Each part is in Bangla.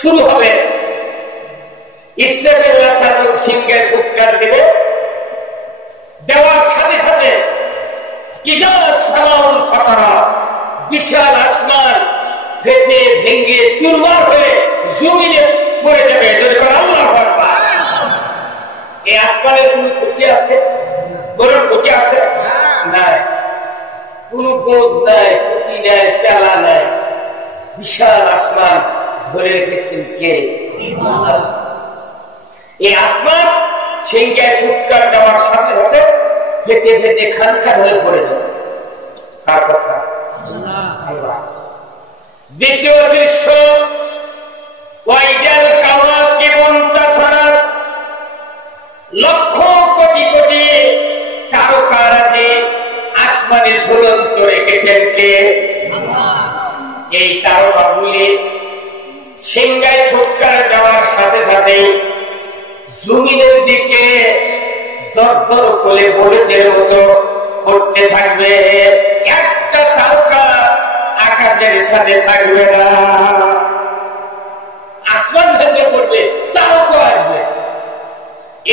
শুরু হবে। ইসরাফিল সিংহের ফুৎকার দেবে, দেওয়ার সাথে সাথে বিশাল আসমান ফেটে ভেঙে চুরমার হয়ে জমিনে পড়ে যাবে। আল্লাহু আকবার। এই আসমানের কোন ক্ষতি আছে? বড় ক্ষতি আছে? নাই, কোন বোঝ নাই, ক্ষতি নাই, পেলা নাই। বিশাল আসমান ধরে রেখেছেন কে? এই আসমান সিংহের ফুৎকার দেওয়ার সাথে সাথে ফেটে ফেটে খান খান হয়ে পড়ে যাবে। কার কথা? আল্লাহ। দ্বিতীয় দৃশ্য, ওয়াইজাল কাওয়াকিবুন তাসারাত, লক্ষ কোটি কোটি তারকারাজি আসমানে ঝুলন্ত রেখেছেন কে? এই তারকাগুলি সিংহায় ফুৎকার দেওয়ার সাথে সাথে জমিনের দিকে দরদর করে বলেটের মতো করতে থাকবে। একটা তারকা আকাশের সাথে থাকবে না, আসমান ভেঙে পড়বে, তারকা আসবে।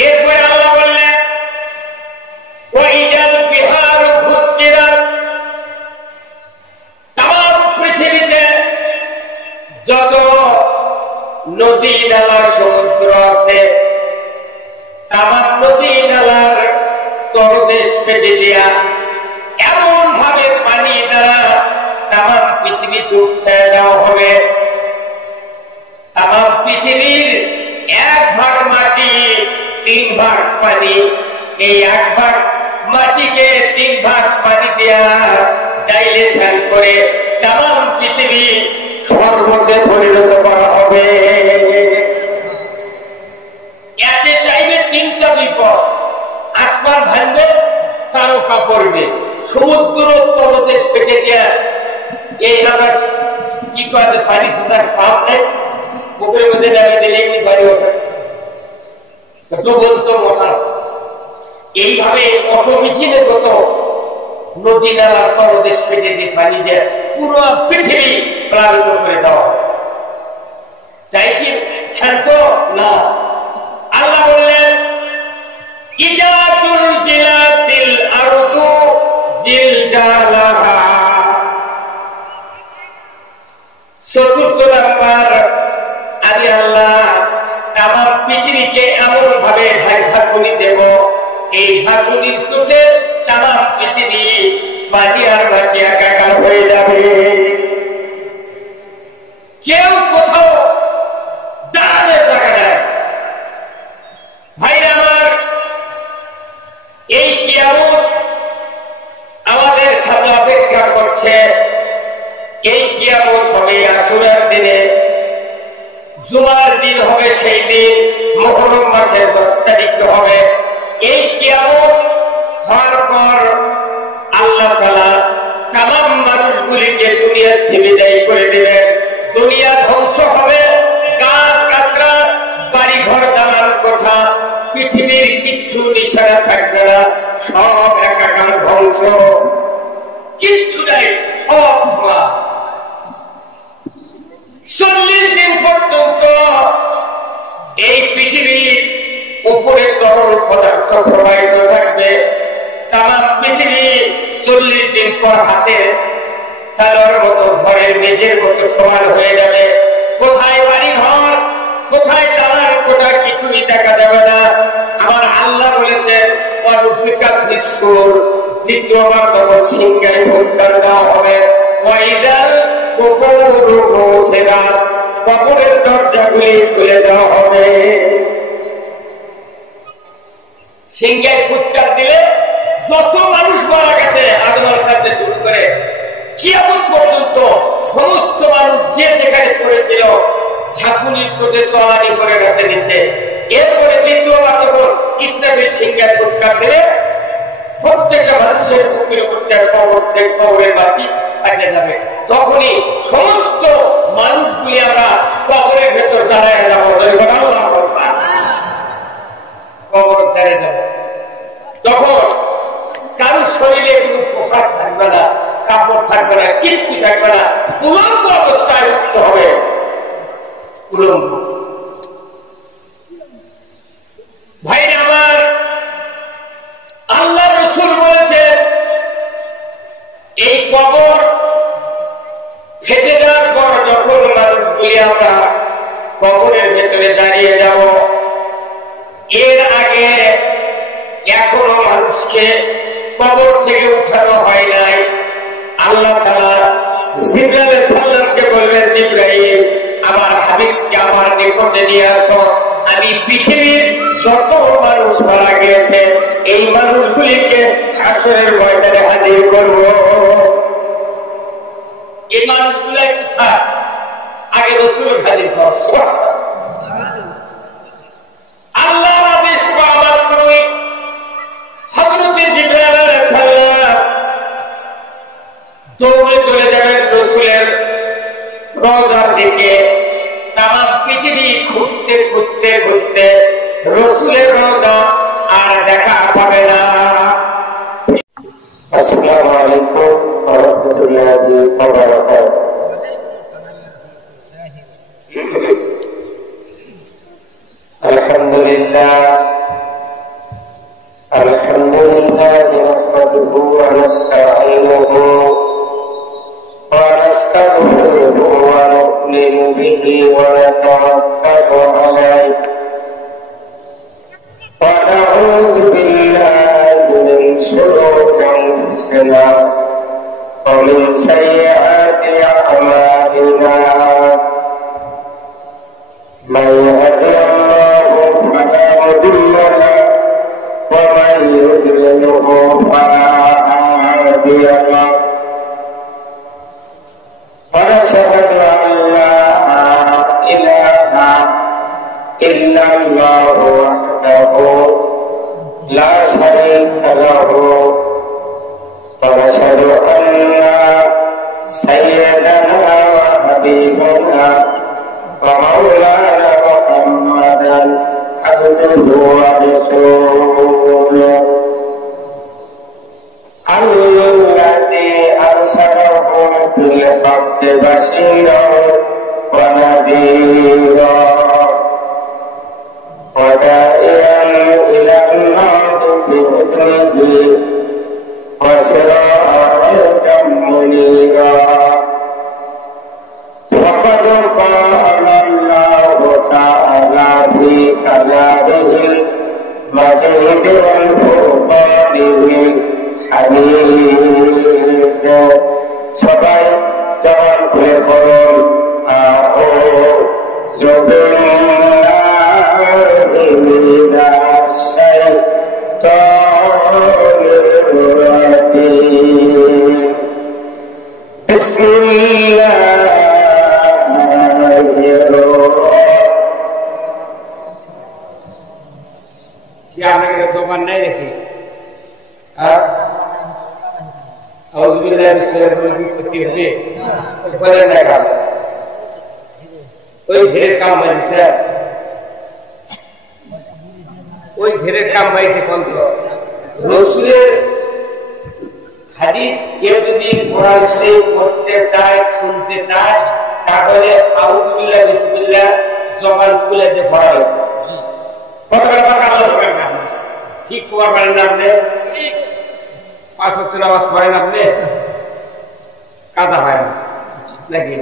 এরপরে আল্লাহ বললেন, ওয়াইজাল বিহার ফুজ্জিরাত, তাম পৃথিবীতে যত নদী নালা সমুদ্র আছে, তাম নদী নালার তলদেশ পেটে দেয়া এমন ভাবে পানি দ্বারা তাম পৃথিবীতে উৎসাহ দেওয়া হবে। তাম পৃথিবীর 1 ভাগ মাটি 3 ভাগ পানি, এই 1 ভাগ মাটিকে 3 ভাগ পানি দেয়া ডাইলেশন করে তাম পৃথিবী সর্বতে পরিণত করা হবে। এতে চাইবে 3টা বিপদ, আসমান ভাঙবে, তারকা পড়বে, সমুদ্র তলদেশ পেটে দেয়া এই আবার কি করে পানি সুতার পাপ নেই, পুকুরের মধ্যে নামে দিলে এমনি বাড়ি ওঠে, ডুবন্ত মোটা। এইভাবে অটো মেশিনের মতো নদী নালার তলদেশ পেটে দিয়ে পানি দেয় পুরো পৃথিবী প্লাবিত করে দেওয়া। তাই কি ক্ষান্ত না? আল্লাহ বললেন, ইজাতুল জিলাতিল আরদু জিলজালাহা। চতুর্থ নাম্বার, আমি আল্লাহ তাম পৃথিবীকে এমন ভাবে ঝাঁকুনি দেব, এই ঝাঁকুনির চোটে তাম পৃথিবী পানি আর মাটি একাকার হয়ে যাবে। কেউ কোথাও দাঁড়ানোর জায়গা নাই। ভাইরা আমার, এই কিয়ামত আমাদের সামনে অপেক্ষা করছে। এই কিয়ামত হবে আশুরার দিনে, জুমার দিন হবে, সেই দিন মুহররম মাসের 10 তারিখে হবে। এই কিয়ামত হওয়ার পর আল্লাহ তাআলা তামাম মানুষগুলিকে দুনিয়া থেকে বিদায় করে দিবেন। দুনিয়া ধ্বংস হবে, গাছ গাছরা, বাড়ি ঘর, দালান কোঠা, পৃথিবীর কিচ্ছু নিশানা থাকবে না, সব একাকার ধ্বংস, কিচ্ছু নাই, সব সমান। 40 দিন পর্যন্ত এই পৃথিবীর উপরে তরল পদার্থ প্রবাহিত থাকবে। তাম পৃথিবী 40 দিন পর হাতে তালার মতো, ঘরের মেঝের মতো সমান হয়ে যাবে। কোথায় বাড়ি ঘর, কোথায় দালান কোঠা, কিছুই দেখা যাবে না। আমার আল্লাহ বলেছেন, দ্বিতীয়বার তখন সিংহায় ফুৎকার দেওয়া হবে। কবরের দরজাগুলি খুলে দেওয়া হবে। সিংহায় ফুৎকার দিলে যত মানুষ মারা গেছে আদম আলাইহিস শুরু করে কিয়ামত পর্যন্ত সমস্ত মানুষ যে যেখানে পড়েছিল ঝাঁকুনির চোটে তলানি করে গেছে নিচে। এরপরে দ্বিতীয়বার তখন ইসরাফিল সিংহায় ফুৎকার দিলে প্রত্যেকটা মানুষের বুকের উপর কবর থেকে কবরের বাতি কাটে যাবে। তখনই সমস্ত মানুষগুলি আমরা কবরের ভেতর দাঁড়ায় যাবো, কবর দাঁড়িয়ে যাবো। তখন কারো শরীরে কোনো পোশাক থাকবে না, কাপড় থাকবে না, কীর্তি থাকবে না, উলঙ্গ অবস্থায় উঠতে হবে। উলঙ্গ। ভাইরা আমার, আল্লাহ রাসূল বলেছেন এই কবর ফেটে যাওয়ার পর যখন মানুষগুলি আমরা কবরের ভেতরে দাঁড়িয়ে যাব, এর আগে এখনো মানুষকে কবর থেকে উঠানো হয় নাই। আল্লাহ তাআলা জিবরাইল আলাইহিস সালামকে বলবেন, জিবরাইল আমার হাবিবকে আমার নিকটে নিয়ে আসো, আমি পৃথিবীর যত মানুষ মারা গিয়েছে এই মানুষগুলিকে হাসরের ময়দানে হাজির করব। এই মানুষগুলাই কোথায়? আগে রাসূল হাজির করছে। আল্লাহর আদেশ পাওয়া মাত্রই হযরত জিবরাইল আলাইহিস সালাম দৌড়ে চলে যাবেন রাসূলের রওজার দিকে। তামাম পৃথিবী খুঁজতে খুঁজতে খুঁজতে রাসূলের রওজা আর দেখা পাবে না। আসসালামু আলাইকুম ওয়া রাহমাতুল্লাহি ওয়া বারাকাতুহু। আলহামদুলিল্লাহ নাহমাদুহু ওয়া নাস্তাঈনুহু ওয়া নাস্তাগফিরুহু ওয়া নু'মিনু বিহি ওয়া নাতাওয়াক্কালু আলাইহি ওয়া না'উযু বিল্লাহি মিন শুরুরি আনফুসিনা ওয়া মিন সাইয়্যাতি আ'মালিনা। من يهده الله فلا مضل له ومن يضلله فلا هادي له ونشهد أن لا إله إلا الله وحده لا شريك له ونشهد أن سيدنا وحبيبنا ومولانا محمدا عبده ورسوله الذي أرسله بالحق بشيرا ونذيرا وداعيا إلى الله بإذنه وسراجا منيرا. فقد قال الله تعالى في كلامه المجيد والفرقانه الحميد. সবাই জবান খুলে বলুন আউযু বিল্লাহি মিনাশ শাইতানির রাজীম। বিসমিল্লাহ দোকান নাই রেখে আর ওই ধীরের কাম বাড়িছে, ওই ধীরের কাম বাড়িছে বন্ধ। রসুলের হাদিস কেউ যদি কোরআন শরীফ পড়তে চায়, শুনতে চায়, তাহলে আউযু বিল্লাহ বিসমিল্লাহ জবান খুলে দিয়ে পড়াবে। কতগুলো কথা আল্লাহ করেন না, ঠিক তোমার পারেন না আপনি? 5 ওয়াক্ত নামাজ পড়েন আপনি? কাদা হয় না নাকি?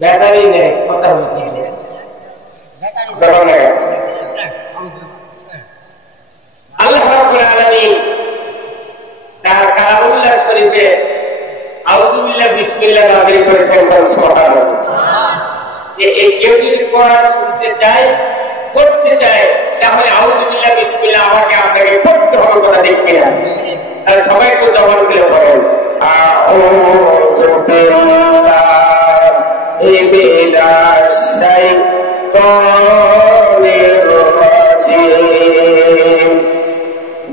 ব্যাটারি নেই, কথা বলতেছে আল্লাহ রাব্বুল আলামিন তার কালামুল্লাহ শরীফে আউযু বিল্লাহ বিসমিল্লাহ নাযিল করেছেন। সুবহানাল্লাহ। এই কেউ যদি কোরআন শুনতে চায়, পড়তে চায়, তাহলে আউযু বিল্লাহ বিসমিল্লাহ আমাকে আপনাকে পড়তে হবে, কথা ঠিক কিনা? তাহলে সবাই তো জবান খুলে পড়েন আউযু বিল্লাহি মিনাশ শাইতানির রাজীম।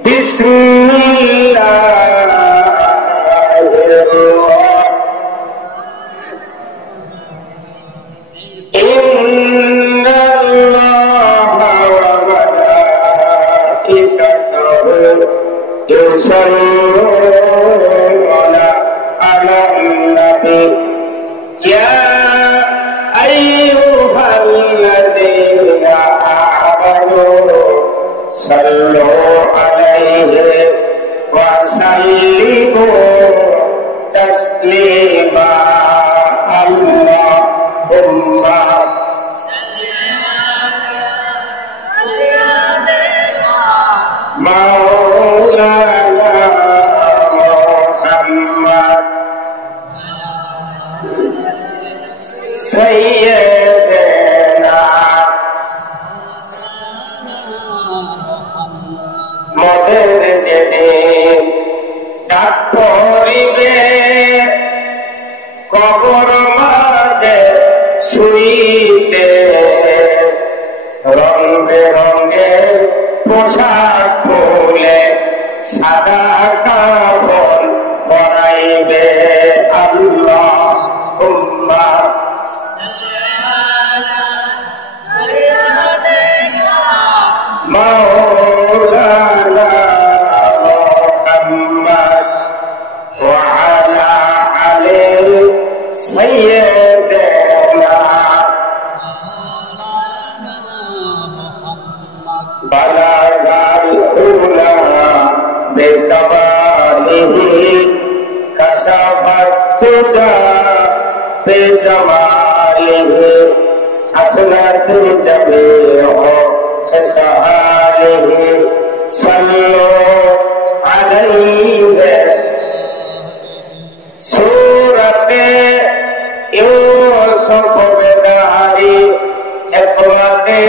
বিসমিল্লাহির يصلون على النبي يا সাইয়্যিদানা মোদের যেদিন ডাক পড়িবে কবর মাঝে শুইতে রং বেরঙের পোশাক খুলে সাদা কাফন পরাইবে আল্লাহুম্মা মাওলানা মুহাম্মদ ওয়া আলা আলি সাইয়্যিদিনা বালাগাল উলা বিকামালিহি কাশাফাত তুজা বিজামালিহি হাসনাতুল জামিউ খিসালিহি সাল্লু আলাইহি সূরাতে ইউসুফ বেদারি হিকমতে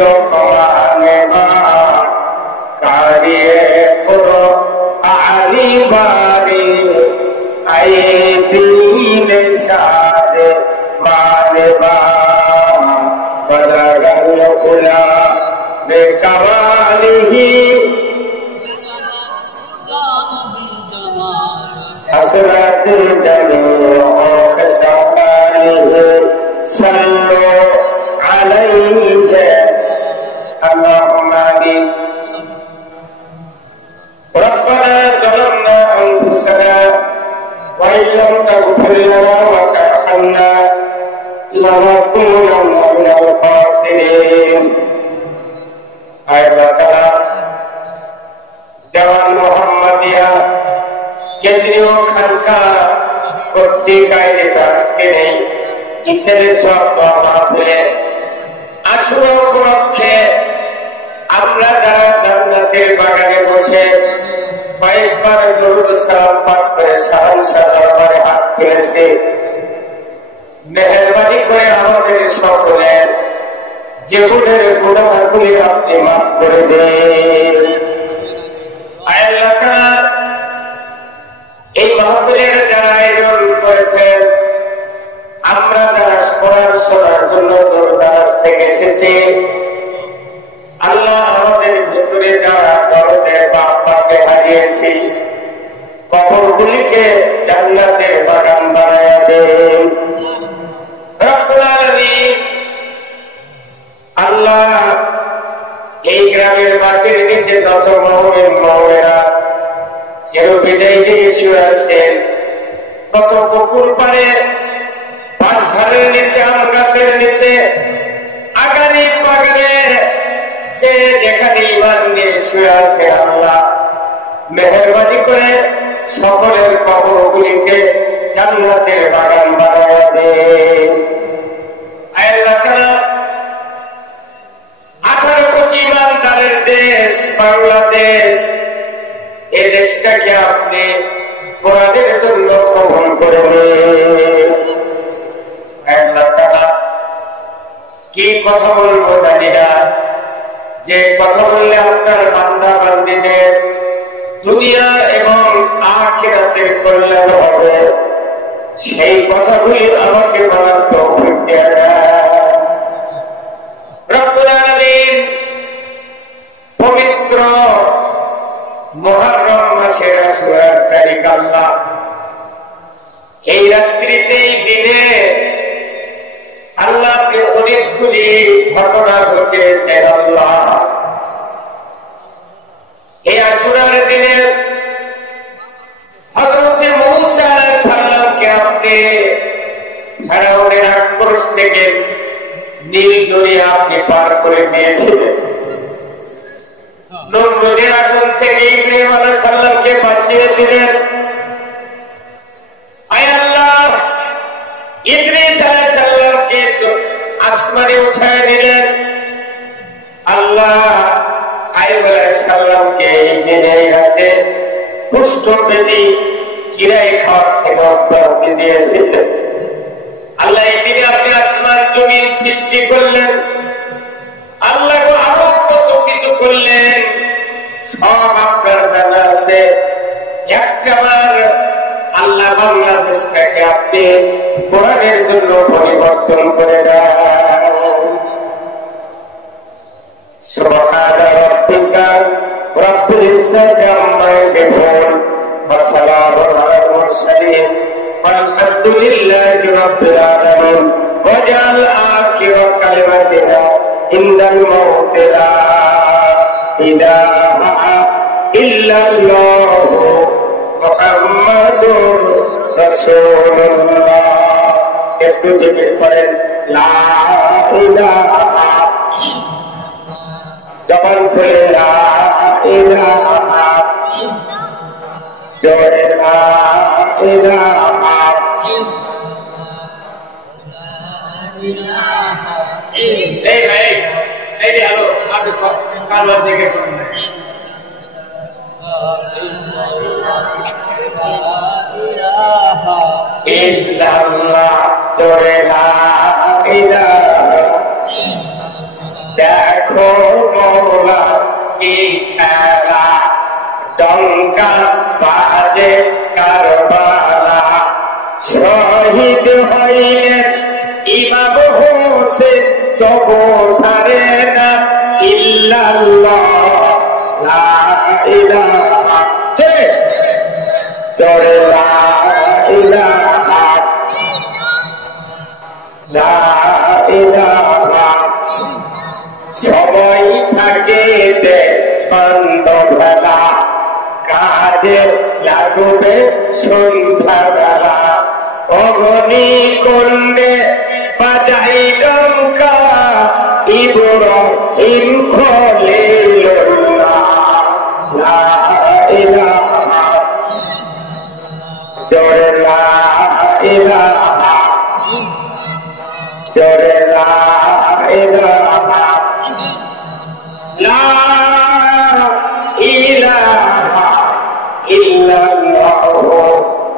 লোকমানে মা কারিয়ে পুরো আলি বারি আই দিন সাদে মানবা বলাগাল উলা বেকামালিহি হাসনাতুল জামিউ খিসালিহি সাল্লু আলাইহি আল্লাহুম্মা আমিন ربنا ظلمنا أنفسنا وإن لم تغفر لنا وترحمنا لنكونن من الخاسرين আল্লাহ তাআলা দেওয়ান মোহাম্মদিয়া কেন্দ্রীয় খানকা কর্তৃক আয়োজিত আজকে নেই ঈশ্বরের সব মাহফিলে আশুরা উপলক্ষে আমরা যারা জান্নাতের বাগানে বসে কয়েকবার দরুদ সালাম পাঠ করে শাহানশাহ দরবারে হাত তুলেছি, মেহেরবানি করে আমাদের সকলের জীবনের গুনাহগুলি আপনি মাফ করে দিন। আল্লাহ তাআলা এই মাহফিলের যারা আয়োজন করেছেন, আমরা যারা শোনার জন্য দূর দারাজ থেকে এসেছি, আল্লাহ আমাদের ভিতরে যারা দরদের বাপ মাকে হারিয়েছি, কবরগুলিকে জান্নাতের বাগান বানায়া দেন রব্বুল আলামিন। আল্লাহ এই গ্রামের মাটির নিচে যত মুমিন মুমিনা চিরবিদায় দিয়ে শুয়ে আছেন, কত পুকুর পাড়ে, পাঁচঝাড়ের নিচে, আম গাছের নিচে, আগানি বাগানে, যে যেখানে ইমান নিয়ে শুয়ে আছে, আল্লাহ মেহেরবানি করে সকলের কবরগুলিকে জান্নাতের বাগান বানায়া দেন। আল্লাহ তাআলা 18 কোটি ইমানদারের দেশ বাংলাদেশ, এই দেশটাকে আপনি কোরআনের জন্য কবুল করে নিন। আল্লাহ তাআলা কি কথা বলবো জানি না, যে কথা বললে আপনার বান্দা বান্দীদের দুনিয়া এবং আখিরাতের কল্যাণ হবে, সেই কথাগুলি আমাকে বলার তৌফিক দেয়া রব্বুল আলামিন। পবিত্র মুহররম মাসের আশুরার তারিখ আল্লাহ, এই রাত্রিতে, এই দিনে আল্লাহ আপনি অনেকগুলি ঘটনা ঘটিয়েছেন। আল্লাহ এই আশুরার দিনে হযরত মূসা আলাইহিস সালামকে আপনি ফেরাউনের আক্রোশ থেকে নীল দরিয়া আপনি পার করে দিয়েছিলেন, নমরুদের আগুন থেকে ইব্রাহিম আলাইহিস সালামকে বাঁচিয়ে দিলেন। আয় আল্লাহ, ইদ্রিস আলাইহিস সালামকে আসমানে উঠায় দিলেন। আল্লাহ আইয়ুব আলাইহিস সালামকে এই দিনে, এই রাতে কুষ্ঠ ব্যাধি কিরাই খাওয়ার থেকে অব্যাহতি দিয়েছিলেন। আল্লাহ এই দিনে আপনি সৃষ্টি করলেন, আল্লাহ আরো কত কিছু করলেন, সব আপনার জানা আছে। একটাবার আল্লাহ বাংলাদেশটাকে আপনি কোরআনের জন্য পরিবর্তন করে দেন। সুবহানা রাব্বিকা রাব্বিল ইজ্জাতি আম্মা ইয়াসিফুন ওয়া সালামুন আলাল মুরসালিন ওয়ালহামদুলিল্লাহি রাব্বিল আলামিন। ওয়াজআল আখিরা কালিমাতিনা ইন্দাল মাউতি লা ইলাহা ইল্লাল্লাহু মুহাম্মাদুর রাসূলুল্লাহ। একটু জিকির করেন লা ইলাহা, জবান খুলে লা ইলাহা, জোরে লা ইলাহা। এই ভাই, এই যে হ্যালো, আপনি কালবার দিকে করেন না। ইল্লাল্লাহ, জোরে লা ইলাহা। দেখো মওলা কি খেলা, ডঙ্কা বাজে কারবালা, শহীদ হইলেন ইমাম হোসেন, তবু সারে না ইল্লাল্লাহ লা ইলাহা। জোরে লা ইলাহা, লা ইলাহা। সবাই থাকে বান্ধবেলা, কাজে লাগবে সন্ধ্যাবেলা, অগ্নি কুণ্ডে বাজাই ডঙ্কা, ইব্রাহিম খলিলুল্লাহ লা ইলাহা। জোরে লা ইলাহা, জোরে লা ইলাহা, লা ইলাহা ইল্লাল্লাহু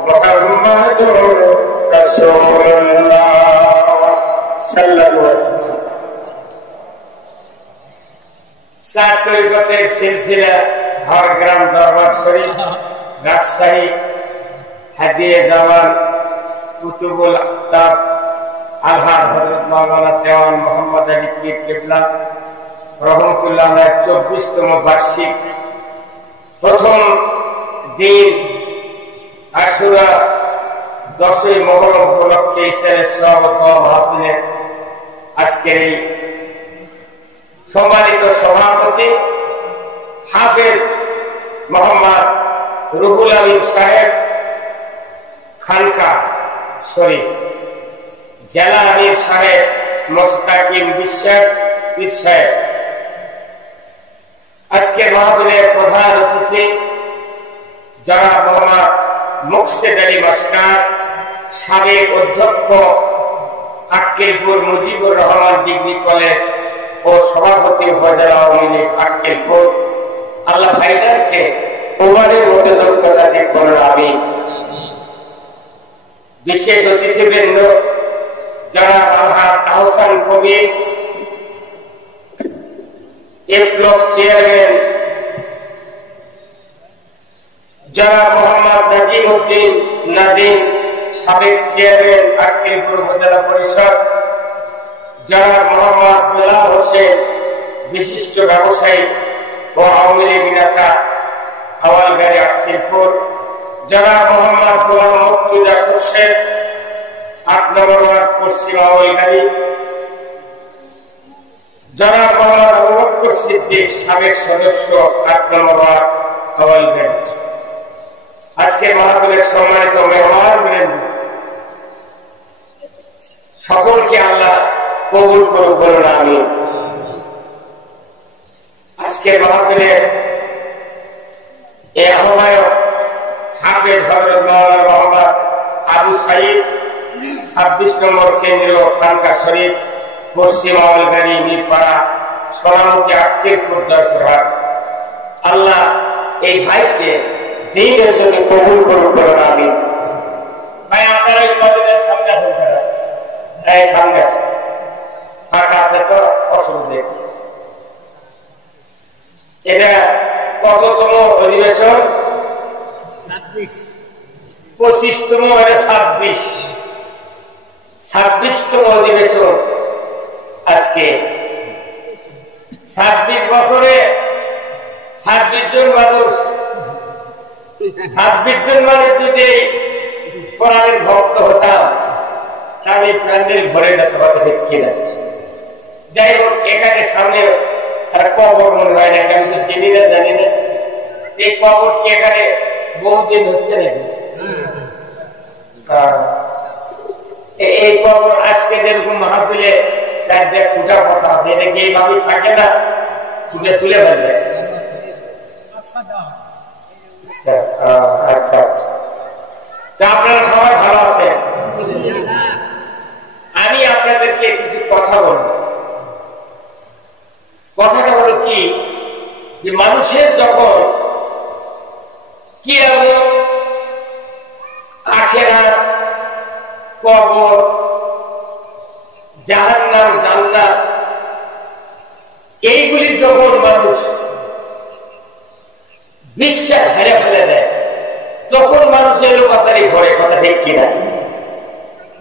মুহাম্মাদুর রাসূলুল্লাহ সাল্লাল্লাহু আলাইহি ওয়াসাল্লাম। চার তরিকতের সিলসিলা হরগ্রাম দরবার শরীফ, রাজশাহী, হাদিয়ে জামান, কুতুবুল আফতাব, আলহাজ হযরত মাওলানা দেওয়ান মোহাম্মদ আলী পীর কিবলা রহমতুল্লাহ 24তম বার্ষিক প্রথম দিন আশুরা 10ই মুহররম উপলক্ষে ইসলামের সভাপতি মাহফিলের আজকের এই সম্মানিত সভাপতি হাফেজ মোহাম্মদ রুহুল আমিন সাহেব, খানকা শরীফ, জেলা আমির সাহেব মোস্তাকিম বিশ্বাস পীর সাহেব, আজকে মাহফিলের প্রধান অতিথি জনাব মোহাম্মদ মুকসেদ আলী মাস্টার, সাবেক অধ্যক্ষ আক্কেলপুর মুজিবুর রহমান ডিগ্রি কলেজ ও সভাপতি উপজেলা আওয়ামী লীগ আক্কেলপুর। আল্লাহ ভাইদারকে ওভারের মতো যোগ্যতা দিয়ে করেন আমিন। বিশেষ অতিথিবৃন্দ জনাব আলহাজ আহসান কবির, এ ব্লক চেয়ারম্যান জনাব মোহাম্মদ নাজিম উদ্দিন নাদিম, সাবেক চেয়ারম্যান আক্কেলপুর উপজেলা পরিষদ, জনাব মোহাম্মদ বেলাল হোসেন, বিশিষ্ট ব্যবসায়ী ও আওয়ামী লীগ নেতা, হাওয়ালগাড়ি আক্কেলপুর, জনাব মোহাম্মদ গোলাম মুর্তজা খুরশেদ, 8 নম্বর ওয়ার্ড পশ্চিম হাওয়ালগাড়ি, জনাব মোহাম্মদ আবু বকর সিদ্দিক, সাবেক সদস্য 8 নম্বর ওয়ার্ড হাওয়ালগাড়ি। আজকে মাহফিলের সম্মানিত মেহমানবৃন্দ, সকলকে আল্লাহ কবুল করুক বলুন আমিন। আজকে মাহফিলের এই আহ্বায়ক হাফেজ হযরত মাওলানা মোহাম্মদ আবু সাইদ, 26 নম্বর কেন্দ্রীয় খানকা শরীফ, পশ্চিম হাওয়ালগাড়ি, মিরপাড়া, সোনামুখী আক্কেলপুর, জয়পুরহাট। আল্লাহ এই ভাইকে দ্বীনের জন্য কবুল করুন বলুন আমিন। ভাই আপনারা এই কলেজের সামনে আসুন, এই সামনে আসুন। কততম অধিবেশন? 25তম, 26তম অধিবেশন আজকে। 26 বছরে 26 জন মানুষ, 26 জন মানুষ যদি কোরআনের ভক্ত হতাম তাহলে প্যান্ডেল ভরে যেতে পারত, ঠিক কিনা? যাই হোক, এখানে সামনে একটা কবর মনে হয় নাকি, আমি তো চিনি না, জানি না। এই কবর কি এখানে বহুদিন হচ্ছে নাকি? এই কবর আজকে যেরকম মাহফিলে চারটে খুঁটা কথা আছে, এটা কি এইভাবে থাকে না, খুঁটে তুলে ফেলবে? আচ্ছা আচ্ছা, তা আপনারা সবাই ভালো আছেন? আমি আপনাদেরকে কিছু কথা বলব। কথাটা হলো কি, যে মানুষের যখন কিয়ামত, আখিরাত, কবর, জাহান্নাম, জান্নাত, এইগুলি যখন মানুষ বিশ্বাস হেরে ফেলে দেয়, তখন মানুষের লোকাতারি ঘরে, কথা ঠিক কিনা?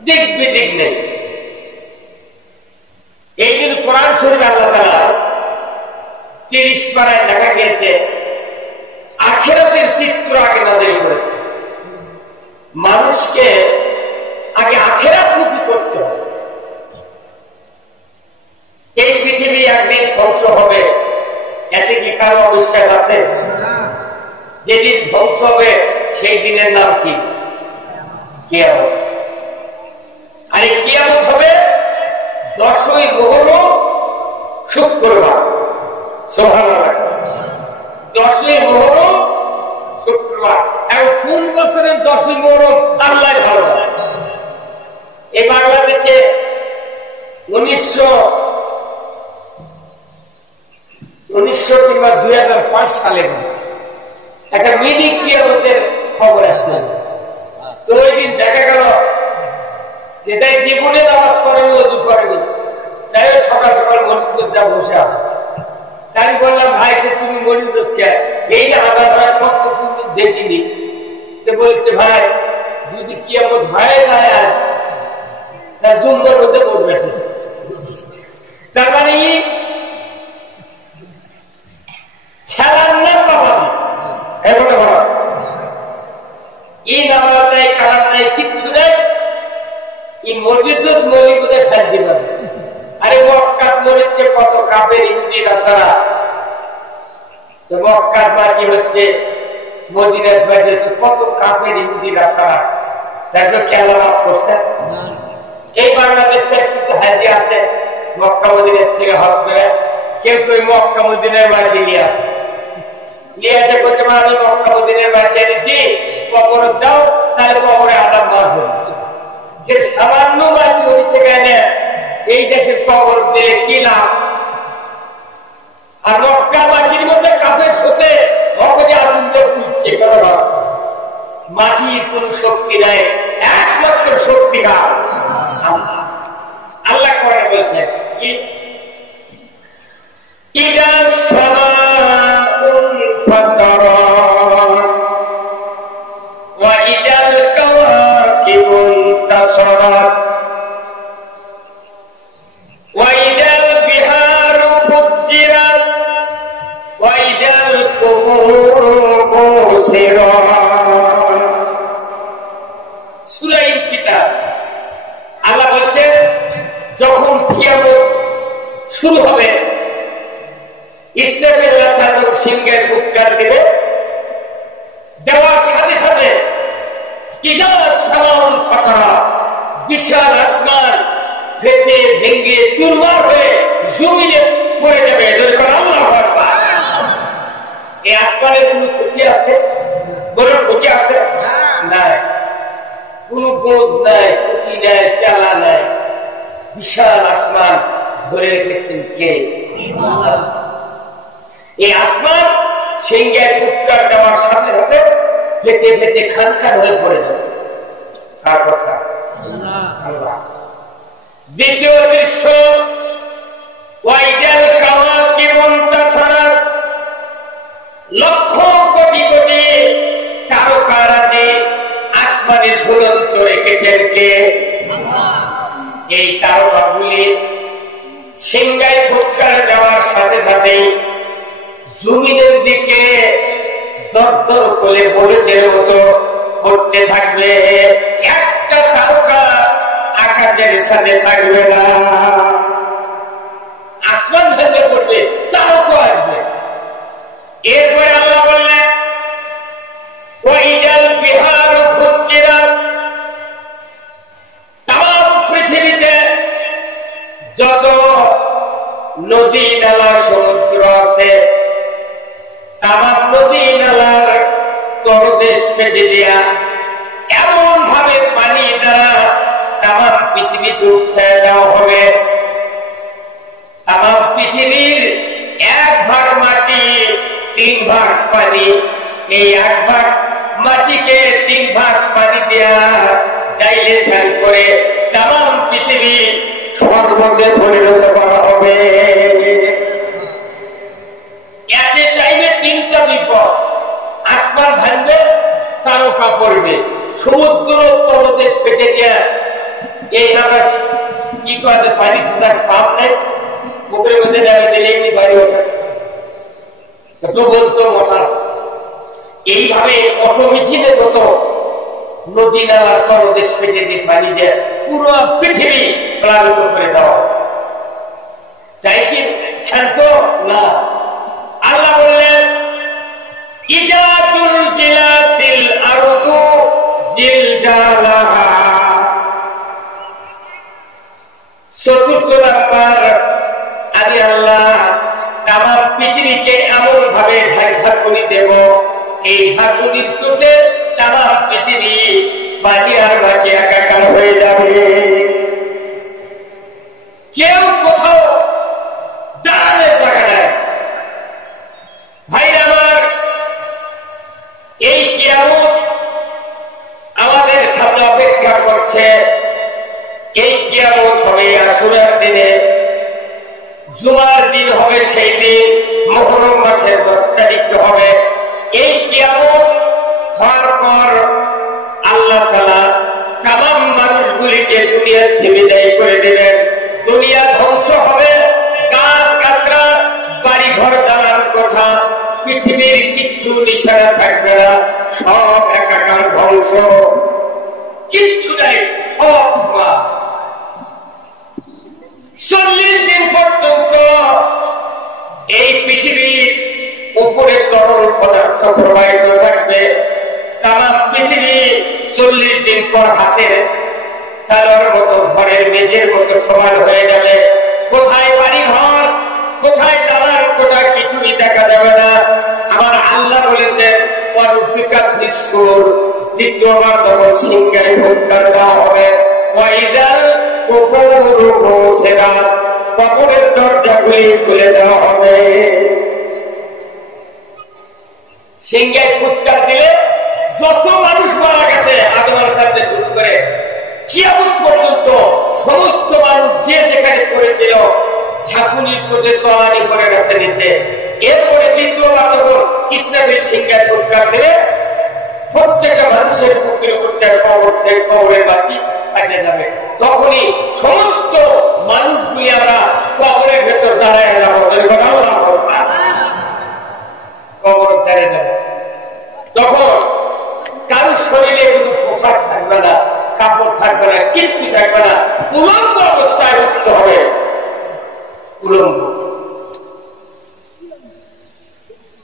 দিক বিদিক নেই। এই জন্য কোরআন শরীফে আল্লাহ তাআলা 30 পারায় দেখা গিয়েছে আখিরাতের চিত্র আগে নাযিল করেছে। মানুষকে আগে আখিরাতমুখী করতে হবে। এই পৃথিবী একদিন ধ্বংস হবে, এতে কি কারো অবিশ্বাস আছে? যেদিন ধ্বংস হবে সেই দিনের নাম কি? কিয়ামত। আর এই কিয়ামত হবে 10ই মুহররম, শুক্রবার। সুবহানাল্লাহ, 10ই মুহররম, শুক্রবার। এবং কোন বছরের 10ই মুহররম আল্লাহ ভালো জানে। এই বাংলাদেশে 1900 কিংবা 2005 সালে একটা মিনি কিয়ামতের খবর আছে। তো ওই দিন দেখা গেল যে তাই জীবনে নামাজ পড়েনি, ওযু করেনি, তাই সকাল সকাল মসজিদে বসে আছে। তাই বললাম, ভাই তুমি মসজিদ কে? এই যে হাজার কত দেখিনি। তো বলছে, ভাই যদি কিয়ামত হয় না তার জুম্মার মধ্যে বসবে। তার মানে খেলার নাম বাবা, এগুলো বাবা, এই নামাজ নাই, কালার নাই, কিচ্ছু নেই। এই মসজিদ মৌলিকতা শান্তি পাবে। আরে মক্কাত মরিচ্ছে কত কাফের ইহুদি নাসারা, তো মক্কার মাটি হচ্ছে, মদিনার মাটি হচ্ছে, কত কাফের ইহুদি নাসারা, তারপরে কেলা মাফ করছে। এই বাংলাদেশ থেকে কিছু হাজি আছে মক্কা মদিনার থেকে হজ করে, কেউ কেউ মক্কা মদিনার মাটি নিয়ে আসে, নিয়ে এসে করছে, আমি মক্কা মদিনার মাটি এনেছি, কবর দাও, তাহলে কবরে আদাব মাফ হবে। যে সামান্য মাটি ওই থেকে এনে এই দেশের কবর দিলে কি লাভ? আর মক্কা মাটির মধ্যে কাফের সাথে ভগবান আগুন দিয়ে পুড়ছে, মাটির কোন শক্তি নাই, একমাত্র শক্তিকার আল্লাহ। আল্লাহ করে বলছেন কি, ইদা সামাউন ফাতারাত ওয়া ইদাল কাওয়াকিবুন তাসারাত ওয়া ইদাল বিহারু ফুজ্জিরাত ওয়া ইদাল কুবুরু বুসিরাত। সূরা ইনফিতার আল্লাহ বলছেন, যখন কিয়ামত শুরু হবে, ইসরাফিল সিংহের উৎকার দেবে, দেওয়ার সাথে সাথে বিশাল আসমান ফেটে ভেঙে চুরমার হয়ে জমিনে পড়ে যাবে। আল্লাহু আকবার। এই আসমানের কোন ক্ষতি আছে? বড় ক্ষতি আছে? নাই, কোন গোজ নাই, ক্ষতি নাই, পেলা নাই। বিশাল আসমান ধরে রেখেছেন কে? এই আসমান সিংহের উৎকার দেওয়ার সাথে সাথে ফেটে ফেটে খানখান হয়ে পড়ে যাবে। কার কথা? আল্লাহ। দ্বিতীয় দৃশ্য, ওয়াইদাল কাওয়াকিবুন তাসারাত, লক্ষ রেখেছেন কে? এই তারকাগুলি সিংহায় ফুৎকার দেওয়ার সাথে সাথেই জমিনের দিকে দরদর করে বুলেটের মতো করতে থাকবে। একটা তারকা আকাশের সাথে থাকবে না, আসমান ভেঙে পড়বে, তারকা আসবে। এরপরে আল্লাহ বললেন ওয়াইজাল বিহারু ফুজ্জিরাত, তাম পৃথিবীতে যত নদী নালা সমুদ্র আছে তাম নদী নালার তলদেশ পেতে দেয়া এমন ভাবে পানি দ্বারা তাম পৃথিবীতে উৎসাহ দেওয়া হবে। তাম পৃথিবীর 1 ভাগ মাটি 3 ভাগ পানি, এই 1 ভাগ মাটিকে 3 ভাগ পানি দেয়া ডাইলেশন করে তাম পৃথিবী শরবতে পরিণত করা হবে। এতে টাইমে 3টা বিপদ, আসমান ভাঙবে, তারকা পড়বে, সমুদ্র তলদেশ পেটে দেয়া এই নামাজ কি করে পানি সুদার পাপ নেই, পুকুরের মধ্যে নামে দিলে এমনি বাড়ি ওঠে একটু বলতো মোটা। এইভাবে অটো মেশিনের মতো নদী নালার তলদেশ পেটে দিয়ে পানি দেয় পুরো পৃথিবী প্লাবিত করে দেওয়া। তাই কি ক্ষান্ত না? আল্লাহ বললেন ইজাতুল জিলাতিল আরদু জিলজালাহা। 4th নাম্বার, আমি আল্লাহ তাম পৃথিবীকে এমন ভাবে ঝাঁকুনি দেব, এই ঝাঁকুনির চোটে তাম পৃথিবী পানি আর মাটি একাকার হয়ে যাবে। কেউ কোথাও দাঁড়ানোর জায়গা নাই। ভাইরা আমার, এই কিয়ামত আমাদের সামনে অপেক্ষা করছে। এই কিয়ামত হবে আশুরার দিনে, জুমার দিন হবে, সেই দিন মুহররম মাসের 10 তারিখে হবে। এই কিয়ামত হওয়ার পর আল্লাহ তাআলা তামাম মানুষগুলিকে দুনিয়া থেকে বিদায় করে দেবেন। দুনিয়া ধ্বংস হবে, গাছ গাছরা, বাড়ি ঘর, দালান কোঠা, পৃথিবীর কিচ্ছু নিশানা থাকবে না, সব একাকার ধ্বংস, কিচ্ছু নাই, সব সমান। 40 দিন পর্যন্ত এই পৃথিবীর উপরে তরল পদার্থ প্রবাহিত থাকবে। তামাম পৃথিবী 40 দিন পর হাতের তালার মতো, ঘরের মেঝের মতো সমান হয়ে যাবে। কোথায় বাড়ি ঘর, কোথায় দালান কোঠা, কিছুই দেখা যাবে না। আমার আল্লাহ বলেছেন দ্বিতীয়বার তখন সিংহায় ফুৎকার দেওয়া হবে। কবরের দরজাগুলি খুলে দেওয়া হবে। সিংহায় ফুৎকার দিলে যত মানুষ মারা গেছে আদম আলাইহিস সালাম থেকে শুরু করে কিয়ামত পর্যন্ত সমস্ত মানুষ যে যেখানে করেছিল ঝাঁকুনির চোটে তলানি করে গেছে নিচে। এরপরে দ্বিতীয়বার তখন ইসরাফিল সিংহায় ফুৎকার দিলে প্রত্যেকটা মানুষের বুকের উপর থেকে কবর থেকে কবরের বাতি কাটে যাবে। তখনই সমস্ত মানুষগুলি আমরা কবরের ভেতর দাঁড়ায় যাবো, কবর দাঁড়িয়ে যাবো। তখন কারোর শরীরে কোনো পোশাক থাকবে না, কাপড় থাকবে না, কিচ্ছু থাকবে না, উলঙ্গ অবস্থায় উঠতে হবে। উলঙ্গ।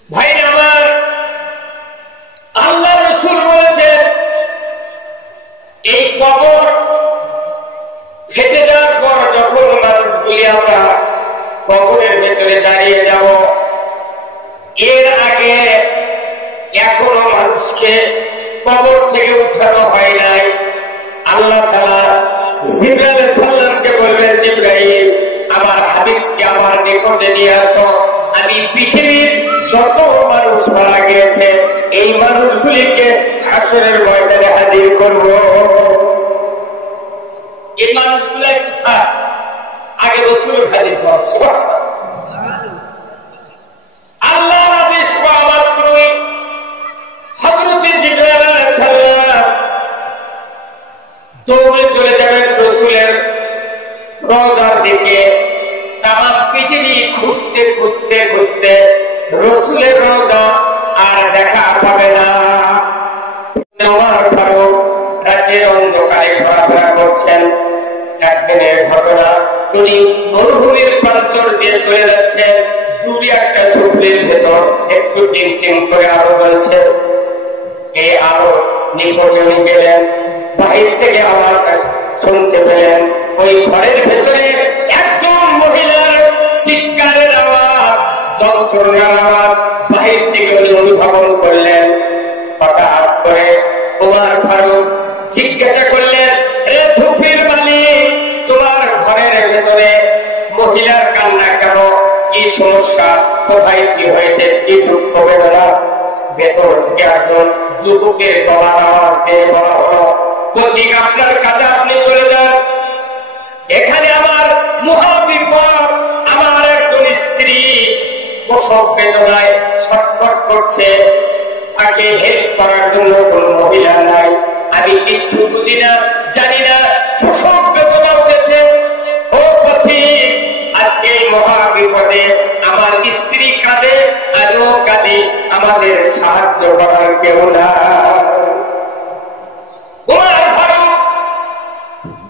ভাই আমার, আল্লাহ রাসূল বলেছেন এই কবর ফেটে যাওয়ার পর যখন মানুষগুলি আমরা কবরের ভেতরে দাঁড়িয়ে যাব, এর আগে এখনো মানুষকে কবর থেকে উঠানো হয় নাই। আল্লাহ তাআলা জিবরাইল আলাইহিস সালামকে বলবেন, জিবরাইল আমার হাবিবকে আমার নিকটে নিয়ে আসো, আমি পৃথিবীর যত মানুষ মারা গিয়েছে এই মানুষগুলিকে হাসরের ময়দানে হাজির করব। এই মানুষগুলো কোথায়? আগে রাসূল হাজির কর। আল্লাহর আদেশ পাওয়া মাত্রই হযরত জিবরাইল আলাইহিস সালাম দৌড়ে চলে যাবেন রসুলের রওজার দিকে। তামাম পৃথিবী খুঁজতে খুঁজতে খুঁজতে রসুলের রওজা আর দেখা পাবে না। ওমর ফারুক রাতের অন্ধকারে ঘোরাফেরা করছেন। একদিনের ঘটনা, উনি মরুভূমির প্রান্তর দিয়ে চলে যাচ্ছেন। দূরে একটা ঝুপড়ির ভেতর একটু টিম টিম করে আলো জ্বলছে। এই আলো নিকটে উনি গেলেন, বাহির থেকে আওয়াজ শুনতে পেলেন। ওই ঘরের ভেতরে একজন মহিলার চিৎকারের আওয়াজ, যন্ত্রণার আওয়াজ বাহির থেকে উনি অনুধাবন করলেন। হঠাৎ করে ওমর ফারুক জিজ্ঞাসা করলেন, রে ঝুপড়ির মালিক, তোমার ঘরের ভেতরে মহিলার কান্না কেন? কি সমস্যা? কোথায় কি হয়েছে? কি দুঃখ বেদনা? ভেতর থেকে একজন যুবকের গলার আওয়াজ দিয়ে বলা হলো, পথিক আপনার কাজে আপনি চলে যান। এখানে আমার মহাবিপদ। আমার একজন স্ত্রী প্রসব বেদনায় ছটফট করছে, তাকে হেল্প করার জন্য কোন মহিলা নাই। আমি কিচ্ছু বুঝি না, জানি না, প্রসব বেদনা উঠেছে। ও পথিক, আজকে মহা বিপদে আমার স্ত্রী কাঁদে, আজও কাঁদে, আমাদের সাহায্য করার কেউ না। ওমর ফারুক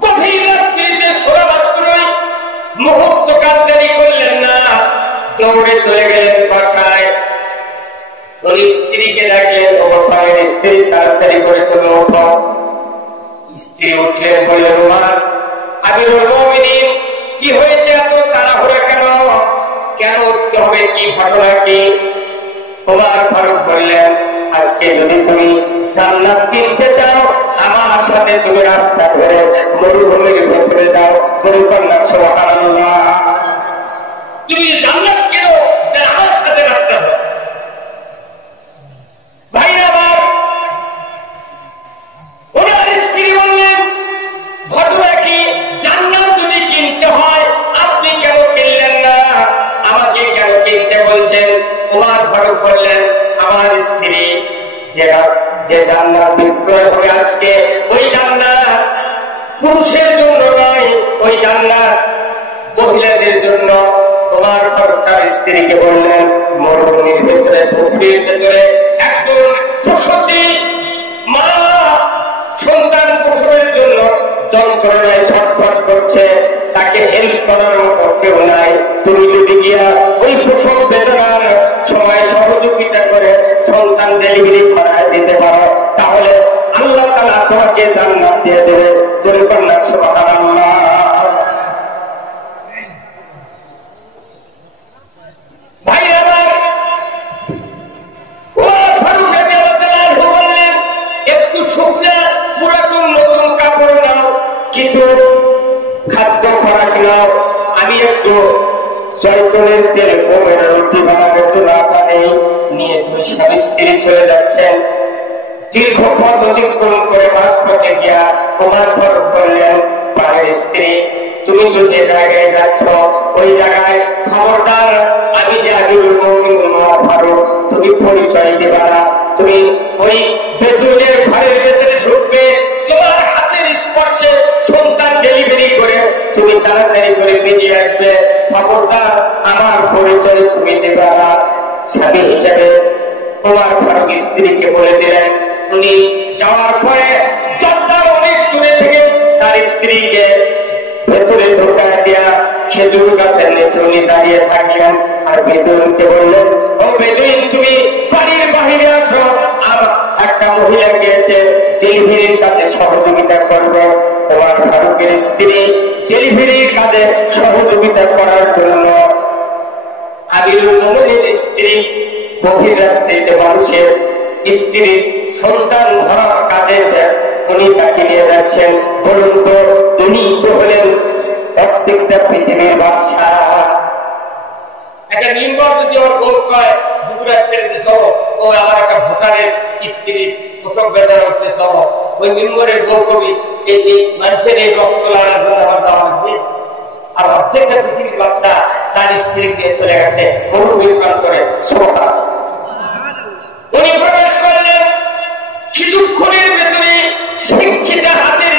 গভীর রাত্রিতে শোয়া মাত্রই মুহূর্ত কাল দেরি করলেন না, দৌড়ে চলে গেলেন বাসায়। ওই স্ত্রীকে ডাকলেন, ওমর ফারুকের স্ত্রী, তাড়াতাড়ি করে তুমি ওঠো। স্ত্রী উঠলেন, বললেন, ওমর, আমিরুল মুমিনিন, কি হয়েছে? এত তাড়াহুড়া কেন? কেন উঠতে হবে? কি ঘটনা কি? ওমর ফারুক বললেন, আজকে যদি তুমি জান্নাত কিনতে চাও, আমার সাথে তুমি রাস্তা ধরে মরুভূমির ভেতরে যাও। পরিকন্যা সুবহানাল্লাহ। তুমি জান্নাত কিনো, আমার সাথে রাস্তা ধরো। ভাই আমার, ওনার স্ত্রী বললেন, ঘটনা কি? জান্নাত যদি কিনতে হয়, আপনি কেন কিনলেন না? আমাকে কেন কিনতে বলছেন? ওমর ফারুক বললেন, আমার স্ত্রী যে জান্নাত বিক্রয় হবে আজকে, ওই জান্নাত পুরুষের জন্য নয়, ওই জান্নাত মহিলাদের জন্য। ওমর ফারুক তার স্ত্রীকে বললেন, মরুভূমির ভেতরে, ঝুপড়ির ভেতরে একজন প্রসূতি মা সন্তান প্রসবের জন্য যন্ত্রণায় ছটফট করছে, তাকে হেল্প করার মতো কেউ নাই। তুমি যদি গিয়া ওই প্রসব বেদনার সময় সহযোগিতা করে সন্তান ডেলিভারি করায় দিতে পারো, তাহলে আল্লাহ তাআলা তোমাকে জান্নাত দিয়ে দেবে। পরিকন্যা সুবহানাল্লাহ। ভাই আমার, ওমর ফারুক রাদিয়াল্লাহু বললেন, একটু শুকনা পুরাতন নতুন কাপড় নাও, কিছু খাদ্য খোরাক নাও, আমি একটু জয়তুনের তেল গমের রুটি বানানোর জন্য আটা নেই। নিয়ে দুই স্বামী স্ত্রী চলে যাচ্ছেন। দীর্ঘ পথ অতিক্রম করে মাঝপথে গিয়া ওমর ফারুক বললেন, পাড়ের স্ত্রী, তুমি তো যে জায়গায় যাচ্ছ ওই জায়গায় খবরদার, আমি যে আমিরুল মুমিনিন ওমর ফারুক, তুমি পরিচয় দেবা না। তুমি ওই বেদুইনের ঘরের ভেতরে ঢুকবে, তোমার হাতের স্পর্শে সন্তান ডেলিভারি করে তুমি তাড়াতাড়ি করে বেরিয়ে আসবে। খবরদার, আমার পরিচয় তুমি দেবা না। স্বামী হিসেবে ওমর ফারুক স্ত্রীকে বলে দিলেন। উনি যাওয়ার পরে দরজার অনেক দূরে থেকে তার স্ত্রীকে ভেতরে ঢোকায় দিয়া খেজুর গাছের নিচে উনি দাঁড়িয়ে থাকলেন। আর বেদুইনকে বললেন, ও বেদুইন, তুমি বাড়ির বাহিরে আসো, আমার একটা মহিলা গিয়েছে ডেলিভারির কাজে সহযোগিতা করবে। ওমর ফারুকের স্ত্রী ডেলিভারির কাজে সহযোগিতা করার জন্য আমিরুল মুমিনিনের স্ত্রী গভীর রাত্রিতে মানুষের স্ত্রী সন্তান ধরার কাজে উনি তাকে নিয়ে যাচ্ছেন। বলুন তো, উনি তো হলেন প্রত্যেকটা পৃথিবীর বাদশা। একটা নিম্বর যদি ওর বউ কয় দুপুরাত্রিতে চলো, ও আমার একটা ভুটানের স্ত্রী প্রসব বেদনা হচ্ছে, চলো, ওই নিম্বরের বউ কবি এই মানুষের এই রক্ত লাগার জন্য আমার দেওয়া লাগবে। আর প্রত্যেকটা পৃথিবীর বাচ্চা তার স্ত্রী দিয়ে চলে গেছে মরুভূমির প্রান্তরে। উনি প্রবেশ করলেন, কিছুক্ষণের ভেতরে শিক্ষিত হাতের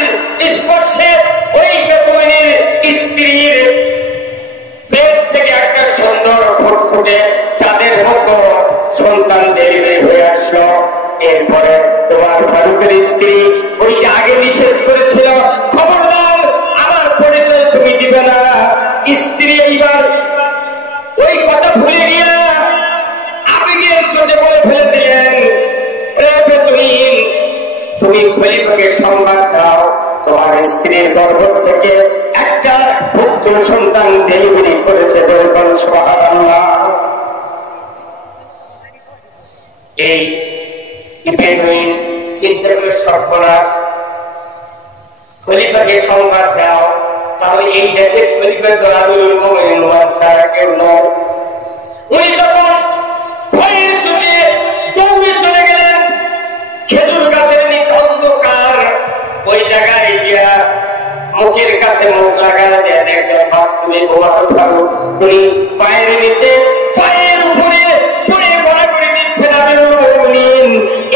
এরপরে তোমার ফারুকের স্ত্রী ওই যে আগে নিষেধ করেছিল, খবরদার আমার পরিচয় তুমি দিবে না, স্ত্রী এইবার ওই কথা ভুলে গিয়ে আবেগের চোটে বলে ফেলে দিলেন, তুমি খলিফাকে সংবাদ দাও তোমার স্ত্রীর গর্ভ থেকে একটা পুত্র সন্তান ডেলিভারি করেছে। বলুন সুবহানাল্লাহ। এই বেদুইন চিন্তা করে সর্বনাশ, খলিফাকে সংবাদ দাও। তাহলে এই দেশের খলিফা তো আমিরুল মুমিনিন ছাড়া কেউ নয়। উনি তখন ভয়ের চোটে দৌড়ে চলে গেলেন খেজুর গাছের নিচে অন্ধকার, ওই জায়গায় গিয়া মুখের কাছে মুখ লাগায় দিয়ে দেখলেন বাস্তবে ওমর ফারুক উনি পায়ের নিচে পায়ের উপরে পড়ে গড়া করে দিচ্ছেন আমিরুল মুমিনিন।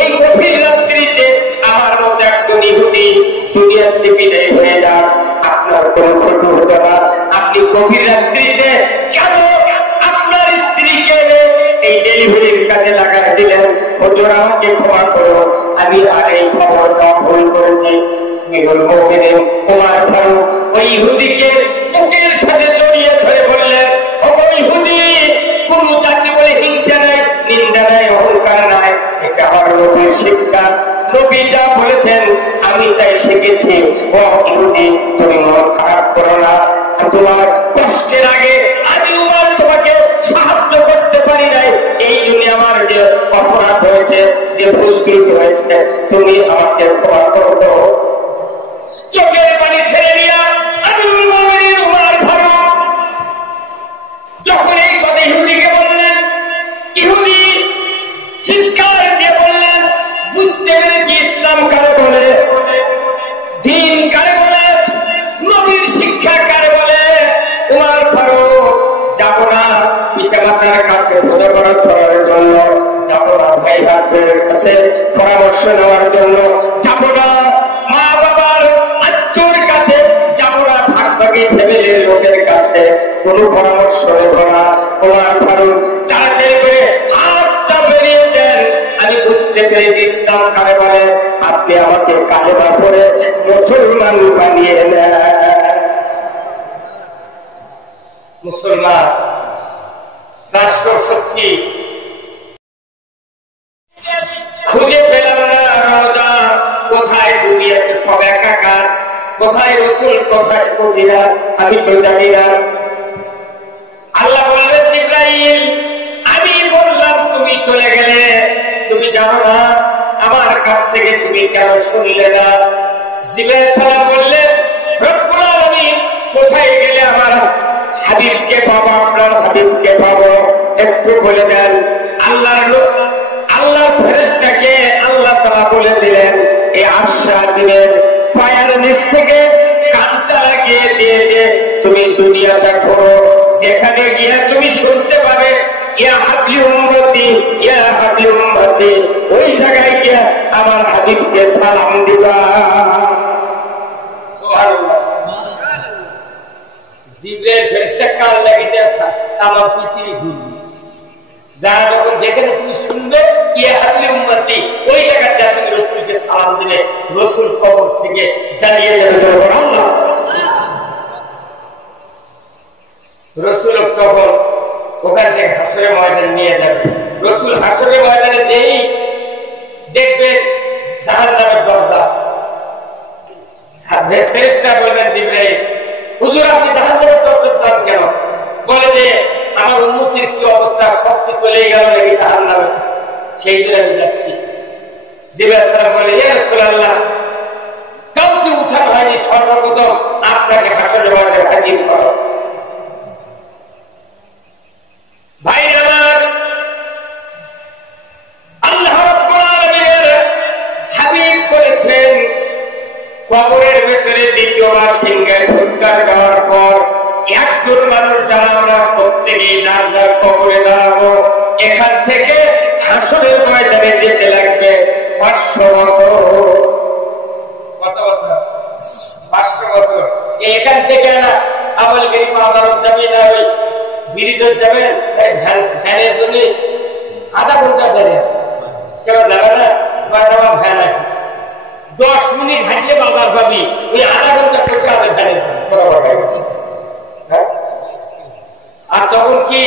এই গভীর রাত্রিতে আমার মতো একজন ইহুদি দুনিয়ার থেকে বিদায় হয়ে যান, আপনার কোনো ক্ষতি হতো না। আপনি গভীর রাত্রিতে কেন আপনার স্ত্রীকে এই ডেলিভারির কাজে লাগাই দিলেন? হুজুর আমাকে ক্ষমা করো, আমি আর এই খবর দেওয়া ভুল করেছি। ওমর ফারুক ওই ইহুদিকে বুকের সাথে জড়িয়ে ধরে বললেন, ও ইহুদি, কোন জাতি বলে হিংসা নাই, নিন্দা নাই, অহংকার নাই, এটা আমার নবীর শিক্ষা। নবী যা বলেছেন আমি তাই শিখেছি। ও ইহুদি, তুমি মন খারাপ করো না, তোমার কষ্টের আগে আমি উমর তোমাকে সাহায্য করতে পারি নাই, এই জন্য আমার যে অপরাধ হয়েছে, যে ভুল ত্রুটি হয়েছে, তুমি আমাকে ক্ষমা করো। চোখের পানি ছেড়ে দিয়া আমিরুল মুমিনিন উমর ফারুক যখন এই কথা ইহুদিকে বললেন, ইহুদি চিৎকার দিয়ে বললেন, বুঝতে পেরেছি ইসলাম কারে বলে, দ্বীন কারে বলে, নবীর শিক্ষা কারে বলে। উমর ফারুক যাব না পিতামাতার কাছে বোঝাপড়া করার জন্য, যাব না ভাই ভাইয়ের কাছে পরামর্শ নেওয়ার জন্য, যাব না মা বাবার আত্মীয়র কাছে, যাব না ভাগভাগী ফ্যামিলির লোকের কাছে, কোনো পরামর্শ নেব না। উমর ফারুক তাড়াতাড়ি করে হাতটা বেরিয়ে দেন, আমি বুঝতে পেরেছি ইসলাম কারে বলে, আপনি আমাকে কালেমা পড়ে মুসলমান বানিয়ে নেন। মুসলমান রাষ্ট্র শক্তি খুঁজে পেলাম না, রওজা কোথায়, দুনিয়াতে সব একাকার, কোথায় রসুল, কোথায় মদিনা, আমি তো জানি না। আল্লাহ বললেন, জিবরাইল আমি বললাম তুমি চলে গেলে, তুমি জানো না আমার কাছ থেকে তুমি কেন শুনলে না? জিবরাইল সালাম বললেন, রব্বুল আলামিন কোথায় গেলে আমার হাবিবকে পাবো, আপনার হাবিবকে পাবো, একটু বলে দেন। আল্লাহর ফেরেশতাকে আল্লাহ তাআলা বলে দিলেন, এই আশা দিনের পায়ের নিচ থেকে কানটা লাগিয়ে দিয়ে তুমি দুনিয়াটা ঘোরো, যেখানে গিয়ে তুমি শুনতে পাবে ইয়া হাবলি উম্মতি, ইয়া হাবলি উম্মতি, ওই জায়গায় গিয়ে আমার হাবিবকে সালাম দিবা। সুবহানাল্লাহ। জিবরাইল ফেরেশতা কান লাগিয়ে আমার পৃথিবী ঘুরবে, যারা যখন যেখানে তুমি শুনবে ইয়া হাবলি উম্মতি, ওই জায়গাটা তুমি রাসূলকে সালাম দিলে, রাসূল কবর থেকে দাঁড়িয়ে যাবে, আল্লাহ রাসূল তখন ওখান থেকে হাসরের ময়দানে নিয়ে যাবে। রাসূল হাসরের ময়দানে নেই, দেখবে জাহান্নামের দরজা। ফেরেশতা বলবেন, জিবরাইল হুজুর আপনি জাহান্নামের দরজার দাম কেন? বলে যে আমার উম্মতের কি অবস্থা, সব কি চলে গেল নাকি জাহান্নামে, সেই জন্য আমি যাচ্ছি। জিবরাইল সালাম বলে, ইয়া রাসূলুল্লাহ কাউকে উঠানো হয়নি, সর্বপ্রথম আপনাকে হাসরের ময়দানে হাজির করা হচ্ছে। ভাই আমার, আল্লাহ রাব্বুল আলামিনের হাবিব বলেছেন, কবরের ভেতরে দ্বিতীয়বার সিংহের ফুৎকার দেওয়ার পর একজন মানুষ যারা আমরা প্রত্যেকেই দাঁড় দাঁড় কবরে দাঁড়াবো, এখান থেকে হাসরের ময়দানে যেতে লাগবে 500 বছর। কত বছর? 500 বছর। এখান থেকে না আমলগিরি পাওয়ার যাবে না, ওই বিরিদ যাবেন ভ্যানের জন্য আধা ঘন্টা দাঁড়িয়ে আছে, কেন যাবে না? ভ্যান আছে 10 মিনিট হাঁটলে বাজার পাবি, ওই আধা ঘন্টা পৌঁছে হবে ভ্যানের। আর তখন কি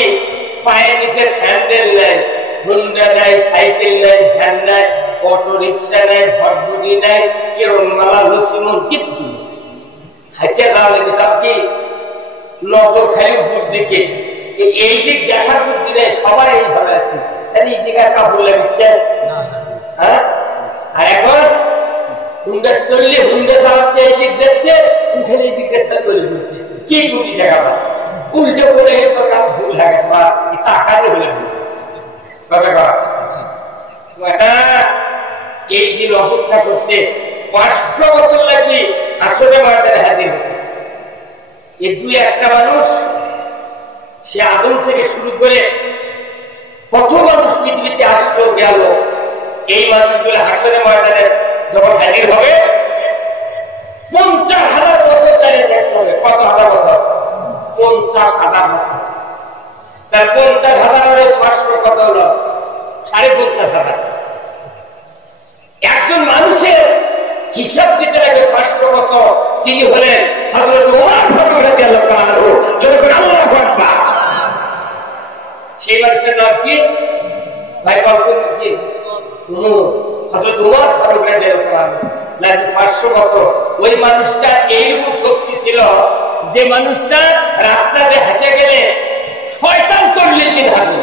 পায়ের নিচে স্যান্ডেল নেয়, হুন্ডা নেয়, সাইকেল নেয়, ভ্যান নেয়, অটো রিক্সা নেয়, ভটভুটি নেয়, কেরণমালা, লসিমন কিচ্ছু হাইচা যাওয়া লাগে। তার কি নজর খালি উপর দিকে, এই দিক দেখার বুদ্ধি নেই, সবাই এইভাবে আছে। তাহলে এই দিকে কাপড় লাগিচ্ছে। হ্যাঁ, আর এখন হুন্ডা চললে হুন্ডা চালাচ্ছে, এই দিক দেখছে, ওখানে এই দিক দেখছে চলে ঘুরছে। কি কোটি টাকা বা উল্টে বলে তোর কাজ ভুল লাগে, বা টাকারে হলে এই দিন অপেক্ষা করছে 500 বছর লাগবে আসলে মাঠের হাজির। এই দুই একটা মানুষ, সে আদম থেকে শুরু করে কত মানুষ পৃথিবীতে আসলো গেল, এই মানুষগুলো হাসরে ময়দানে যখন হাজির হবে 50,000 বছর দাঁড়িয়ে থাকতে হবে। কত হাজার বছর? 50,000 বছর। তার 50,000 500 কত হলো? 50,500। একজন মানুষের হিসাব দিতে লাগে 500 বছর। তিনি হলেন হযরত ওমর রাদিয়াল্লাহু তাআলা আনহু। যখন আল্লাহু আকবার, সেই মানুষের নাম কি ভাই? কল্পনা কি? হযরত ওমর রাদিয়াল্লাহু তাআলা আনহু। 500 বছর। ওই মানুষটা এইরকম শক্তি ছিল যে মানুষটা রাস্তাতে হেঁটে গেলে শয়তান 40 দিন হাঁটে।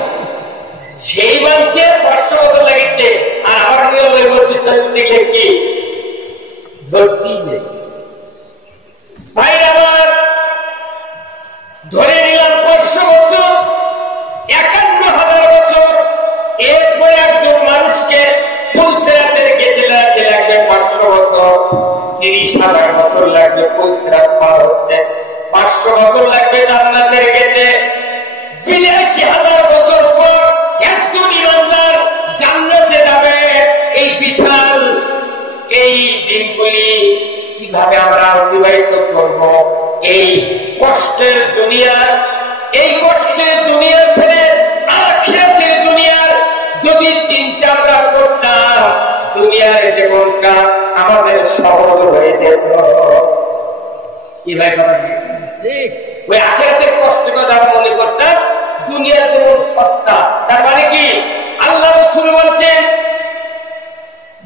সেই মানুষের 500 বছর লেগেছে। আর আমার নিয়ম এর মধ্যে দিকে কি ধরতেই নেই। ভাই আমার ধরে নিলাম 500 বছর, 51,000 বছর। এরপরে একজন মানুষকে ফুলসিরাতের গেছে লাগবে 500 বছর, 30,000 বছর লাগবে ফুলসিরাত পার হতে, 500 বছর লাগবে জান্নাতের গেছে। 82,000 বছর পর একজন ইমানদার জান্নাতে যাবে। এই বিশাল এই দিনগুলি কিভাবে আমরা অতিবাহিত করব? এই কষ্টের দুনিয়া, এই কষ্টের দুনিয়া ছেড়ে আখিরাতের দুনিয়ার যদি চিন্তা আমরা করতাম, দুনিয়ার জীবনটা আমাদের সহজ হয়ে যেত। কি ভাই কথা ঠিক? ওই আখিরাতের কষ্টের কথা মনে করতাম, দুনিয়ার জীবন সস্তা। তার মানে কি? আল্লাহ রাসূল বলছেন,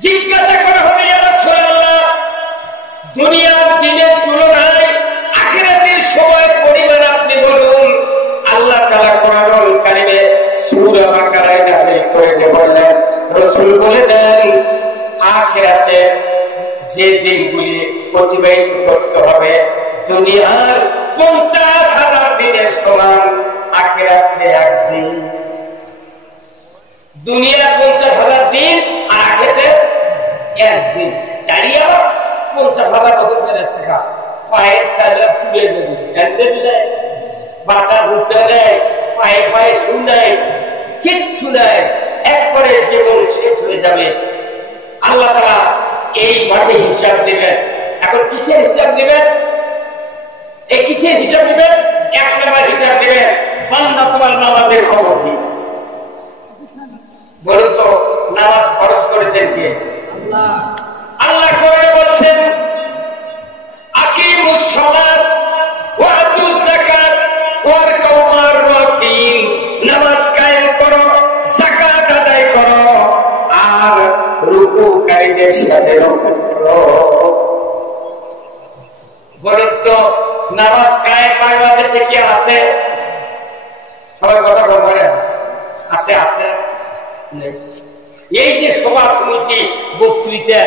জিজ্ঞাসা করা হবে ইয়া রাসূলুল্লাহ, দুনিয়ার দিনের তুলনায় আখিরাতের সময় পরিমাণ আপনি বলুন। আল্লাহ তাআলা কোরআনুল কারীমে সূরা বাকারায় নাযিল করে বলেন, রাসূল বলে দেন, আখিরাতে যে দিনগুলি অতিবাহিত করতে হবে দুনিয়ার 50,000 দিনের সমান, আখিরাতে একদিন। দুনিয়ার 50,000 দিন আর আখিরাতে একদিন। দাঁড়িয়ে আবার 50,000 বছর ধরে থাকা, পায়ের তালা ফুলে যাবে, স্যান্ডেল নেই, বাতা ধুতে নেই, পায়ে পায়ে শু নেই, কিচ্ছু নেই, একবারে জীবন শেষ হয়ে যাবে। আল্লাহ তাআলা এই মাঠে হিসাব নেবেন। এখন কিসের হিসাব নেবেন? এই কিসের হিসাব নেবেন? 1 নম্বর হিসাব নেবেন, বান্দা তোমার নামাজের খবর কি? বলুন তো, নামাজ ফরজ করেছেন কে? আল্লাহ। আল্লাহ কোরআনে বলছেন, আকিমুস সালাত ওয়া আতুজ যাকাত ওয়ারকাউ মা'র রাকিন। নামাজ কায়েম করো, যাকাত আদায় করো, আর রুকুকারীদের সাথে রুকু করো। বলুন তো, নামাজ কায়েম বাংলাদেশে কি আছে? সবাই কথা বলেন, আছে? আছে? এই যে সভা সমিতি, বক্তৃতা,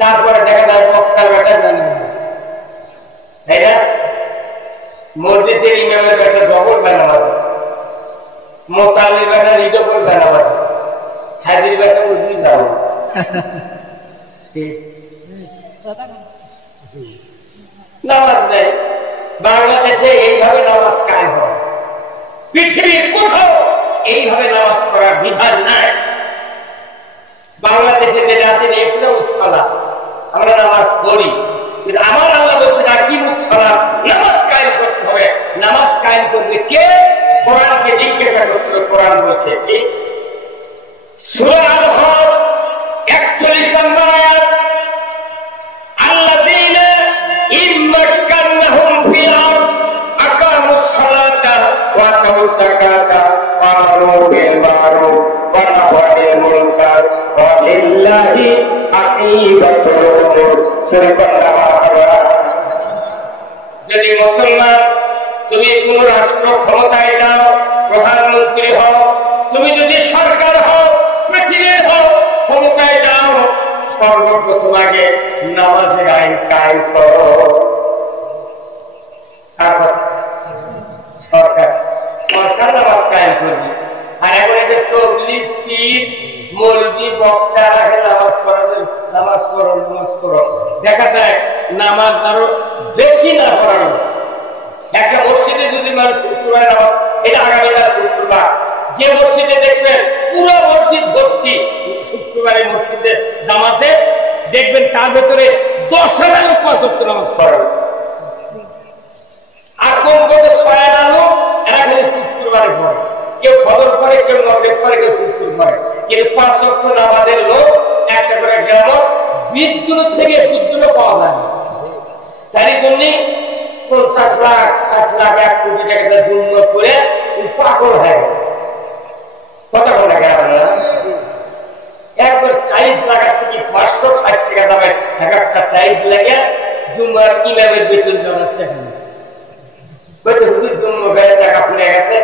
তারপরে দেখা যায় বক্তার বেটা জানে না, তাই না? মসজিদের ইমামের বেটা ডবল বানাবাদ, মোতালির বেটা রিডবল বানাবাদ, হাজির বেটা উজবি যাও। নামাজ নেই বাংলাদেশে, এইভাবে নামাজ কায়েম হয়। পৃথিবীর কোথাও এইভাবে নামাজ করার বিধান নাই। বাংলাদেশে যেটা আছে ইকরাউস সালাত, আমরা নামাজ পড়ি, কিন্তু আমার আল্লাহ বলছেন আকিমুস সালাত, নামাজ কায়েম করতে হবে। নামাজ কায়েম করবে কে? কোরআনকে জিজ্ঞাসা করতে হবে। কোরআন বলছে কি? সূরা আল-হজ যাকাতা ওয়া আমারু বিল মারুফ ওয়া নাহাউ আনিল মুনকার ওয়া লিল্লাহি আকিবাতুল উমুর। যদি মুসলমান তুমি কোন রাষ্ট্র ক্ষমতায় নাও, প্রধানমন্ত্রী হও, তুমি যদি সরকার হও, প্রেসিডেন্ট হও, ক্ষমতায় যাও, সর্বপ্রথম আগে নামাজের আইন কায়েম করো। সরকার সরকার নামাজ কায়েম করবে। আর এখন এই যে তবলিগ, পীর, মৌলবি, বক্তারা নামাজ পড়াবেন, নামাজ পড়ো, নামাজ পড়ো, দেখা যায় নামাজ আরো বেশি না পড়ানো। একটা মসজিদে যদি মানুষ শুক্রবার নামাজ, এটা আগামীকাল শুক্রবার, যে মসজিদে দেখবেন পুরো মসজিদ ভর্তি, শুক্রবারের মসজিদে জামাতে দেখবেন তার ভেতরে 10,000 লোক 5 ওয়াক্ত নামাজ পড়াবে। আর কোন কোন 6 লোক এরা খালি শুক্রবারে পড়ে, কেউ ফজর করে, কেউ মাগরিব করে, কেউ শুক্র করে, কিন্তু 5 ওয়াক্ত নামাজের লোক একটা করে গ্রাম 20 দূর থেকে 20 দূরে পাওয়া যায়। তাই জন্য 50 লাখ 60 লাখ 1 কোটি টাকা জন্য করে পাগল হয়ে গেছে। কথা বলে গেল একবার টাইলস লাগাচ্ছে কি 560 টাকা দামে একটা টাইলস লাগে জুমার ইমামের বেতন দেওয়ার টাকা বলছে হুজুর জুম্মা বেড়ে টাকা ফুলে গেছে,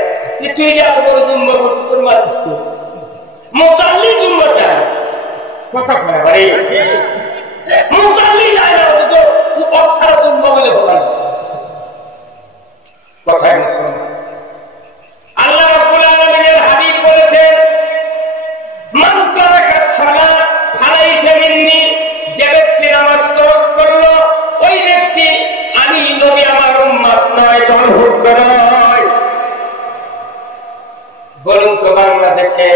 তুই এত বড় জুম্মা করছিস, তোর মানুষ তো মোতাল্লি জুম্মা যায়। কথা বলে ভাই মোতাল্লি যায় না, অথচ অক্সারা জুম্মা বলে বলা কথাই আল্লাহ রাব্বুল আলামিনের হাবিব বলেছেন, মান তারাকা সালাত ফালাইসা মিন্নি, যে ব্যক্তি নামাজ তরক করলো ওই ব্যক্তি আমি নবী আমার উম্মত নয়, দলভুক্ত নয়। বলুন তো বাংলাদেশে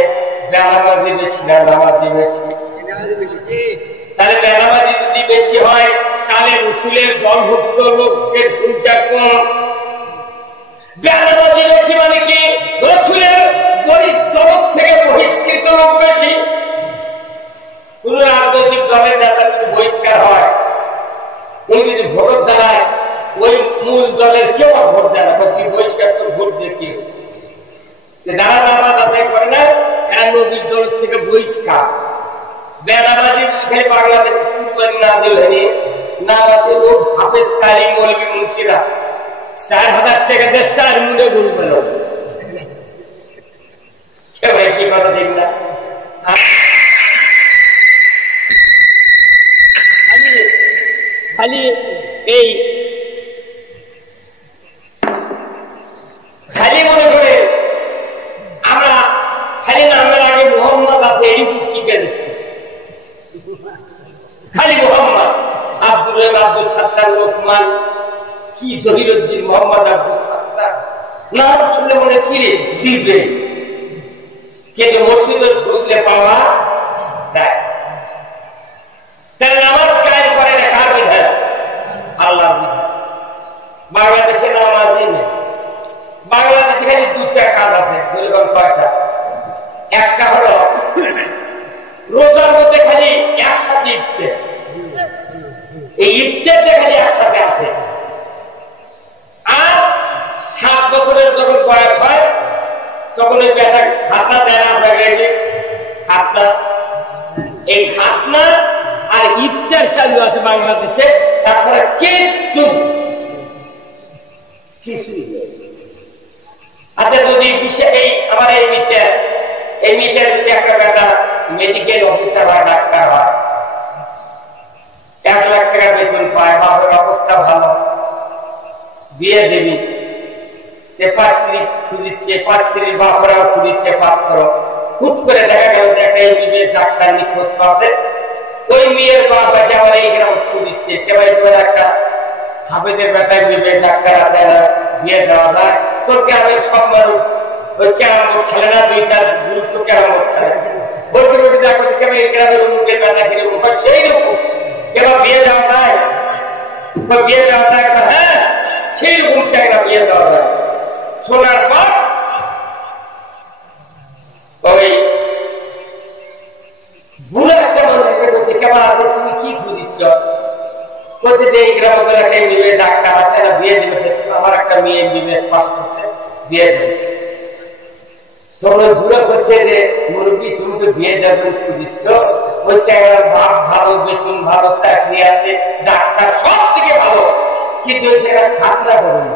বেনামাজি বেশি না নামাজি বেশি? তাহলে বেনামাজি যদি বেশি হয় তাহলে রাসূলের দলভুক্ত লোকের সংখ্যা কম। বেনামাজি বেশি মানে কি রাসূলের দল থেকে বহিষ্কৃত লোক বেশি। কোন রাজনৈতিক দলের নেতা যদি বহিষ্কার হয়, উনি যদি ভোট দাঁড়ায়, ওই মূল দলের কেউ ভোট দেয় না, তুই বহিষ্কার তো ভোট দিয়ে কেউ যারা নামাজ আদায় করে না, এরা নবীর দল থেকে বহিষ্কার। বেনামাজি খালি বাংলাদেশে কুরবানি না দিলে নামাজে লোক হাফেজ কারি মৌলবি মুন্সিরা 4,000 টাকা দিয়ে 4 মুড়ে গরু পেল। কি কথা দিন না খালি এই খালি মনে করে আমরা খালি নামের আগে মোহাম্মদ আছে এইটুকু টিকে দিচ্ছি, খালি মোহাম্মদ। আব্দুল সাত্তার, লোকমান, কি জহিরুদ্দিন, মোহাম্মদ আব্দুল সাত্তার নাম শুনলে মনে কি রে শিখবে, কিন্তু মসজিদে ঢুকলে পাওয়া যায়। তাহলে নামাজ কায়েম করে না কার বিধান? আল্লাহর বিধান। বাংলাদেশে নামাজই নেই। বাংলাদেশে খালি 2টা কাজ আছে, বলবেন কয়টা? একটা হলো রোজার মধ্যে খালি একসাথে ইফতার, এই ইফতারটা খালি একসাথে আছে। আর 7 বছরের যখন বয়স হয় তখন ওই বেটা খাতনা দেয় না, খাতনা, এই খাতনা আর ইফতার চালু আছে বাংলাদেশে, তাছাড়া কিছু আচ্ছা যদি এই আমার এই মিটার যদি একটা বেটা মেডিকেল অফিসার হয়, ডাক্তার হয়, 1 লাখ টাকা বেতন পায়, বাবার অবস্থা ভালো, বিয়ে দেবী, পাত্রী খুঁজিচ্ছে, পাত্রীর বাপরাও খুঁজিচ্ছে পাত্র, হুট করে দেখা গেল যে একটা এমবিবিএস ডাক্তার নিখোঁজ আছে, ওই মেয়ের বাপ আছে আমার এই গ্রামে খুঁজিচ্ছে, একটা হাফেজের বেটা এমবিবিএস ডাক্তার আছে, বিয়ে দেওয়া যায়। তোর গ্রামের সব মানুষ ওই ক্যারাম বোর্ড খেলে না, 2-4 গুরুত্ব ক্যারাম বোর্ড খেলে, বলতে বলতে দেখো এই গ্রামের উন্নতির বেটা কিরকম সেই রকম কেন বিয়ে দেওয়া যায়, বিয়ে দেওয়া যায়, হ্যাঁ সেই রকম চাই না বিয়ে দেওয়া যায়। শোনার পর ওই বুড়ো একটা মানুষকে বলছে, কেমন আছে, তুমি কি খুঁজিচ্ছ? বলছে যে এই গ্রামের একটা মেয়ে ডাক্তার আছে না, বিয়ে দিবে, আমার একটা মেয়ে এমবিবিএস পাস করছে, বিয়ে দেবে। তোমরা ঘুরে করছে যে মুরব্বী তুমি তো বিয়ে দেবেন দিচ্ছ, ওই জায়গার বাপ ভালো, বেতন ভালো, চাকরি আছে, ডাক্তার সব থেকে ভালো, কিন্তু ওই জায়গায় খাতনা করে না।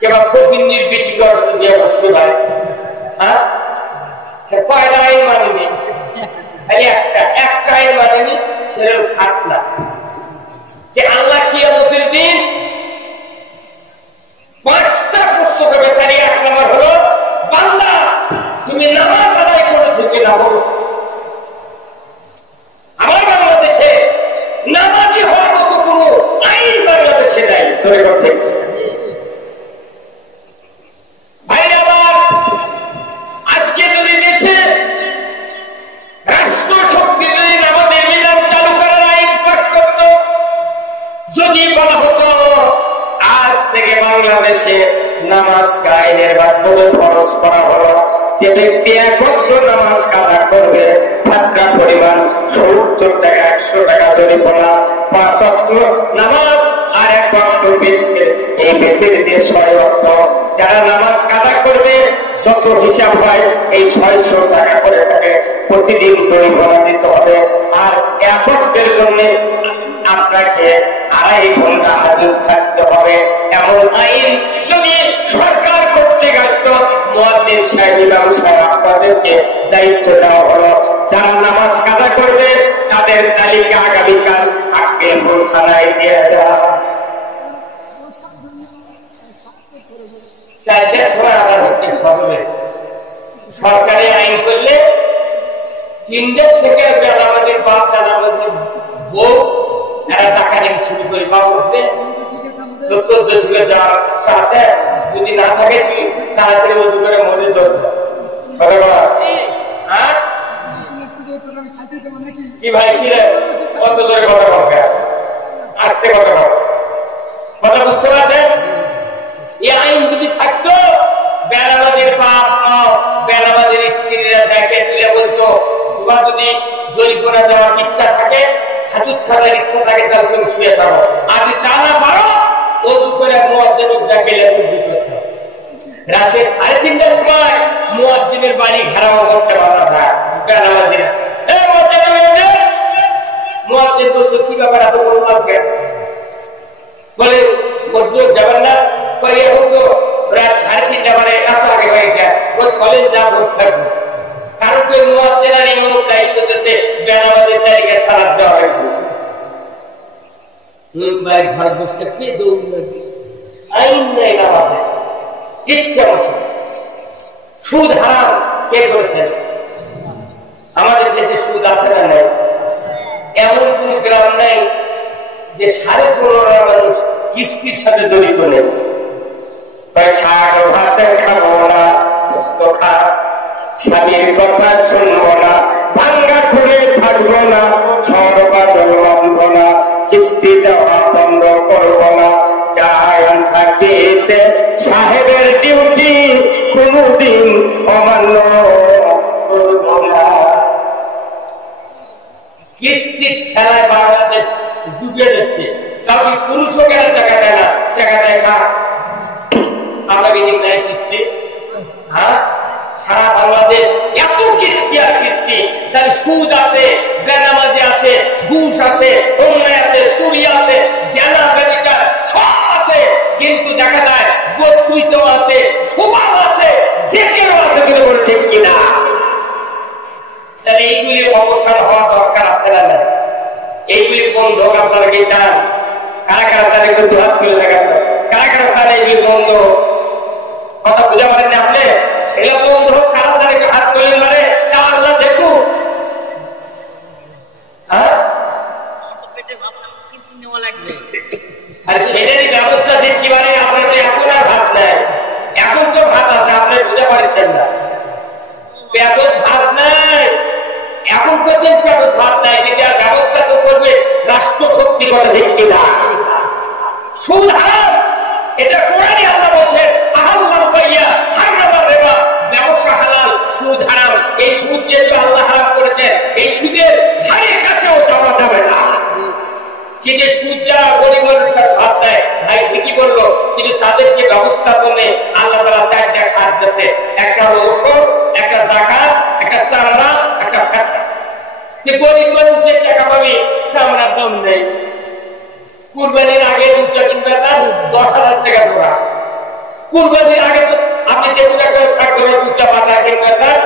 কেবল ফকিন্নির বেশি করে বিয়ে করতে পারে। হ্যাঁ, কয়টা আইন মানেনি, একটা আইন মানেনি, সেটা খাতনা। যে আল্লাহ কিয়ামতের দিন 5টা প্রশ্ন করবে। তার 1 নম্বর হলো, বান্দা তুমি নামাজ আদায় করেছো কিনা বলো। আমার বাংলাদেশে নামাজি হওয়ার মতো কোন আইন বাংলাদেশে নাই। ঠিক ভাই আমার, আজকে যদি দেশে রাষ্ট্র শক্তি যদি নামাজের বিধান চালু করার আইন পাস করত, যদি বলা হতো আজ থেকে বাংলাদেশে নামাজ আইনের মাধ্যমে খরচ করা হলো, যে ব্যক্তি 1 ওয়াক্ত নামাজ কাদা করবে মাত্রা পরিমাণ 70 টাকা, 100 টাকা জরিমানা, 5 ওয়াক্ত নামাজ আর 1 ওয়াক্ত বেতন, এই বেতন দিয়ে 6 ওয়াক্ত। যারা নামাজ কাদা করবে যত হিসাব হয় এই 600 টাকা করে তাকে প্রতিদিন জরিমানা দিতে হবে। আর 1 ওয়াক্তের জন্য আপনাকে 2.5 ঘন্টা হাজত থাকতে হবে। এমন আইন যদি সরকার কর্তৃক আসতো, মুয়াজ্জিন সাহেব, ইমাম সাহেব, আপনাদেরকে দায়িত্ব দেওয়া হলো, যারা নামাজ কাদা করবে তাদের তালিকা আগামীকাল আক্কেলপুর থানায় দিয়ে দেওয়া। সরকারি আইন করলে 3টের থেকে আমাদের বাপ, আমাদের বউ, এরা টাকা নিয়ে শুরু করে বাবু উঠবে 14 যাওয়ার আছে। যদি না থাকে তুই তাড়াতাড়ি উঁচু করে মসজিদ ধরতে কথা বলা। হ্যাঁ কি ভাই, কি রে কত ধরে কথা বলবে, আস্তে কথা বল, কথা বুঝতে পারছেন? এই আইন যদি থাকতো, বেনামাজের বাপ মা, বেনামাজের স্ত্রীরা দেখে তুলে বলতো, তোমার যদি জরিমানা দেওয়ার ইচ্ছা থাকে, হাজত খাওয়ার ইচ্ছা থাকে, তাহলে তুমি শুয়ে থাকো, আর যদি তা না পারো ওযু করে মুয়াজ্জিন ডাকে রাতে 3:30টার সময় মুয়াজ্জিনের বাড়ি ঘেরাও করতে বাধা থাকে। বেনামাজিরা মুয়াজ্জিন বলতো, কি ব্যাপার এত বললাম কেন? বলে মসজিদ যাবেন না? এখন তো রাত 3:30 মানে এত আগে হয়ে যায়, ও চলেন যা বসে থাকবো। কারণ কেউ মুয়াজ্জিন আর এমন দায়িত্ব দিয়েছে বেনামাজির তালিকা ছাড়া দেওয়া হয়েছে। ঘর বসে থাকবে, আইন নেই, নামাজে ইচ্ছা মতো। সুদ হারাম কে করেছেন? আমাদের দেশে সুদ আছে না নেই? এমন কোন গ্রাম নেই যে 15.5 মানুষ কিস্তির সাথে জড়িত নেই। শাক ভাতে খাবো না, স্বামীর কথা শুনবো না, ভাঙ্গা খুঁড়ে থাকবো না, ঝড় বাদল মানবো না, কিস্তি দেওয়া বন্ধ করবো না, চায়ান থাকিতে সাহেবের ডিউটি কোনদিন অমান্য করবো না। কিস্তির খেলায় বাংলাদেশ ডুবে যাচ্ছে। তাও কি পুরুষও কেন টাকা দেয় না? টাকা দেয় না, আমরা কি দেয় কিস্তি? হ্যাঁ, সারা বাংলাদেশ এত কিস্তি আর কিস্তি। তাহলে সুদ আছে, বেনামাজি আছে, ঘুষ আছে, অন্যায় আছে, চুরি আছে, জেনা ব্যভিচার সব আছে, কিন্তু দেখা যায় বক্তৃত আছে, স্বভাব আছে, জেকেরও আছে, কিন্তু বলে ঠিক কিনা? তাহলে এইগুলির অবসান হওয়া দরকার আছে না? এইগুলি বন্ধ হোক। আপনারা কি চান? কারা কারা তাদের কিন্তু হাত তুলে দেখান, কারা কারা তারা এইগুলি বন্ধ? কথা বুঝা পারেন না আপনি? এগুলো বন্ধ হোক, কারা তাদের হাত তুলে মানে আল্লাহ দেখুন। আর সেটারই ব্যবস্থা দেখি মানে আপনার তো এখন আর ভাত নেয়। এখন তো ভাত আছে, আপনি বুঝতে পারছেন না। পেটত ভাত নাই, এখন পর্যন্ত পেটত ভাত নাই, যেটা ব্যবস্থা তো করবে রাষ্ট্র শক্তি করে দেখি না। সুদ হারাম, এটা কোরআনে আল্লাহ বলছে, আহাল্লাহ পাইয়া হারামার রিবা, ব্যবসা হালাল, সুদ হারাম। এই সুদ যেহেতু আল্লাহ হারাম করেছে, এই সুদের ধারে কাছেও যাওয়া যাবে না। যে সুদ যারা গরিব মানুষের ভাত দেয়, ভাই ঠিকই কি বললো, কিন্তু তাদেরকে ব্যবস্থাপনে আল্লাহ তাআলা চারটা খাত দিয়েছে, একটা হলো ওষুধ, একটা যাকাত, একটা চামড়া, একটা ফেতরা। যে গরিব মানুষ যে টাকা পাবে চামড়ার দাম নেই। কুরবানির আগে দুধটা কিনবে তার 10,000 টাকা ধরা। কুরবানির আগে আপনি যে টাকা দুধটা পাতা কিনবে তার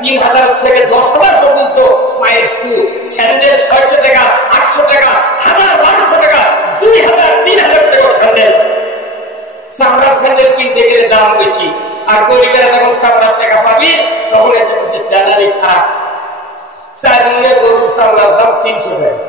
3,000 থেকে 10,000 পর্যন্ত মায়ের শু, স্যান্ডেল 600 টাকা, 800 টাকা, 1000, 1200 টাকা, 2,000, 3,000 টাকা স্যান্ডেল। চামড়ার স্যান্ডেল কিনতে গেলে দাম বেশি, আর গরিবেরা যখন চামড়ার টাকা পাবি তখন এসে বলছে জ্বালানি খারাপ। 4 মনে গরুর চামড়ার দাম 300 টাকা।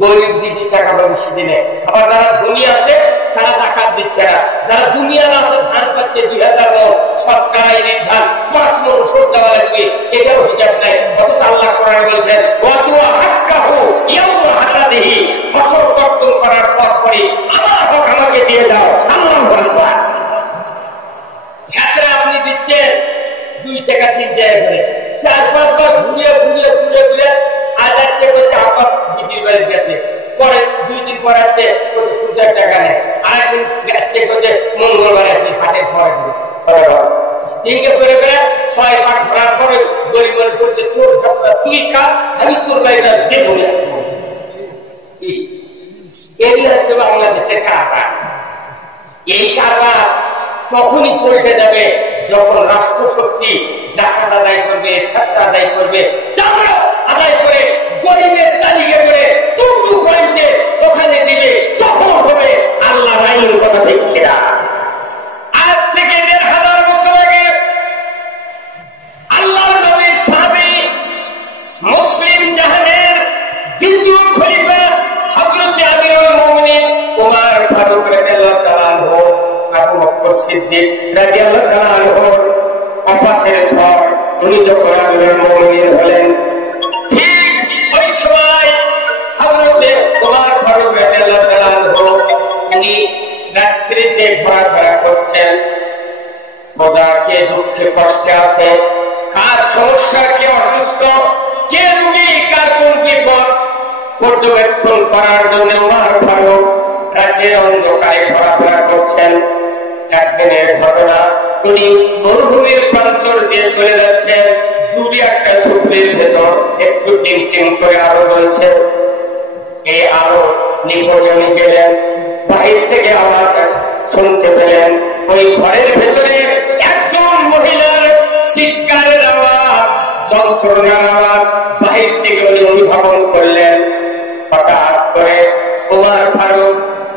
গরিব জিজি টাকা পাবে সেদিনে। আবার যারা ধনী আছে তারা যাকাত দিচ্ছে না, যারা দুনিয়া আছে ধান পাচ্ছে 2000 মণ, সরকার ধান 5 মণ ওষুধ দেওয়া লাগবে, এটাও হিসাব নাই। অথচ আল্লাহ কোরআনে বলছেন ওয়াতুয়া হাক্কাহু ইয়াউমা হাসাদিহি, ফসল কর্তন করার পর পরে আমার হক আমাকে দিয়ে দাও। আল্লাহু আকবার। ক্ষেত্রে আপনি দিচ্ছেন 2 টাকা 3 টাকা করে, 4-5 বার ঘুরিয়ে ঘুরিয়ে ঘুরিয়ে ঘুরিয়ে আজ যাচ্ছে করছে আবার বিক্রি করে গেছে, পরে 2 দিন পর আসছে করছে 2,000 টাকা নেয়, আরেকদিন যাচ্ছে করছে মঙ্গলবার আছে হাটের পরে তিনকে করে করে 6 পাক ধরার পরে গরিব মানুষ করছে তোর তুই খা, আমি তোর বাড়িটা যে বলে এগুলো হচ্ছে বাংলাদেশের কারবার। এই কারবার তখনই পৌঁছে যাবে যখন রাষ্ট্রশক্তি যাকাত আদায় করবে, ফেতরা আদায় করবে, চামড়া আদায় করে গরিবের তালিকা করে 2 পয়েন্টে ওখানে দিবে, তখন হবে আল্লাহর আইন। কথা ঠিক কিনা? আজ থেকে 1,500 বছর আগে আল্লাহর নবীর সাহাবী মুসলিম জাহানের দ্বিতীয় খলিফা হযরত আমিরুল মুমিনিন ওমর ফারুক রাদিয়াল্লাহু তাআলা আনহু, আবু বকর সিদ্দিক রাদিয়াল্লাহু তাআলা আনহু ওফাতের পর উনি যখন আমিরুল মুমিনিন হলেন, ঠিক ওই সময় হযরত ওমর ফারুক রাদিয়াল্লাহু তাআলা আনহু উনি রাত্রিতে ঘোরাফেরা করছেন। বাজার কে দুঃখে কষ্টে আছে, কার সমস্যা, কে অসুস্থ, কে রোগী, কার কোন বিপদ পর্যবেক্ষণ করার জন্য ওমর ফারুক রাতের অন্ধকারে ঘোরাফেরা করছেন। একদিনের ঘটনা, উনি মরুভূমির প্রান্তর দিয়ে চলে যাচ্ছেন, দূরে একটা ঝুপড়ির ভেতর একটু টিম টিম করে আলো জ্বলছে। এই আলো নিকটে গেলেন, বাহির থেকে আওয়াজ শুনতে পেলেন। ওই ঘরের ভেতরে একজন মহিলার চিৎকারের আওয়াজ, যন্ত্রণার আওয়াজ বাহির থেকে উনি অনুধাবন করলেন। হঠাৎ করে ওমর ফারুক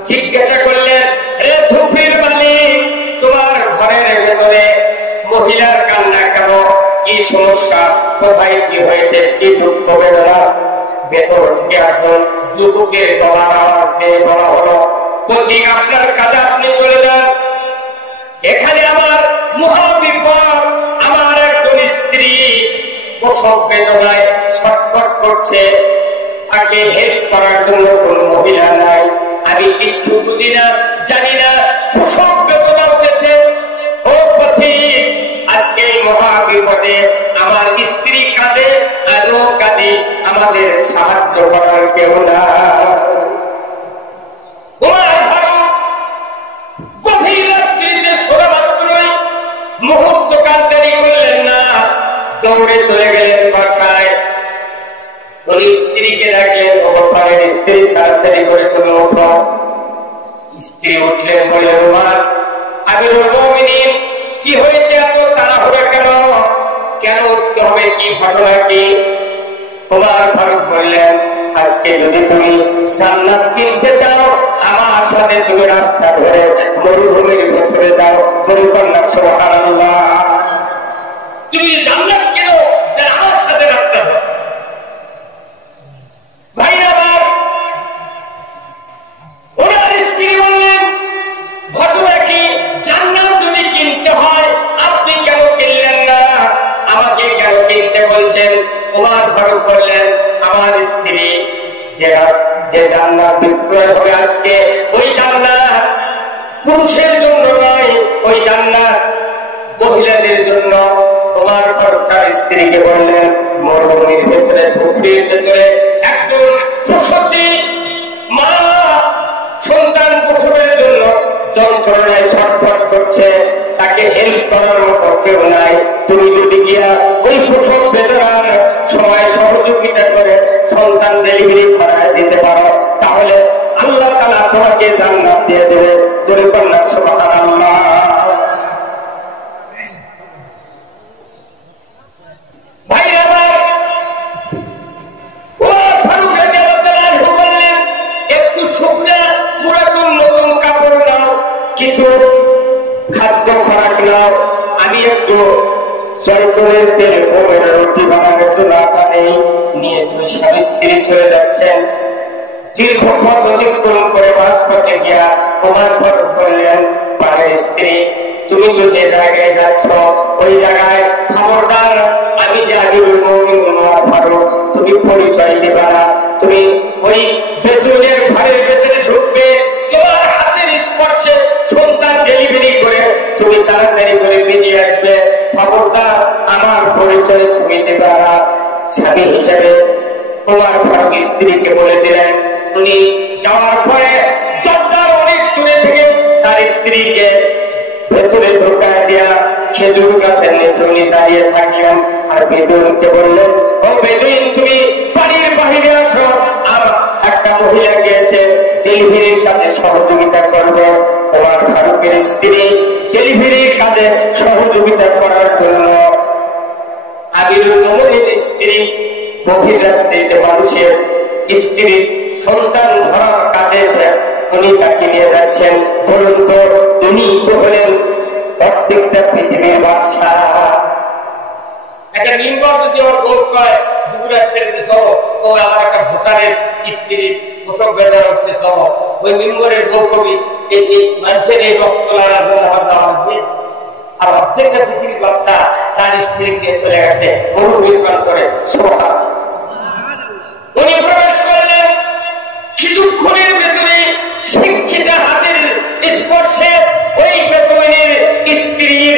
জিজ্ঞাসা করলেন, হে ঝুপড়ির মালিক, তোমার ঘরের ভেতরে মহিলার কান্না কেন? কি সমস্যা? কোথায় কি হয়েছে? কি দুঃখ বেদনা? ভেতর থেকে একজন যুবকের গলার আওয়াজ দিয়ে বলা হলো, পথিক আপনার কাজে আপনি চলে যান, এখানে আমার মহাবিপদ। আমার একজন স্ত্রী প্রসব বেদনায় ছটফট করছে, তাকে হেল্প করার জন্য কোন মহিলা নাই। আমি কিচ্ছু বুঝি না, জানি না, প্রসব বেদনা উঠেছে। ও পথিক, আজকে এই মহাবিপদে আমার স্ত্রী কাঁদে, আরো কাঁদে, আমাদের সাহায্য করার কেউ না। গভীর রাত্রিতে শোনা মাত্রই মুহূর্ত কান্দারি করলেন না, দৌড়ে চলে গেলেন বাসায়। উনি স্ত্রীকে ডাকলেন, ওপারের স্ত্রী তাড়াতাড়ি করে তুমি ওঠো। স্ত্রী উঠলেন, বললেন ওমর, আমিরুল মুমিনিন কি হয়েছে? এত তাড়াহুড়া কেন? কেন উঠতে হবে? কি ঘটনা কি? ওমর ফারুক বললেন, আজকে যদি তুমি জান্নাত কিনতে চাও, আমার সাথে তুমি রাস্তা ধরে মরুভূমির ভেতরে যাও। তুমি কন্যা সুবহানাল্লাহ, তুমি জান্নাত কিনো, আমার সাথে রাস্তা ধরো। ভাই আমার, ওনার স্ত্রী বললেন, ঘটনা কি? জান্নাত যদি কিনতে হয় আপনি কেন কিনলেন না? আমাকে কেন কিনতে বলছেন? ওমর ফারুক বললেন, আমার স্ত্রী যে জান্নাত বিক্রয় হবে আজকে, ওই জান্নাত পুরুষের জন্য নয়, ওই জান্নাত মহিলাদের জন্য। ওমর ফারুক তার স্ত্রীকে বললেন, মরুভূমির ভেতরে, ঝুপড়ির ভেতরে একজন প্রসূতি মা করার মতো কেউ নাই। তুমি যদি গিয়া ওই প্রসব বেদনার সময় সহযোগিতা করে সন্তান ডেলিভারি করায় দিতে পারো, তাহলে আল্লাহ তাআলা তোমাকে জান্নাত দিয়ে দেবে। তুমি কন্যা সুবহানাল্লাহ। ভাই আমার, ওমর ফারুক রাদিয়াল্লাহু তাআলা বললেন, একটু শুকনা পুরাতন নতুন কাপড় নাও, কিছু খাদ্য খোরাক নাও, আমি একটু জয়তুনের তেল গমের রুটি বানানোর জন্য আটা নেই। নিয়ে দুই স্বামী স্ত্রী চলে যাচ্ছেন। দীর্ঘ পথ অতিক্রম করে বাস করতে গিয়া ওমর ফারুক বললেন, পারের স্ত্রী, তুমি তো যে জায়গায় যাচ্ছ ওই জায়গায় খবরদার আমি যে আমিরুল মুমিনিন ওমর ফারুক, তুমি পরিচয় দেবে না। তুমি ওই বেতুনের ঘরের ভেতরে ঢুকবে, তোমার হাতের স্পর্শে সন্তান ডেলিভারি করে তুমি তাড়াতাড়ি করে বেরিয়ে আসবে। খবরদার আমার পরিচয় তুমি দেবে না। স্বামী হিসেবে ওমর ফারুক স্ত্রীকে বলে দিলেন। উনি যাওয়ার পরে দরজার অনেক দূরে থেকে তার স্ত্রীকে ভেতরে ঢোকায় দিয়া খেজুর গাছের নিচে উনি দাঁড়িয়ে থাকলেন। আর বেদুইনকে বললেন, ও বেদুইন, তুমি বাড়ির বাহিরে আসো, আর একটা মহিলা গিয়েছে ডেলিভারির কাজে সহযোগিতা করবে। ওমর ফারুকের স্ত্রী ডেলিভারির কাজে সহযোগিতা করার জন্য আমিরুল মুমিনিন স্ত্রী গভীর রাত্রিতে মানুষের স্ত্রী সন্তান ধরার কাজে উনি তাকে নিয়ে যাচ্ছেন। বলুন তো, উনি তো হলেন প্রত্যেকটা পৃথিবীর বাদশাহ। একটা মিম্বর যদি আমার বউ কয় দুপুর রাত্রিতে সহ, ও আমার একটা ভোটারের স্ত্রী প্রসব বেদনা হচ্ছে সহ, ওই মিম্বরের বউ কবি এই মানুষের এই রক্ত লাগার জন্য আমার দেওয়া হবে। আর প্রত্যেকটা পৃথিবীর বাদশাহ তার স্ত্রীকে চলে গেছে মরুভূমির প্রান্তরে। উনি প্রবেশ করলেন, কিছুক্ষণের ভেতরে শিক্ষিত হাতের স্পর্শে ওই বেদুইনের স্ত্রীর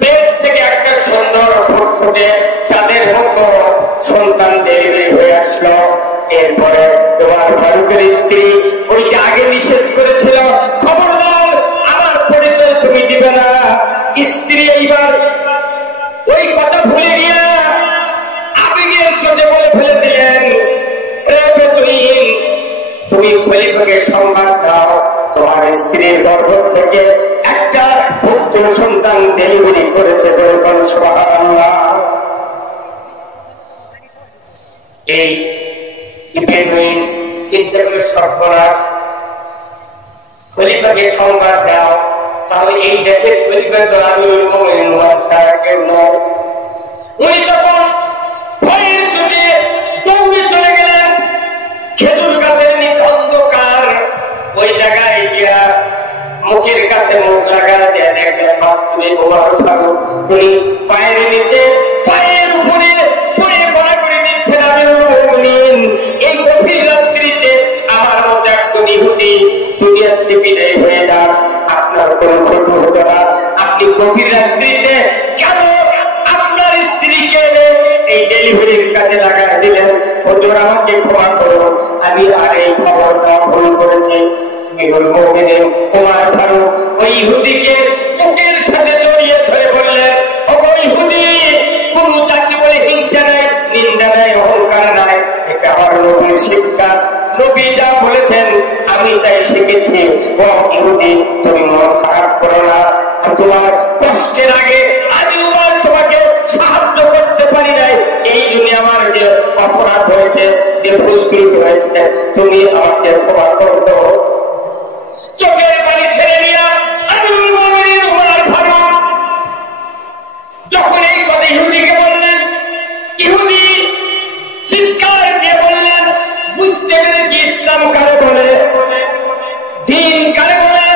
পেট থেকে একটা সুন্দর ফুটফুটে চাঁদের মতো সন্তান ডেলিভারি হয়ে আসলো। এরপরে ওমর ফারুকের স্ত্রী ওই যে আগে নিষেধ করেছিল, খবরদার আমার পরিচয় তুমি দিবে না, স্ত্রী এইবার ওই কথা ভুলে গিয়া আবেগের চোটে বলে ফেলে দিলেন, তুমি খলিফাকে সংবাদ দাও, তোমার স্ত্রীর গর্ভ থেকে একটা পুত্র সন্তান ডেলিভারি করেছে। সুবহানাল্লাহ। এই বেদুইন চিন্তা করে সর্বনাশ, খলিফাকে সংবাদ দাও, তাহলে এই দেশের খলিফা তো আমিরুল মুমিনিন ওমর ছাড়া কেউ নয়। উনি তখন ভয়ের চোটে দৌড়ে চলে গেলেন খেজুর গাছের নিচে অন্ধকার ওই জায়গায় গিয়া মুখের কাছে মুখ লাগা দিয়ে দেখলেন বাস্তবে ওমর ফারুক উনি পায়ের নিচে পায়ের উপরে পড়ে গড়া করে দিচ্ছেন আমিরুল মুমিনিন। এই গভীর রাত্রিতে আমার মতো একজন ইহুদি দুনিয়া থেকে বিদায় হয়ে যান, আপনার কোনো ক্ষতি হতো না। আপনি গভীর রাত্রিতে কেন আপনার স্ত্রীকে এই ডেলিভারির কাজে লাগাই দিলেন? হুজুর আমাকে ক্ষমা করুন, আমি আর এই খবরটা ভুল করেছি। আমিরুল মুমিনিন ওমর ফারুক ওই ইহুদিকে বুকের সাথে জড়িয়ে ধরে বললেন, ও ইহুদি, কোন জাতি বলে হিংসা নাই, নিন্দা নাই, অহংকার নাই, এটা আমার নবীর শিক্ষা। নবী যা বলেছেন আমি তাই শিখেছি। ও ইহুদি, তুমি মন খারাপ করো না, তোমার কষ্টের আগে আমি ওমর তোমাকে সাহায্য করতে পারি নাই। এই দুনিয়া আমার যে অপরাধ হয়েছে, যে ভুল ত্রুটি হয়েছে, তুমি আমাকে ক্ষমা করো। চোখের পানি ছেড়ে নিয়া আমিরুল মুমিনিন ওমর ফারুক যখন এই কথা ইহুদিকে বললেন, ইহুদি চিৎকার দিয়ে বললেন, বুঝতে পেরেছি ইসলাম কারে বলে, দিন কারে বলে,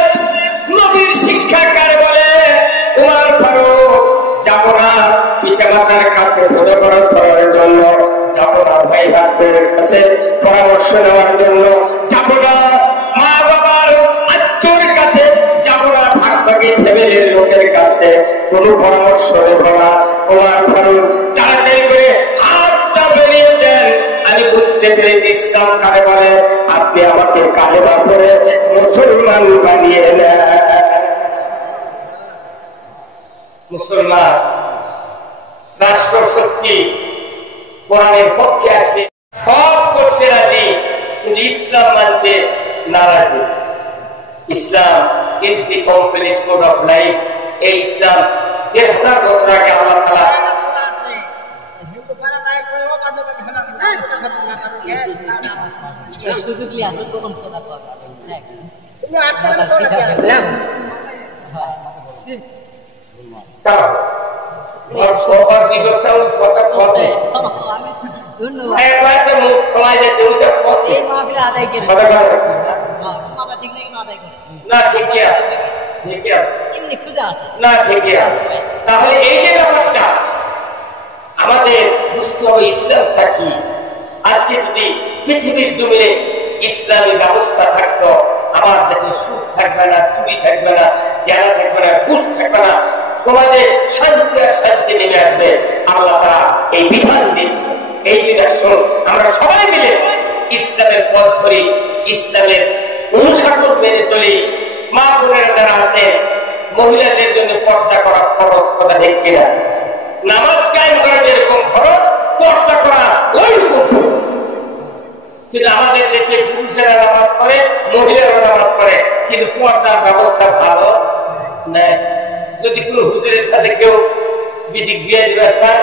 নবীর শিক্ষা কারে বলে। ওমর ফারুক, যাব না পিতা মাতার কাছে বোঝাপড়া করার জন্য, যাব না ভাই ভাইয়ের কাছে পরামর্শ নেওয়ার জন্য, যাব না মা বাবার আত্মীয়র কাছে, যাব না ভাগ ভাগে ফ্যামিলির লোকের কাছে, কোনো পরামর্শ নেব না। ওমর ফারুক তাড়াতাড়ি করে হাতটা বেরিয়ে দেন, আমি বুঝতে পেরেছি ইসলাম কারে বলে, আপনি আমাকে কালেমা পড়ে মুসলমান বানিয়ে নেন। মুসলমান রাষ্ট্র শক্তি কোরআনের পক্ষে আসলে সব করতে রাজি, কিন্তু ইসলাম মানতে নারাজি। Islam is the complete code of life. এই ইসলাম 1000 বছর আগে আল্লাহ তাআলা তাহলে এই যে ব্যাপারটা আমাদের বুঝতে হবে ইসলামটা কি। আজকে যদি পৃথিবীর জমিনে ইসলামী ব্যবস্থা থাকতো, আমার দেশে সুখ থাকবে না, চুরি থাকবে না, জেনা থাকবে না, ঘুষ থাকবে না, সমাজে শান্তি আর শান্তি নেমে আসবে। আল্লাহ তাআলা এই বিধান দিয়েছে। এই দিন আসুন আমরা সবাই মিলে ইসলামের পথ ধরি, ইসলামের অনুশাসন মেনে চলি। মা বোনেরা যারা আছে, মহিলাদের জন্য পর্দা করা ফরজ, কথা ঠিক কিনা? নামাজ কায়েম করা যেরকম ফরজ, পর্দা করা ওইরকম। কিন্তু আমাদের দেশে পুরুষেরা নামাজ পড়ে, মহিলারা নামাজ পড়ে, কিন্তু পর্দার ব্যবস্থা ভালো নেই। যদি কোন হুজুরের সাথে কেউ বিধিক বিয়ে দিতে চায়,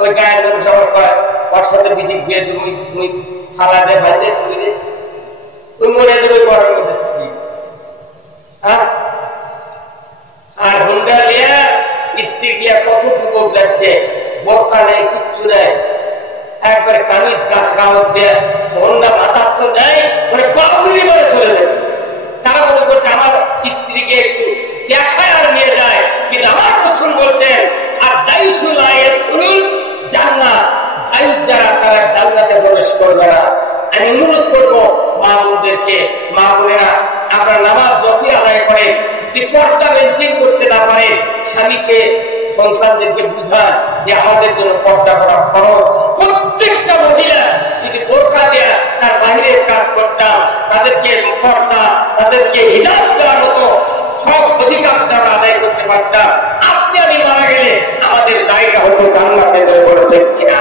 ওই গায়ের মানুষ আমার কয় ওর সাথে বিধিক বিয়ে তুমি সালাদে ভাইতে চলে ওই মনে দেবে পড়ার মধ্যে থাকি। আর হুন্ডা লিয়া স্ত্রী গিয়া কত যুবক যাচ্ছে, বোরকা নেই, কিচ্ছু নেই, একবারে কামিজ গাঁত দিয়ে হুন্ডা মাথার তো নেই, মানে বাউরি করে চলে যাচ্ছে। তারা মনে করছে আমার স্ত্রীকে একটু দেখায় আর নিয়ে যায়, কিন্তু আমার রসূল বলছেন আর দায়ুসুল আয়াত কুলুল জান্নাত, দায়ুস যারা তারা জান্নাতে প্রবেশ করবে না। আমি অনুরোধ করবো মা বোনদেরকে, মা বোনেরা আপনার নামাজ যতই আদায় করে, যদি পর্দা মেনটেন করতে না পারে, স্বামীকে সন্তানদেরকে বুঝান যে আমাদের জন্য পর্দা করা খরচ। প্রত্যেকটা মহিলা যদি বোরকা দেয়া তার বাহিরের কাজ করতাম, তাদেরকে পর্দা, তাদেরকে হিজাব দেওয়ার মতো সব অধিকার আমরা আদায় করতে পারতাম, আপনি আমি মারা গেলে আমাদের জায়গা হতো জান্নাতে। বলেছেন কিনা?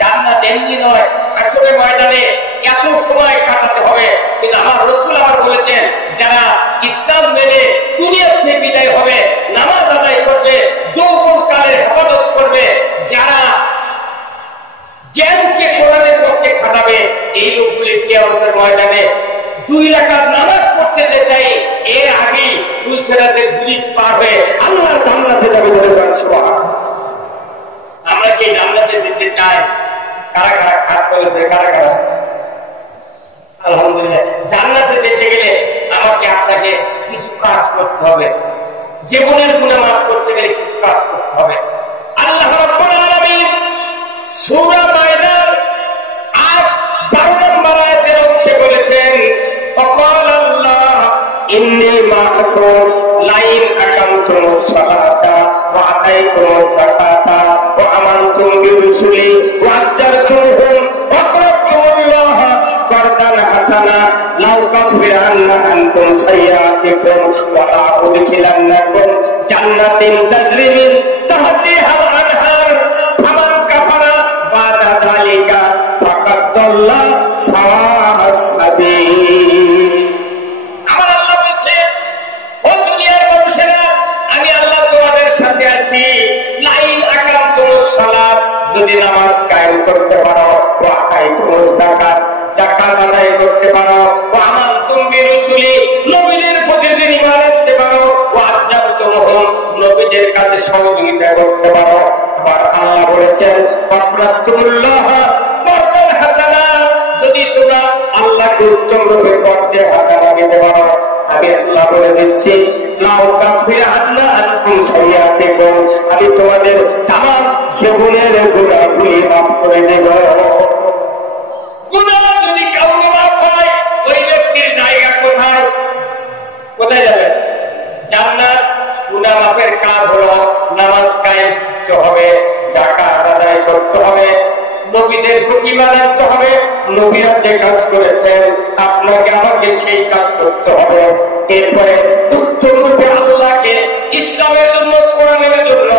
জান্নাত এমনি নয়, হাসরের ময়দানে এত সময় কাটাতে হবে। কিন্তু আমার রাসূল আমার বলেছেন, যারা ইসলাম মেনে দুনিয়া থেকে বিদায় হবে, নামাজ আদায় করবে, যৌবন কালের হেফাজত করবে, যারা জ্ঞানকে কোরআনের পক্ষে খাটাবে, এই লোকগুলি কিয়ামতের ময়দানে 2 রাকাত নামাজ পড়তে দেয়, এর আগে পুলসেরাতের ব্রিজ পার হয়ে আল্লাহর জান্নাতে যাবে। বলে সুবহানাল্লাহ। আমরা কি জান্নাতে যেতে চাই? কারা কারা হাত তুলে, কারা কারা? আলহামদুলিল্লাহ। জান্নাতে যেতে গেলে আমাকে আপনাকে কিছু কাজ করতে হবে, জীবনের গুনাহ মাফ করতে গেলে কিছু কাজ করতে হবে। আল্লাহ রাব্বুল আলামিন সূরা মায়দার 12 নম্বর আয়াতের অংশে বলেছেন, ওয়াকাল আল্লাহ ইন্নী মাআকুম লাইন আকামতুমুস সালাতা ওয়া আতাইতুমুজ যাকাতা ওয়া আমানতুম বিরুসুলি ওয়া আজ্জারতুমুহুম ওয়া aqrabtumuল্লাহ করদান হাসানা লাউ কাফিরান্না আনকুম সাইয়্যাতিকুম ওয়া লাউদখিলান্নাকুম জান্নাতিন তাজরি মিন তাহতিহাল আনহার ফামান কাফারা বাদা যালিকা ফাকাদ দাল্লা সাওয়া'আস সাবিল। আমার আল্লাহ বলছে, ও দুনিয়ার মানুষেরা, আমি আল্লাহ তোমাদের সাথে আছি। লাইন আকামতুমুস সালাত, যদি নামাজ কায়েম করতে পারো, ওয়া আতাইতুমুজ যাকাত, যাকাত আদায় করতে পারো, ওয়া আমানতুম বিরুসুলি, নবীদের প্রতি যদি ঈমান আনতে পারো, ওয়া আজ্জাবতুমুহুম, নবীদের কাজে সহযোগিতা করতে পারো। আবার আল্লাহ বলেছেন, ওয়াকরাতুল্লাহ করদান হাসানা, যদি তোমরা আল্লাহকে উত্তম রূপে করতে হাসানা দিতে পারো, আমি আল্লাহ বলে দিচ্ছি, লাউ কাফিরান্না আনকুম সাইয়্যাতিকুম, আমি তোমাদের তামাম জীবনের গুনাহগুলি মাফ করে দেব। গুনাহ যদি কাউকে মাফ হয়, ওই ব্যক্তির জায়গা কোথায়? কোথায় যাবে? জান্নাত। গুনাহ মাফের কাজ হলো নামাজ কায়েম করতে হবে, যাকাত আদায় করতে হবে, নবীদের প্রতি মানতে হবে। নবীরা যে কাজ করেছেন আপনাকে আমাকে সেই কাজ করতে হবে। এরপরে উত্তম রূপে আল্লাহকে ইসলামের জন্য, কোরআনের জন্য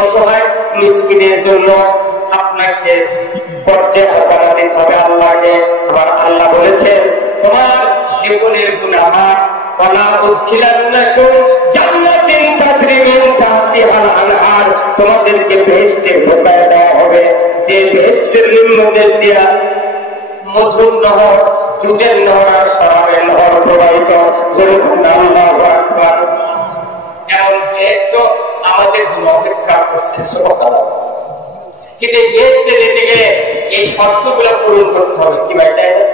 অসহায় মিসকিনের জন্য আপনাকে কর্জে হাসানা দিতে হবে আল্লাহকে। আবার আল্লাহ বলেছেন তোমার জীবনের গুনাহ আমার ওয়ালা উদখিলান্নাকুম জান্নাতিন তাজরি মিন তাহতিহাল আনহার, তোমাদেরকে বেহেশতে ঢোকায় দেওয়া হবে যে বেহেশতের নিম্নদের দিয়া মধুর নহর, দুধের নহর আর শরাবের নহর প্রবাহিত। যেরকম আল্লাহু আকবার। এমন বেহেশত আমাদের জন্য অপেক্ষা করছে সুবহানাল্লাহ। কিন্তু এই বেহেশতে যেতে গেলে এই শর্তগুলো পূরণ করতে হবে। কি ভাই তাই না?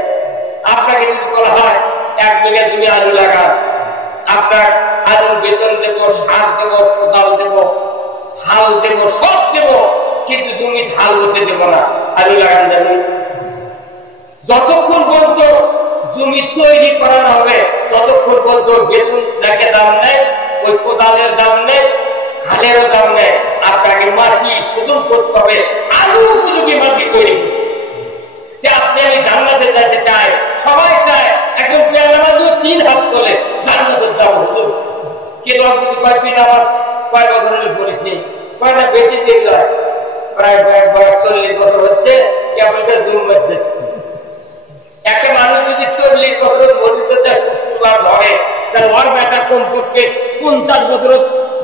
আপনাকে যদি বলা হয় এক জায়গায় তুমি আলু লাগা, আপনার আলুর বেতন দেবো, সার দেবো, কোদাল দেবো, হাল দেবো, সব দেবো, কিন্তু তুমি ঢাল হতে দেবো না, আলু লাগান যাবে। যতক্ষণ পর্যন্ত জমি তৈরি করানো হবে ততক্ষণ পর্যন্ত বেতন যাকে দাম নেয়, ওই কোদালের দাম নেই, হালেরও দাম নেই। আপনাকে মাটি শোধন করতে হবে, আলু উপযোগী মাটি তৈরি করতে। আপনি আমি জান্নাতে যেতে চাই, সবাই চায় একজন পেয়ালামাজও 3 হাত তোলে জান্নাতের যাবো হুজুর। কিন্তু আপনি কয় তুই আমার কয় বছর হলে বলিস নি, কয়টা বেশি দিন নয়, প্রায় বয়স 40 বছর হচ্ছে, কেবল জুম্মত দিচ্ছে। একটা মানুষ যদি 40 বছর বলিত দেয় শুক্রবার ধরে, তাহলে ওর বেটা কমপক্ষে 50 বছর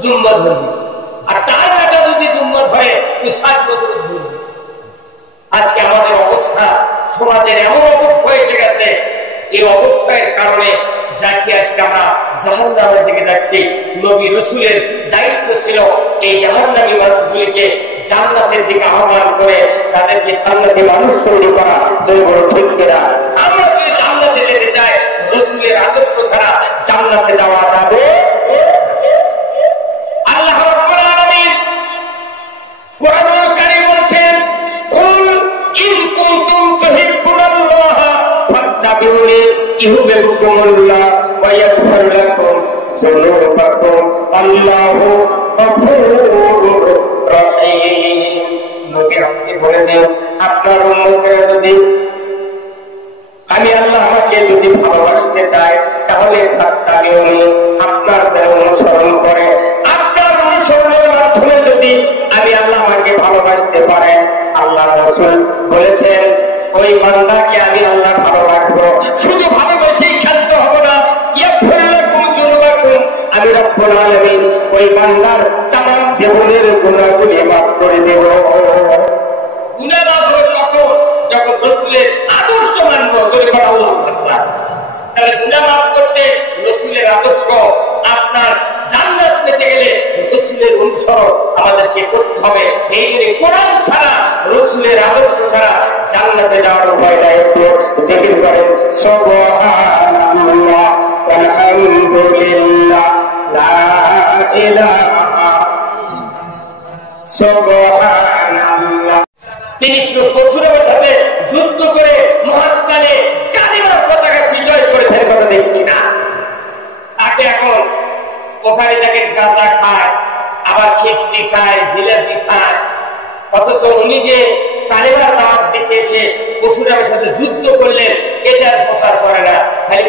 জুম্মত ধরবে, আর তার বেটা যদি জুম্মত ধরে 60 বছর ধরবে। আজকে আমাদের অবস্থা সমাজের এমন অবক্ষয় এসে গেছে, এই অবক্ষয়ের কারণে যাকে আজকে আমরা জাহান্নামের দিকে যাচ্ছি। নবী রাসূলের দায়িত্ব ছিল এই জাহান্নামী মানুষগুলিকে জান্নাতের দিকে আহ্বান করে তাদেরকে জান্নাতি মানুষ তৈরি করা। বড় ঠিক কিনা? আমরা যদি জান্নাতে যেতে চাই, রাসূলের আদর্শ ছাড়া জান্নাতে যাওয়া যাবে? আল্লাহ রাব্বুল আলামিন কোরআনুল কারীম বলছেন কুল ইন কুনতুম তুহিব্বুনাল্লাহ ফাত্তাবিউনি ইউহিব্বুকুমুল্লাহ ওয়া ইয়াগফির লাকুম যুনুবাকুম আল্লাহু গফুরুর রহিম। নবী আপনি বলে দেন আপনার উম্মতরা যদি আমি আল্লাহ আমাকে যদি ভালোবাসতে চাই তাহলে ফাত্তাবিউনি আপনার দ্বারা অনুসরণ করে, আপনার অনুসরণের মাধ্যমে যদি আমি আল্লাহ আমাকে ভালোবাসতে পারেন, আল্লাহ রাসূল বলেছেন ওই বান্দাকে আমি আল্লাহ ভালোবাসবো। শুধু ভালোবেসেই ক্ষান্ত হবো না, ইয়াগফির লাকুম যুনুবাকুম, আমি রব্বুল আলামিন ওই বান্দার তামাম জীবনের গুনাহগুলি মাফ করে দেব। গুনাহ মাফ হবে কখন? যখন রাসূলের আদর্শ মানবো। আল্লাহু আকবার। তাহলে গুনাহ মাফ করতে রাসূলের আদর্শ, আপনার জান্নাত পেতে গেলে রাসূলের অনুসরণ আমাদেরকে করতে হবে। এই জন্য কোরআন ছাড়া, রাসূলের আদর্শ ছাড়া জান্নাতে যাওয়ার উপায় নাই। একটু জিকির করেন সুবহানাল্লাহ আলহামদুলিল্লাহ লা ইলাহা সুবহানাল্লাহ। তিনি পরশুরামের সাথে যুদ্ধ করে মহাস্থানে কালিমার পতাকা বিজয় করেছেন, কথা দেখি না? তাকে এখন ওখানে তাকে গাঁজা খায়, আবার খিচড়ি খায়, জিলাপি খায়, অথচ উনি যে কালিমার দাওয়াত দিতে এসে পরশুরামের সাথে যুদ্ধ করলেন এটার প্রচার করে না। খালি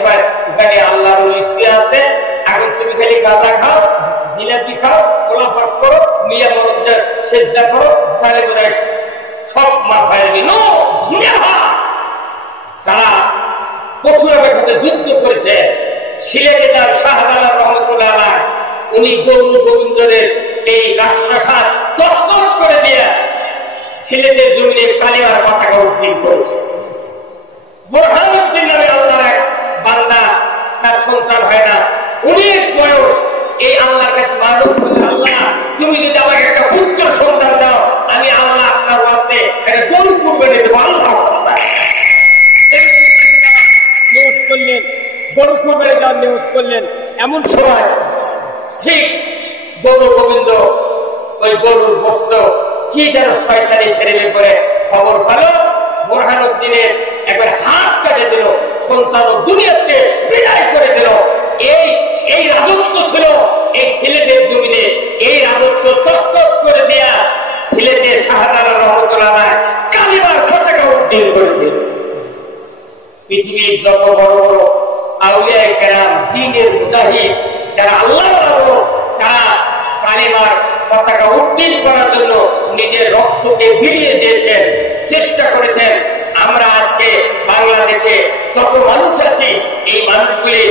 ওখানে আল্লাহর ওলি শুয়ে আছে, এখন তুমি খালি গাঁজা খাও, জিলাপি খাও, কোলাপাত করো, মিয়া মরদের সেজদা করো, তাহলে বোধ সব মাথায় নিল। তারা পরশুরামের সাথে যুদ্ধ করেছে। সিলেটে তার শাহজালাল রহমতুল্লাহ আলাইহ, উনি গৌর গোবিন্দের এই রাজপ্রাসাদ তছনছ করে দিয়ে সিলেটের জমিনে কালিমার পতাকা উড্ডীন করেছে। বুরহানুদ্দিন নামে আল্লাহর এক বান্দা, তার সন্তান হয় না, অনেক বয়স, এই আল্লাহর কাছে মানত করলে, আল্লাহ তুমি যদি আমাকে একটা পুত্র সন্তান দাও, আমি আল্লাহ আপনার ওয়াস্তে একটা গরু কুরবানি দেবো। আল্লাহ নিয়ত করলেন, গরু কুরবানি দেওয়ার নিয়ত করলেন। এমন সময় ঠিক গৌর গোবিন্দ ওই গরুর গোশত কি যেন শয়তানি ফেরেলে করে খবর ভালো, বুরহানুদ্দিনের একবার হাত কেটে দিল, সন্তান দুনিয়াতে বিদায় করে দিল। এই রাজত্ব ছিল এই সিলেটের জমিনে, এই রাজত্ব তছনছ করে দেয়া সিলেটের শাহজালাল রহমতুল্লাহ আলাইহ কালিমার পতাকা উড্ডীন করেছে। পৃথিবীর যত বড় বড় আউলিয়া কেরাম, দ্বীনের মুজাহিদ, যারা আল্লাহর তারা কালিমার পতাকা উত্তীর্ণ করার জন্য নিজের রক্তকে বিলিয়ে দিয়েছেন, চেষ্টা করেছেন। আমরা আজকে বাংলাদেশে যত মানুষ আছি, এই মানুষগুলি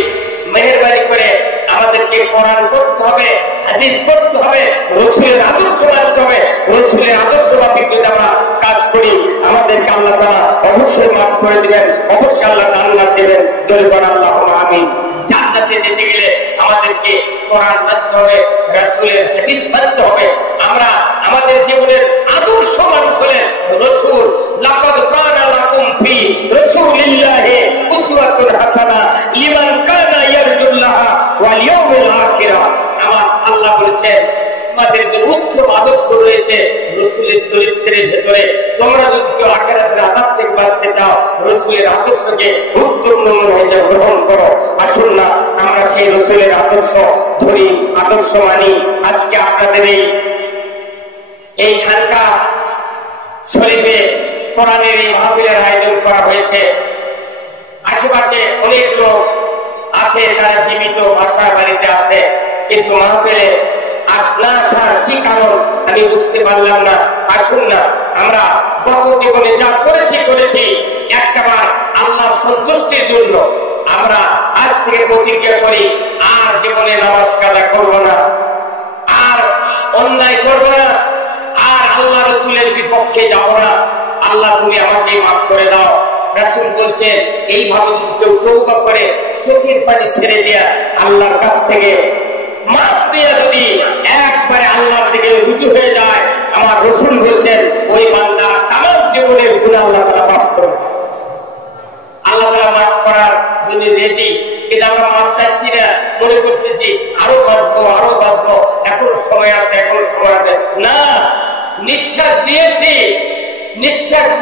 মেহেরবানি করে আমাদেরকে কোরআন করতে হবে, হাদিস করতে হবে, রসুলের আদর্শ মানতে হবে। রসুলের আদর্শ মাফিক যদি আমরা কাজ করি, আমাদেরকে আল্লাহ তাআলা অবশ্যই মাফ করে দিবেন, অবশ্যই আল্লাহ জান্নাত দেবেন। জোরে আল্লাহুম্মা আমিন। জান্নাতে যেতে গেলে আমাদেরকে কোরআন মানতে হবে, রাসূলের হাদিস মানতে হবে। আমরা আমাদের জীবনের আদর্শ মানুষ হলেন রাসূল। লাকাদ কানা লাকুম ফি রাসূলিল্লাহি উসওয়াতুন হাসানা লিমান কানা ইয়ারজুল্লাহ ওয়াল ইয়াউমিল আখির। আমার আল্লাহ বলেছেন তোমাদের যে উত্তম আদর্শ রয়েছে রাসূলের চরিত্রের ভেতরে। তোমরা যদি কেউ আখিরাতের আযাব থেকে বাঁচতে চাও, রাসূলের আদর্শকে উত্তম নমুনা হিসেবে গ্রহণ করো। আসুন না আমরা সেই রাসূলের আদর্শ ধরি, আদর্শ মানি। আজকে আপনাদের এই খানকা শরীফে কোরআনের এই মাহফিলের আয়োজন করা হয়েছে। আশেপাশে অনেক লোক আছে, তারা জীবিত বাসা বাড়িতে আছে, কিন্তু মাহফিলে না আসার কি কারণ আমি বুঝতে পারলাম না। আসুন না আমরা গত জীবনে যা করেছি একটাবার আল্লাহর সন্তুষ্টির জন্য আমরা আজ থেকে প্রতিজ্ঞা করি, আর জীবনে নামাজ কাজা করবো না, আর অন্যায় করবো না, আর আল্লাহ রাসূলের বিপক্ষে যাব না। আল্লাহ তুমি আমাকে মাফ করে দাও। রাসূল বলছেন এইভাবে যদি কেউ তওবা করে চোখের পানি ছেড়ে দেয়া আল্লাহর কাছ থেকে মাফ দেয়া যদি একবারে আল্লাহর দিকে রুজু হয়ে যায়, আমার রাসূল বলছেন ওই বান্দার তামাম জীবনের গুনাহ আল্লাহ তাআলা মাফ করে। আল্লাহ তাআলা মাফ করার জন্য রেডি, কিন্তু আমরা মাফ চাচ্ছি না, মনে করতেছি আরো বাঁচবো, এখনো সময় আছে। না, নিঃশ্বাস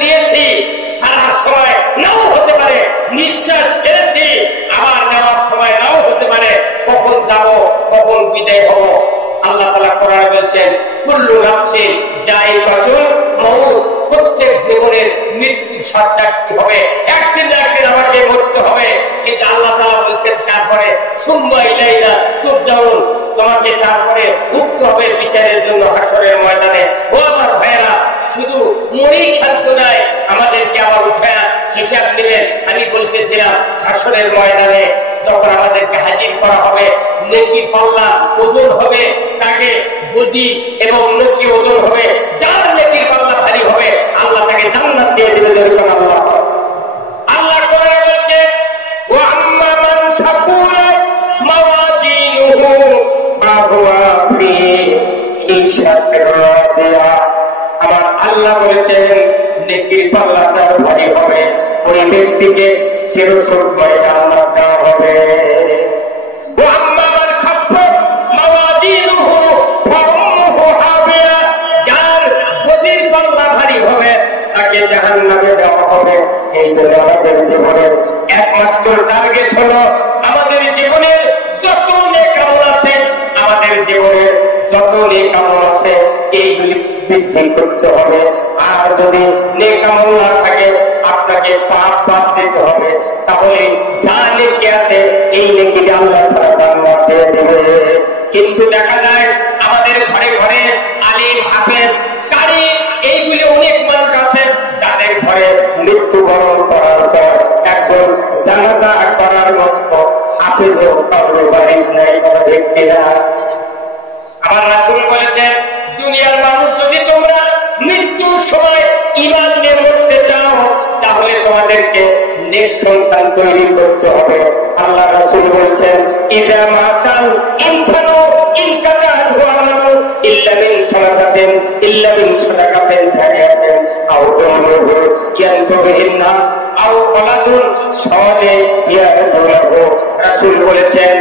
দিয়েছি সারার সময় নাও হতে পারে, নিঃশ্বাস ছেড়েছি আবার নেওয়ার সময় নাও হতে পারে। কখন যাবো, কখন বিদায় হবো? আল্লাহ তাআলা কোরআনে বলছেন কুল্লু নাফসিন যায়িকাতুল মাউত, প্রত্যেক জীবনের মৃত্যু সাক্ষী হবে, একদিন না একদিন আমাকে মরতে হবে। কিন্তু আল্লাহ তাআলা বলছেন তারপরে সুম্মা ইলাইনা তুরজাউন, তোমাকে তারপরে উঠতে হবে বিচারের জন্য হাসরের ময়দানে। ও আমার ভাইয়েরা, শুধু মরেই ক্ষান্ত নাই, আমাদেরকে আবার উঠে হিসাব নেবেন। আমি বলতেছিলাম হাসরের ময়দানে যখন আমাদেরকে হাজির করা হবে, নেকি পাল্লা ওজন হবে, তাকে বুদ্ধি এবং নেকি ওজন হবে। যার নেকির পাল্লা ভারী হবে আল্লাহ তাকে জান্নাত দিয়ে দিবে। আল্লাহ কোরআনে বলছে ওয়া আম্মা মান সাকুলাত মাওয়াজিনুহু ফাহুয়া ফি ইশাতির রাদিয়া। আমার আল্লাহ বলেছেন নেকির পাল্লা তার ভারী হবে, ওই ব্যক্তিকে চিরসুখময় জান্নাত দেওয়া হবে। ওয়া আম্মা মান খাফফাত মাওয়াজিনুহু ফাউম্মুহু হাবিয়া, যার প্রতির পাল্লা ভারী হবে তাকে জাহান্নামে দেওয়া হবে। এই জন্য আমাদের জীবনের একমাত্র টার্গেট হলো আমাদের জীবনের যত নেক আমল আছে, এইগুলি বৃদ্ধি করতে হবে। আর যদি নেক আমল না থাকে আপনাকে পাপ বাদ দিতে হবে, তাহলে যা নেকি আছে এই নেকি আল্লাহ তাআলা জান্নাত দিয়ে দেবে। কিন্তু দেখা যায় আমাদের ঘরে ঘরে আলিম, হাফেজ, কারি এইগুলি অনেক মানুষ আছে যাদের ঘরে মৃত্যুবরণ করার পর একজন জানাজা করার মতো হাফেজও কারো বাড়ি নাই। দেখতে না, আমার রাসূল বলেছেন দুনিয়ার মানুষ যদি তোমরা মৃত্যুর সময় ঈমান নিয়ে মরতে চাও তাহলে তোমাদেরকে নেক সন্তান তৈরি করতে হবে। আল্লাহ রাসূল বলেছেন ইজা মাতাল ইনসানু ইনকাতাহু আমালু ইল্লা মিন সালাসাতিন ইল্লা মিন সাদাকাতিন জারিয়াতিন আও উমরুহু ইয়ানতুবিহিন নাস আও ওয়ালাদুন সালিহ ইয়াদুলাহু। রাসূল বলেছেন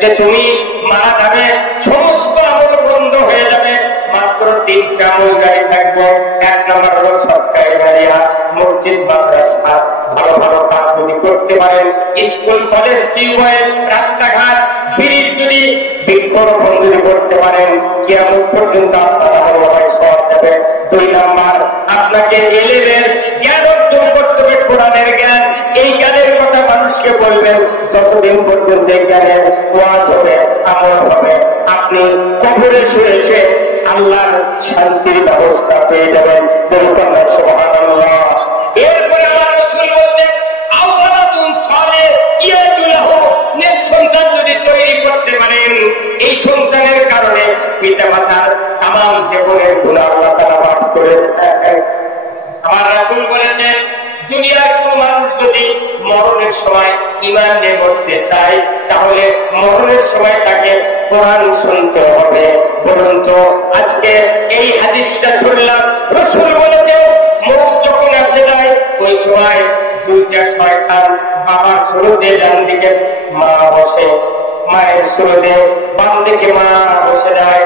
যে তুমি মারা যাবে, সমস্ত আমল বন্ধ হয়ে যাবে, মাত্র তিনটা আমল জারি থাকবে। এক নম্বর হলো সদকায়ে জারিয়া, মসজিদ মাদ্রাসা ভালো ভালো কাজ যদি করতে পারেন, স্কুল কলেজ টিউবওয়েল রাস্তাঘাট ব্রিজ যদি বৃক্ষরোপণ যদি করতে পারেন, কিয়ামত পর্যন্ত আপনার ভালোভাবে সওয়াব যাবে। দুই নম্বর আপনাকে এলেমের জ্ঞান অর্জন করতে হবে, কোরআনের জ্ঞান। এই জ্ঞানের কথা মানুষকে বলবেন যতদিন পর্যন্ত জ্ঞানের ওয়াজ হবে, আমল হবে। আপনি কবরে শুয়ে আল্লাহর শান্তির ব্যবস্থা পেয়ে যাবেন। সুবহানাল্লাহ। এরপরে আমার রাসূল বলতেন আওলাদুন সালেহ ইয়াদুলাহু, নেক সন্তান যদি তৈরি করতে পারেন, এই সন্তানের কারণে পিতামাতার তামাম জীবনের গুনাহ আল্লাহ তাআলা মাফ করে দেন। আমার রাসূল বলেছেন দুনিয়ার কোন মানুষ যদি মরণের সময় ঈমান নিয়ে মরতে চায়, তাহলে মরণের সময় তাকে কোরআন শুনতে হবে। বলুন তো আজকে এই হাদিসটা শুনলাম, রাসূল বলেছেন মওত যখন আসে যায় ওই সময় দুইটা শয়তান বাবার সুরতে ডান দিকে মা বসে, মায়ের সুরতে বাম দিকে মা বসে যায়।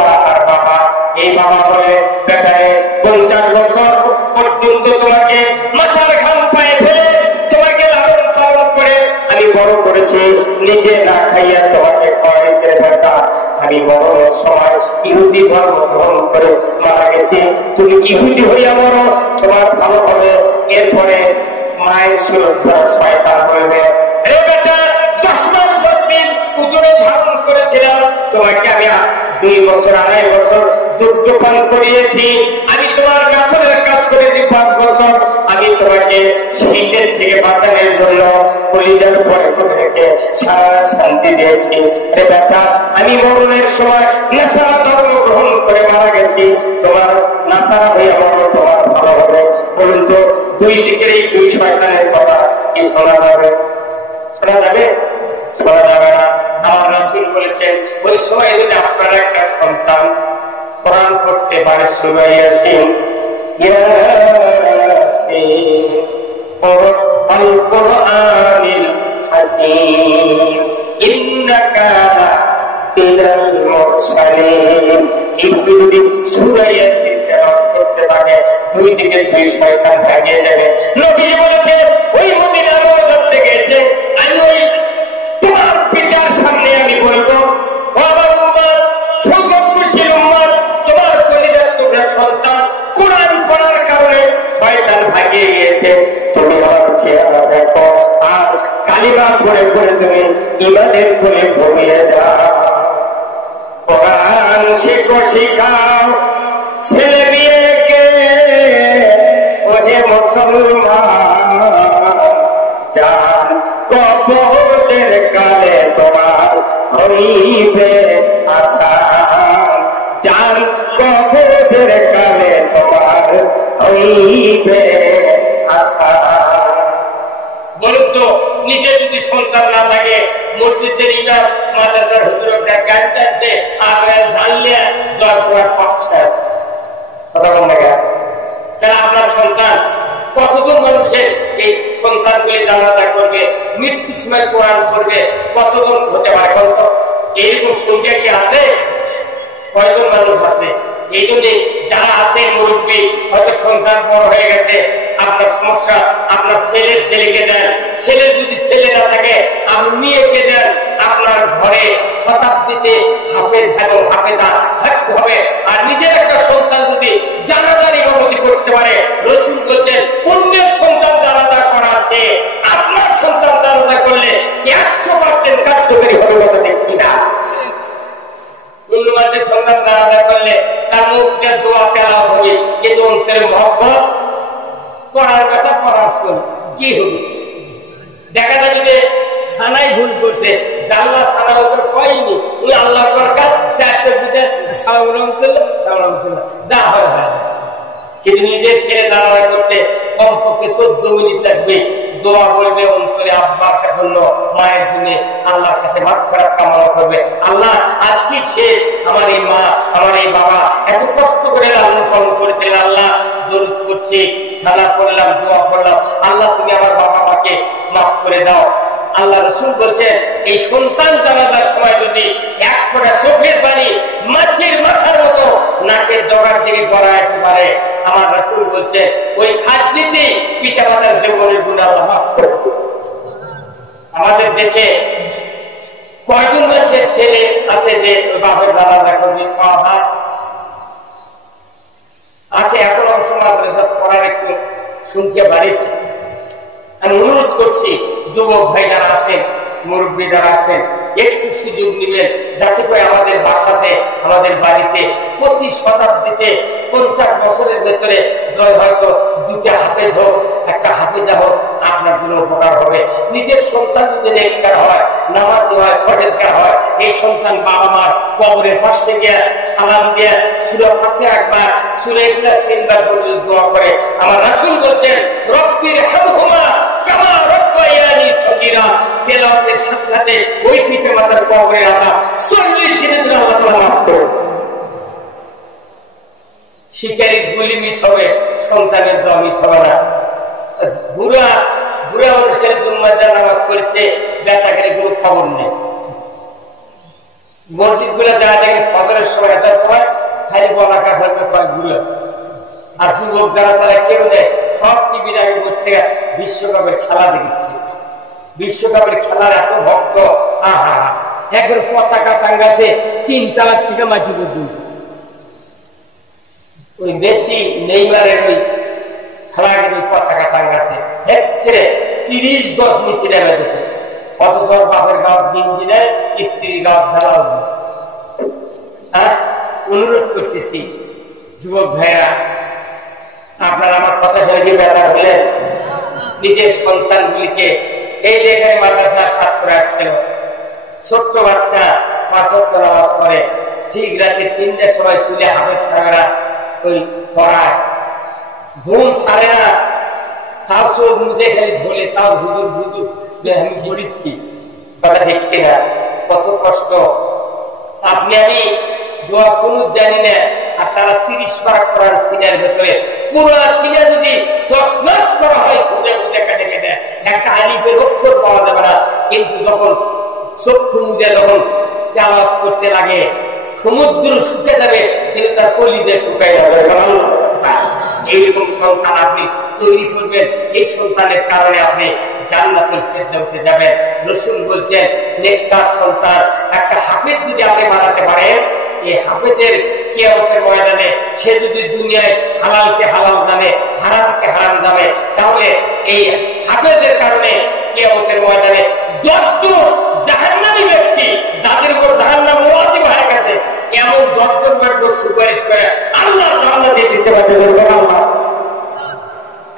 মা আর বাবা, এই বাবা বলে বেটারে 50 বছর পর্যন্ত তোমাকে মাথার ঘাম পায়ে ফেলে তোমাকে লালন পালন করে আমি বড় করেছি, নিজে না খাইয়া তোমাকে খাওয়াইছে বেটা, আমি মরণের সময় ইহুদি ধর্ম গ্রহণ করে মারা গেছি, তুমি ইহুদি হইয়া মরো, তোমার ভালো হবে। এরপরে মায়ের সুরক্ষা শয়তান বলবে রে বেটা 10 মাস গর্ভে উদরে ধারণ করেছিলাম, তোমাকে আমি 2 বছর 2.5 বছর দুগ্ধ পান করিয়েছি, আমি তোমার গাছরের কাজ করেছি 5 বছর, আমি তোমাকে শীতের থেকে বাঁচানোর জন্য কলিজার পরে করে রেখে সারা শান্তি দিয়েছি। রে বেটা আমি মরণের সময় নাসারা ধর্ম গ্রহণ করে মারা গেছি, তোমার নাসারা হয়ে মরণ তোমার ভালো হবে। বলুন তো দুই দিকের এই দুই শয়তানের কথা কি শোনা যাবে? শোনা যাবে? শোনা যাবে না। আমার রাসূল বলেছেন ওই সময় যদি আপনার একটা সন্তান কোরআন পড়তে পারে সূরা ইয়াসিন, ইয়াসিন আল কুরআনিল হাকীম ইন্নাকা লামিনাল মুরসালিন, যদি সূরা ইয়াসিন তেলাওয়াত করতে পারে দুই দিকে দুই শয়তান ভাগিয়ে যাবে। নবী বলেছেন ওই মদিনার মধ্যে থেকে এসে আমি ওই তোমার পিতার সামনে আমি বলবো ও আমার উম্মত, সৌভাগ্যশীল উম্মত, তোমার কলিজার টুকরা সন্তান কোরআন পড়ার কারণে শয়তান ভাগিয়ে গিয়েছে, তুমি আমার চেহারা দেখো আর কালিমা পড়ে পড়ে তুমি ঈমানের কোলে ঘুমিয়ে যাও। কোরআন শিখো, শিখাও ছেলে মেয়েকে, ওহে মুসলমান জান কবরের কালে তোমার হইবে আসান, জান কবরের কালে তোমার হইবে আসান। বলুন তো নিজে যদি সন্তান না থাকে মসজিদের ইমাম মাদ্রাসার হুজুরটা গান টানতে আর জানলে জয় করার পক্ষে কথা বল না, তাহলে আপনার সন্তান কতজন মানুষের এই সন্তানগুলি জানাজা করবে, মৃত্যুর সময় কোরআন করবে, কতজন হতে পারে কত? এইরকম সংখ্যা কি আছে? কয়জন মানুষ আছে? এই জন্য যারা আছে মুরব্বী, হয়তো সন্তান বড় হয়ে গেছে, আপনার সমস্যা আপনার ছেলের ছেলেকে দেন, ছেলে যদি ছেলে না থাকে আপনি মেয়েকে দেন, আপনার ঘরে শতাব্দীতে হাফেজ এবং হাফেজা থাকতে হবে। আর নিজের একটা সন্তান যদি জানাজার ইমামতি করতে পারে, রাসূল বলেছেন অন্যের সন্তান জানাজা করার চেয়ে আপনার সন্তান জানাজা করলে 100% কার্যকরী হবে, কথা দেখছি না? অন্য মানুষের সন্তান জানাজা করলে তার মুখটা দোয়া তেলাওয়াত হবে, কিন্তু অন্তরে মহব্বত করার কথা করার শুন কি হবে? দেখা যায় যদি সানাই ভুল করছে, জানলা সানা ওকে কয়নি, উনি আল্লাহ দরকার 4 চোখ দিতে সালাম তুল্লাহ যা হয় হয়, কিন্তু নিজের ছেলে দাঁড়ায় করতে কমপক্ষে 14 মিনিট লাগবে, দোয়া করবে অন্তরে আব্বার জন্য, মায়ের জন্য, আল্লাহর কাছে মাগফিরাত কামনা করবে। আল্লাহ আজকে শেষ, আমার এই মা আমার এই বাবা এত কষ্ট করে লালন পালন করেছিলেন, আল্লাহ দরুদ করছি, সালাত করলাম, দোয়া করলাম, আল্লাহ তুমি আমার বাবা মাকে মাফ করে দাও। আল্লাহ রাসূল বলছেন এই সন্তান জানাজার সময় যদি এক ফোঁটা চোখের পানি মাছির মাথার মতো নাকের ডগার দিকে গড়াইতে পারে, আমার রাসূল বলছে ওই খাজনিতে পিতা মাতার জীবনের গুনাহ আল্লাহ মাফ করে দেন। আমাদের দেশে কয়জন হচ্ছে ছেলে আছে যে বাপের জানাজা করবে পাওয়া যায় আছে? এখন অবশ্য মাদ্রাসা পড়ার একটু সংখ্যা বাড়িয়েছে। আমি অনুরোধ করছি যুবক ভাই যারা আছেন, মুরব্বী যারা আছেন, একটু সুযোগ নেবেন, যাতে করে আমাদের বাসাতে, আমাদের বাড়িতে প্রতি শতাব্দীতে 50 বছরের ভেতরে হয়তো 2টা হাফেজ হোক, একটা হাফেজা হোক, আপনার জন্য উপকার হবে। নিজের সন্তান যদি নেককার হয়, নামাজি হয়, পরেজগার হয়, এই সন্তান বাবা মার কবরের পাশে গিয়ে সালাম দিয়ে সূরা ফাতিহা একবার, সূরা ইখলাস 3 বার পর্যন্ত দোয়া করে। আমার রাসূল বলেন, রব্বির হামহুমা কামা রাব্বায়ানি সগীরা। তেলাওয়াতের সাথে সাথে ওই পিতামাতার কবরের আযাব 40 দিনের জন্য আল্লাহ তাআলা মাফ করে। শিকারী গুলি মিস হবে, সন্তানের দোয়া মিস হবে না। বুড়া মানুষের জুম্মার নামাজ পড়ছে, বেটাকে কোনো খবর নেই। মসজিদ গুলো যারা দেখেন ফজরের সময় আসার সময় খালি বলাকা হয়তো কয় ঘুরে, আর যুবক যারা তারা কেউ নেই, সব টিভির আগে বসে থেকে বিশ্বকাপের খেলা দেখছে। বিশ্বকাপের খেলার এত ভক্ত, আহা একবার পতাকা টাঙ্গাছে 3 তলার থেকে মাটি পর্যন্ত। ওই মেসি নেইমারের ওই খেলার ওই পতাকা টাঙ্গাছে 30 গজ নিচে নেমে গেছে। অথচ বাপের গাঁও দিন দিনে স্ত্রীর গাঁও খেলা হবে। হ্যাঁ, অনুরোধ করতেছি যুবক ভাইরা, আপনারা আমার কথা শুনে কি ব্যাপার হলেন? নিজের সন্তানগুলিকে এই জায়গায় মাদ্রাসার ছাত্র ছিল, ছোট্ট বাচ্চা 5 ওয়াক্ত নামাজ পড়ে, ঠিক রাতে 3টার সময় তুলে হাফেজ সাহেবরা ওই পড়ায়, ঘুম ছাড়ে না, তাও চোখ মুজে খালি ধরে, তাও হুজুর হুজুর আমি পড়িচ্ছি। কথা ঠিক কিনা? কত কষ্ট। আপনি আমি দোয়া কোনো জানি না, আর তারা 30 বার করার সিনের ভেতরে পুরো সিনে যদি 10 মাস করা হয়, খুঁজে খুঁজে কেটে কেটে একটা আলিফের অক্ষর পাওয়া যাবে না। কিন্তু যখন চক্ষু মুজে যখন তেলাওয়াত করতে লাগে, সমুদ্র শুকে যাবে, কিন্তু তার কলিজে শুকাই যাবে। এইরকম সন্তান আপনি তৈরি করবেন, এই সন্তানের কারণে আপনি জান্নাতুল ফেরদাউসে যাবেন। রাসূল বলছেন, নেককার সন্তান একটা হাফেজ যদি আপনি বানাতে পারেন, এই হাফেজের কিয়ামতের ময়দানে সে যদি দুনিয়ায় হালালকে হালাল জানে, হারামকে হারাম জানে, তাহলে এই হাফেজের কারণে কিয়ামতের ময়দানে 10 জাহান্নামী ব্যক্তি, যাদের উপর জাহান্নাম ওয়াজিব হয়ে গেছে, এমন 10 বার সুপারিশ করে আল্লাহ জান্নাতে দিতে পারবে। আল্লাহ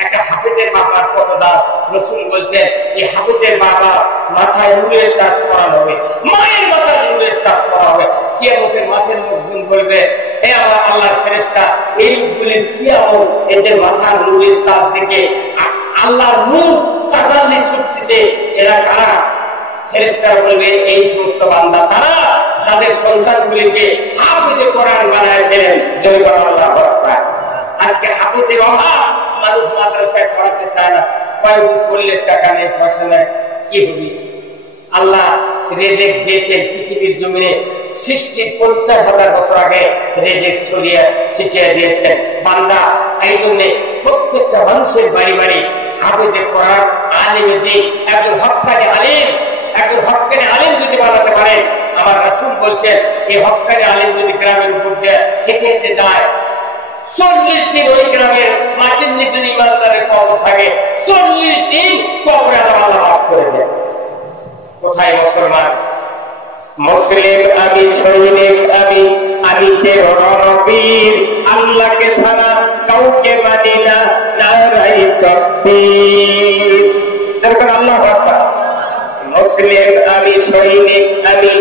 একটা হাফেজের বাবার কত দাম। রাসূল বলছেন, এই হাফেজের বাবা মাথায় নূরের তাজ পরানো হবে, মায়ের মাথায় নূরের তাজ পরা হবে। কিয়ামতের মাঠের লোকজন বলবে, হে আল্লাহর ফেরেশতা, এই লোকগুলির কি আমল, এদের মাথার নূরের তাজ দেখে আল্লাহর নূর তাজাল্লি ছুটছে, এরা কারা? ফেরেশতারা বলবে, এই সমস্ত বান্দা তারা তাদের সন্তানগুলিকে হাফেজে কোরআন বানাইছিলেন। জয় করা আল্লাহু আকবার। আজকে হাফেজের অভাব, মানুষ মাদ্রাসায় পড়াতে চায় না, কয়েকদিন করলে টাকা নেই, পয়সা নেই, কি হবে? আল্লাহ রেজেক দিয়েছেন পৃথিবীর জমিনে, সৃষ্টির 50,000 বছর আগে রেজেক ছড়িয়ে ছিটিয়ে দিয়েছেন বান্দা। এই জন্য প্রত্যেকটা মানুষের বাড়ি বাড়ি হাফেজে কোরআন আলিম দিন, একজন হক্কানি আলিম, একজন হক্কানি আলিম যদি বানাতে পারেন, আমার রাসূল বলছেন, এই হক্কানি আলিম যদি গ্রামের উপর দিয়ে থেকে যায়, 40 দিন ওই গ্রামের মাটির নিচে ইমানদারের কবর থাকে, 40 দিন কবরে আল্লাহ মাফ করে দেয়। কোথায় মুসলমান? মুসলিম আমি, সৈনিক আমি, আমি যে রণবীর, আল্লাহকে ছাড়া কাউকে মানি না, নারায়ে তাকবীর। দেখুন আল্লাহু আকবার। মুসলিম আমি, সৈনিক আমি,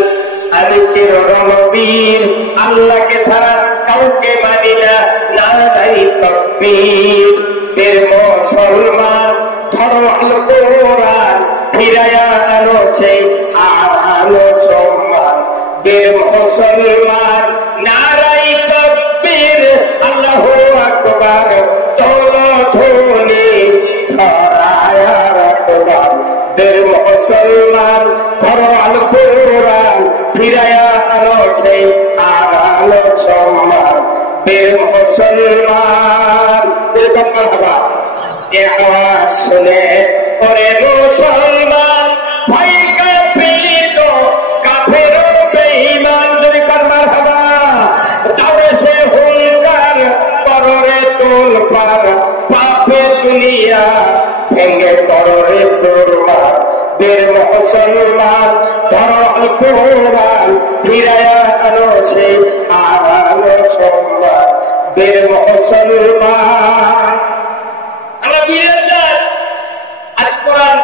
আমি যে রণবীর, আল্লাহকে ছাড়া কাউকে মানি না, নারায়ে তাকবীর। এর মুসলমান ধরো আল কোরআন, ফিরায়া আনো সেই আলো সম্মান। বীর মুসলমান নারায়ে তাকবীর, আল্লাহু আকবার, তোলো ধ্বনি ধরায়া রাখবার। বীর মুসলমান ধরো আল কোরআন, ফিরায়া আনো সেই আলো সম্মান। বীর মুসলমান মারহাবা। যে আওয়াজ শুনে ওরে মুসলমান, ভাই কাফির তো কাফের বেঈমান, যদি কর মারহাবা। দাওরে সে হুঙ্কার করো রে তোলপার, পাপে দুনিয়া ভেঙে করো রে চোরমার। বীর মুসলমান ধরো আল কোরআন ফিরায়া আনো সেই হারানো সম্মান বের মুসলমান। আমরা বীরের যাই আজ কোরআন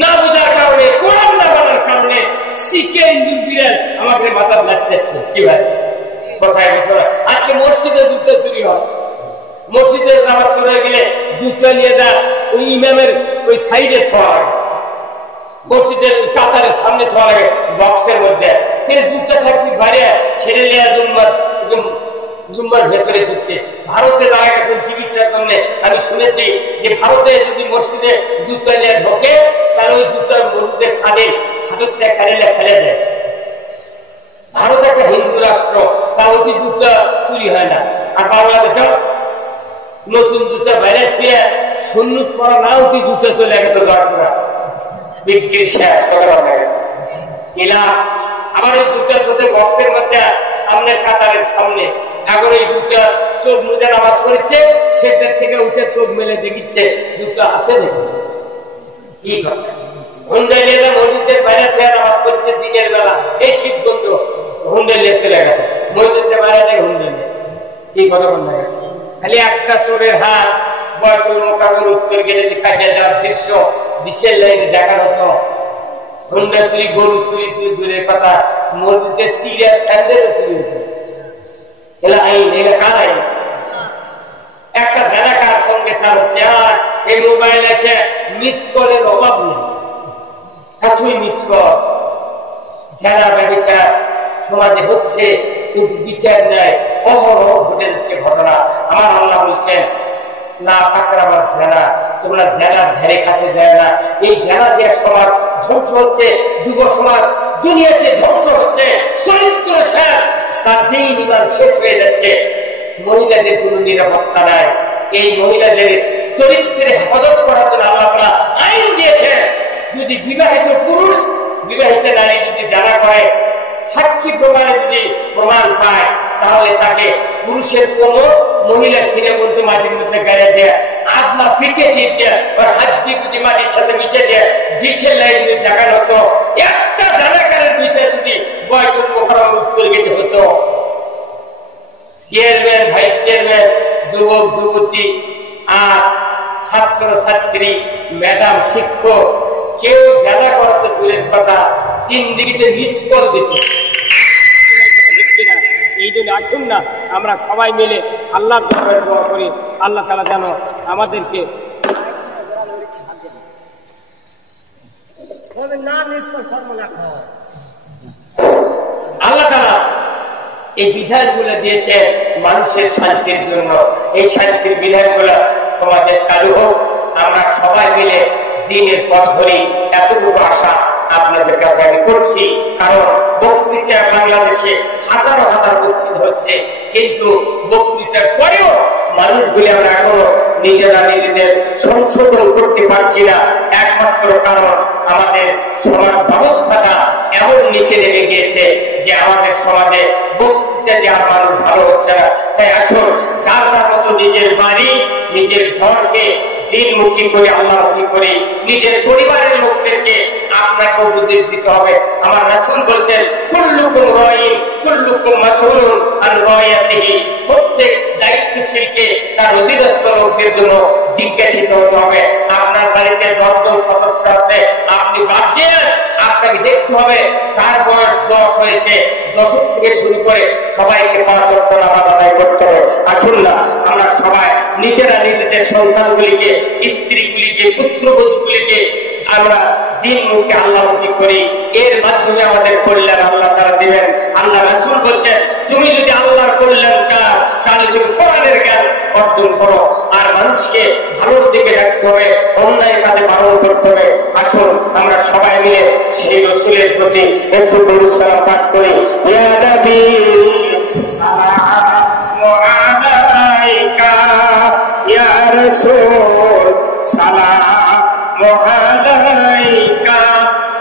না বোঝার কারণে, কোরআন না বলার কারণে শিখে হিন্দুর বীরের আমাকে মাথা লাগতেছে। কি ভাই কোথায় বছর আজকে মসজিদে জুতো চুরি হয়, মসজিদে নামাজ চলে গেলে জুতো নিয়ে যা ওই ইমামের ওই সাইডে ছোঁয়া লাগে, মসজিদের কাতারের সামনে ছোঁয়া লাগে বক্সের মধ্যে। জুতো থাকবি বাইরে ছেড়ে নেওয়া জুম্মার ভেতরে ঢুকছে। ভারতে যারা গেছেন চিকিৎসার জন্য আমি শুনেছি যে ভারতে যদি মসজিদে জুতো নিয়ে ঢোকে তাহলে ওই জুতো মসজিদের খানে হাতের থেকে ফেলে দেয়। ভারত একটা হিন্দু রাষ্ট্র, তা ওটি জুতো চুরি হয় না। আর বাংলাদেশে নতুন জুতো বাইরে ছিল সুন্নত পড়া না ওটি জুতো চলে গেছে দরকার বিক্রি শেষ কিনা। আবার এই জুতো চলছে বক্সের মধ্যে সামনের কাতারের সামনে। এখন এই জুতো চোখ মুজে নামাজ পড়ছে, সেদের থেকে উঠে চোখ মেলে দেখিচ্ছে জুতো আছে নাকি। কি কথা হুন্ডা নিয়ে মসজিদের বাইরে থেকে নামাজ পড়ছে দিনের বেলা, এই শীত বন্ধু হুন্ডা নিয়ে চলে গেছে মসজিদের বাইরে থেকে হুন্ডা নিয়ে। কি কথা বলতে গেছে খালি একটা চোরের হাত বয়তুল মোকাবের উত্তর গেলে কাজে যাওয়ার দৃশ্য দিশের লাইনে দেখানো হতো। হুন্ডা চুরি, গরু চুরি, চুরি দূরের কথা, মসজিদের সিরিয়া স্যান্ডেলও চুরি হতো। এলা আইন, এলা কার আইন? একটা জায়গার সঙ্গে হচ্ছে। আর এই মোবাইল এসে মিস কলের অভাব নেই, এতই মিস কল যারা বিচার সমাজে হচ্ছে কিন্তু বিচার নেয়, অহরহ ঘটে যাচ্ছে ঘটনা। আমার আল্লাহ বলছেন না তাকরাবার জেনা, তোমরা জেনার ধারে কাছে যায় না। এই জেনা দিয়ে সমাজ ধ্বংস হচ্ছে, যুব সমাজ দুনিয়াতে ধ্বংস হচ্ছে, চরিত্র শেষ, তার দিন ইমান শেষ হয়ে যাচ্ছে। মহিলাদের কোন নিরাপত্তা নাই। এই মহিলাদের চরিত্রের হেফাজত করার জন্য আল্লাহ তাআলা আইন দিয়েছে। যদি বিবাহিত পুরুষ বিবাহিত নারী যদি জানা করে, সাক্ষী প্রমাণে যদি প্রমাণ পায়, তাহলে তাকে পুরুষের কোমর মহিলার সিনে বলতে মাটির মধ্যে গাড়িয়ে দেয়, আদলা পিকে দিয়ে হাত দিয়ে মাটির সাথে মিশে দিয়ে বিশ্বের লাইন যদি দেখানো হতো, একটা জানাকারের বিচার যদি বয়তুল মোকাররম উত্তর গেতে হতো, চেয়ারম্যান, ভাইস চেয়ারম্যান, যুবক যুবতী আর ছাত্র ছাত্রী, ম্যাডাম, শিক্ষক কেউ জানা করাতে দূরের কথা, জিন্দেগিতে মিস কল দিত। এই জন্য আসুন না আমরা সবাই মিলে আল্লাহর দরবারে দোয়া করি, আল্লাহ তাআলা যেন আমাদেরকে আল্লাহ তাআলা এই বিধানগুলো দিয়েছে মানুষের শান্তির জন্য। এই শান্তির বিধানগুলো সমাজে চালু হোক, আমরা সবাই মিলে দিনের পথ ধরি, এতটুকু আশা আপনাদের কাছে আমি করছি। কারণ বক্তৃতা বাংলাদেশে হাজারো হাজার বক্তৃতা হচ্ছে, কিন্তু বক্তৃতার পরেও মানুষগুলি আমরা এখনো নিজেরা নিজেদের সংশোধন করতে পারছি না। একমাত্র কারণ আমাদের সমাজ ব্যবস্থাটা এমন নিচে নেমে গিয়েছে যে আমাদের সমাজে বক্তৃতা দেওয়ার মানুষ ভালো হচ্ছে না। তাই আসুন যার যার মতো নিজের বাড়ি, নিজের ঘরকে দিনমুখী করে, আল্লাহমুখী করে, নিজের পরিবারের লোকদেরকে আপনাকে উপদেশ দিতে হবে। আমার রাসূল বলছেন কুল্লুকুম রাঈন কুল্লুকুম মাসউলুন আন রাইয়াতিহি, প্রত্যেক দায়িত্বশীলকে তার অধীনস্থ লোকদের জন্য জিজ্ঞাসিত হতে হবে। আপনার বাড়িতে 10 জন সদস্য আছে, আপনি ভাবছেন আপনাকে দেখতে হবে কার বয়স 10 হয়েছে, 10 থেকে শুরু করে সবাইকে 5 ওয়াক্ত নামাজ আদায় করতে হবে। আসুন না আমরা সবাই নিজেরা নিজেদের সন্তানগুলিকে, স্ত্রীগুলিকে, পুত্রবধূগুলিকে আমরা দিনমুখী আল্লাহমুখী করি। এর মাধ্যমে আমাদের কল্যাণ আল্লাহ তাআলা দিবেন। আল্লাহ রাসূল বলছেন তুমি যদি আল্লাহর কল্যাণ চাও তাহলে তুমি কোরআনের জ্ঞান অর্জন করো, আর মানুষকে ভালোর দিকে রাখতে হবে, অন্যায় কাজে বারণ করতে হবে। আসুন আমরা সবাই মিলে সেই রাসূলের প্রতি একটু দরুদ সালাম পাঠ করি। ইয়া নবী সালামু আলাইকা, ইয়া রাসূল সালামু আলাইকা,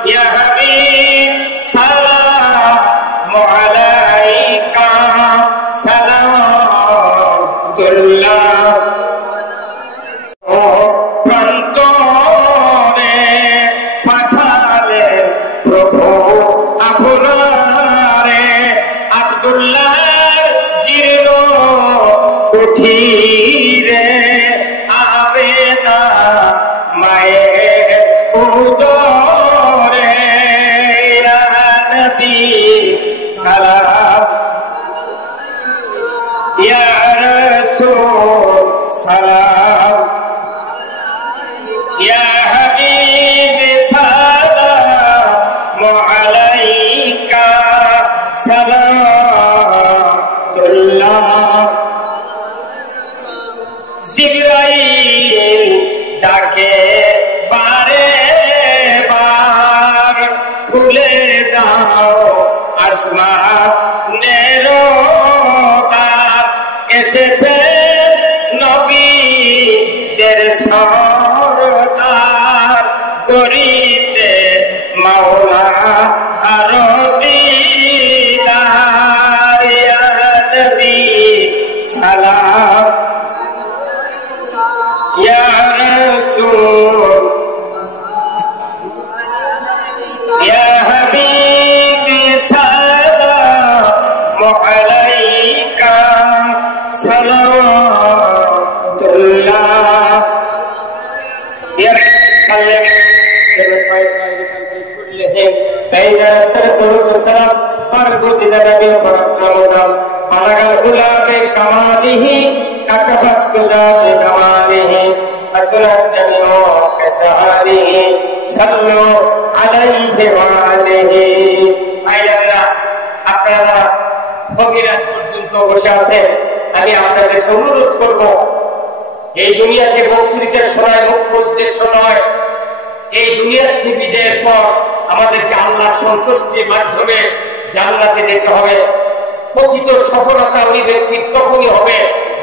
ইয়া হাবিব সালামু আলাইকা, সালামুল্লাহ প্রান্তরে পাঠালে প্রভু। আলাইকা সালাতুল্লাহ। জিবরাইল ডাকে বারে বার, খুলে দাও আসমানের দ্বার। এসেছে নবীদের সরদার, করিতে মাওলা আরো দিদার। ইয়া নবী সালাম, ইয়া রাসূল, ইয়া হাবিবি সালাম আলাইকা সালাতুল্লাহ। ইয়া সাল্লাম আপনারা ফকিরাত পর্যন্ত বসে আছেন, আমি আপনাদেরকে অনুরোধ করব, এই দুনিয়াতে বক্তৃতা শোনার মুখ্য উদ্দেশ্য নয়। এই দুনিয়ার থেকে বিদায়ের পর আমাদেরকে আল্লাহর সন্তুষ্টির মাধ্যমে জান্নাতে যেতে হবে। প্রকৃত সফলতা ওই ব্যক্তির তখনই হবে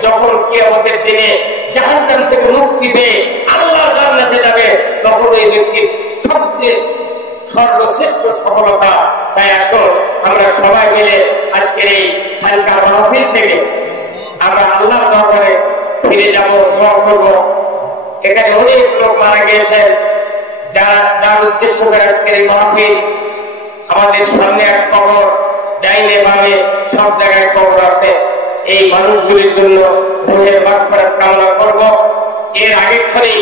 যখন কিয়ামতের দিনে জাহান্নাম থেকে মুক্তি পেয়ে আল্লাহর জান্নাতে যাবে, তখন ওই ব্যক্তির সবচেয়ে সর্বশ্রেষ্ঠ সফলতা। তাই আসুন আমরা সবাই মিলে আজকের এই খানকা মাহফিল থেকে আমরা আল্লাহর দরবারে ফিরে যাব, দোয়া করব। এখানে অনেক লোক মারা গিয়েছেন, যার উদ্দেশ্য করে আজকের এই মাহফিল। আমাদের সামনে এক কবর, ডাইনে বামে সব জায়গায় কবর আছে। এই মানুষগুলির জন্য রুহের মাগফিরাত কামনা করব। এর আগেক্ষণেই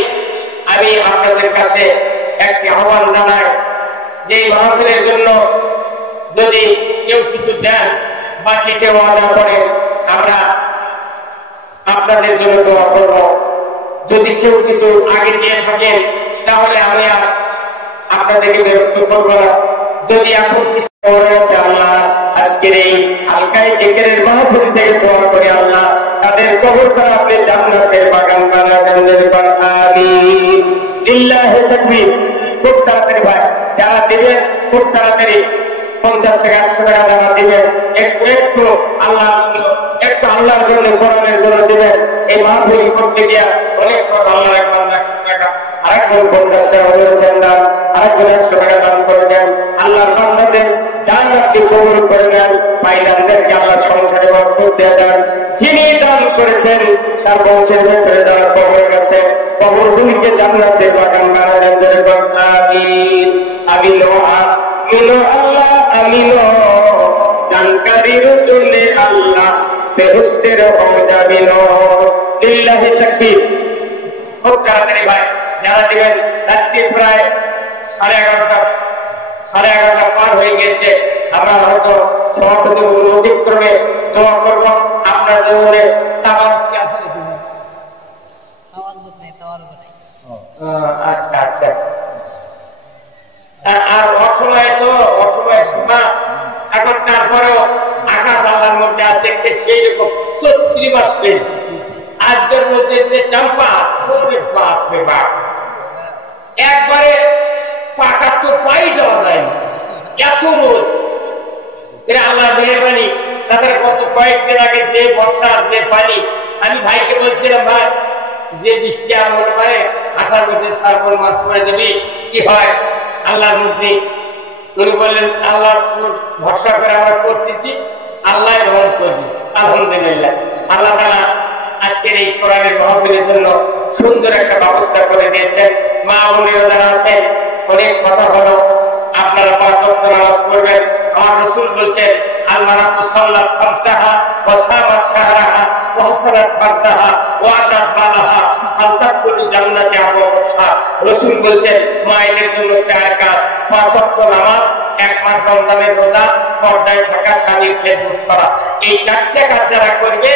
আমি আপনাদের কাছে একটি আহ্বান জানাই যে এই মাহফিলের জন্য যদি কেউ কিছু দেন বা কেউ ওয়াদা করেন, আমরা আপনাদের জন্য দোয়া করব। যদি কেউ কিছু আগে দিয়ে থাকেন তাহলে আমি আর আপনাদেরকে বিরক্ত করব না। যদি এখন কিছু আছে, আল্লাহ আজকের এই হালকায় জিকিরের মাহফিল থেকে দোয়া করে আল্লাহ তাদের কবরখানা আপনি জান্নাতের বাগান বানাবেন। আমিন। লিল্লাহি তাকবীর। খুব তাড়াতাড়ি ভাই যারা দিবেন, খুব তাড়াতাড়ি 50 টাকা 100 টাকা যারা দিবেন, একটু আল্লাহর জন্য, কোরআনের জন্য দিবেন। এই মাহফিল করতে গিয়া অনেক আল্লাহর একবার 100 টাকা, আরেকজন 50 টাকা করেছেন দান, আরেকজন 100 টাকা দান করেছেন। আল্লাহর বান্দাদের দান আপনি কবুল করে নেন। ভাইজানদেরকে আল্লাহ সংসারে বরকত দিয়ে দেন। যিনি দান করেছেন তার বংশের ভেতরে যারা কবর গেছে, কবরগুলিকে জান্নাতের বাগান বানালেন। আমিন। আমিন আমিন আল্লাহ আমিন। দানকারীর জন্য আল্লাহ বেহেশতের জামিন। লিল্লাহি তাকবীর। খুব তাড়াতাড়ি ভাই যারা দিবেন। রাত্রি প্রায় 11:30 পার হয়ে গেছে। আমরা হয়তো সভাপতি অতিক্রমে দোয়া করবো। আপনার দৌড়ে আচ্ছা আচ্ছা। আর অসময় তো অসময় সীমা এখন, তারপরেও আকাশ আল্লাহর মধ্যে আছে সেই রকম 36 মাস পেন আজকের মধ্যে যে চাম্পা বাপরে বাপ, একবারে পাকা তো পাই দেওয়া যায় না, এত রোদ। আল্লাহ মেহরবানি। তাদের গত কয়েকদিন আগে যে বর্ষার যে পানি, আমি ভাইকে বলছিলাম ভাই যে বৃষ্টি আর হতে পারে, আষাঢ় মাসে শ্রাবণ মাস পরে দেবে, কি হয় আল্লাহর মধ্যে। উনি বললেন আল্লাহর ভরসা করে আমরা করতেছি, আল্লাহ রহম করবে। আলহামদুলিল্লাহ। আল্লাহ তাআলা আজকের এই কোরআনের মাহফিলের জন্য সুন্দর একটা ব্যবস্থা করে দিয়েছেন। মা বোনেরা যারা আছেন, অনেক কথা হলো, আপনারা 5 ওয়াক্ত নামাজ পড়বেন। আমার রাসূল বলছেন আল-মারাতু সাল্লাত খামসাহা ওয়া সামাত শাহরাহা ওয়া হাসানাত ফারজাহা ওয়া আতাত মালাহা ফালতাদখুলু জান্নাতি আবওয়াবহা। রাসূল বলছেন মায়েদের জন্য 4 কাজ, 5 ওয়াক্ত নামাজ, 1 মাস রমজানের রোজা, পর্দায় থাকা, স্বামীর খেদমত করা। এই 4টা কাজ যারা করবে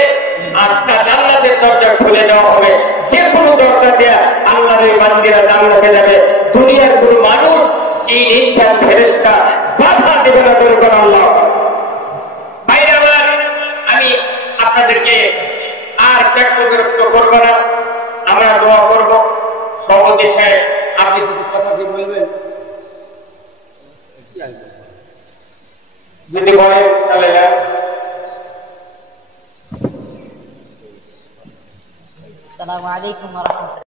আত্মা জান্নাতের দরজা খুলে দেওয়া হবে। যে কোনো দরজা দিয়ে আল্লাহর এই বান্দীরা জান্নাতে যাবে। দুনিয়ার কোনো মানুষ যে জিন ইনসান ফেরেশতা বাধা দেবে না। দরকার আল্লাহ বাইরে আমার, আমি আপনাদেরকে আর ত্যাগ বিরক্ত করব না, আমরা দোয়া করব। সভাপতি সাহেব, আপনি কিছু কথা কি বলবেন? যদি বলেন তাহলে যান। আসসালামু আলাইকুম ওয়া রাহমাতুল্লাহ।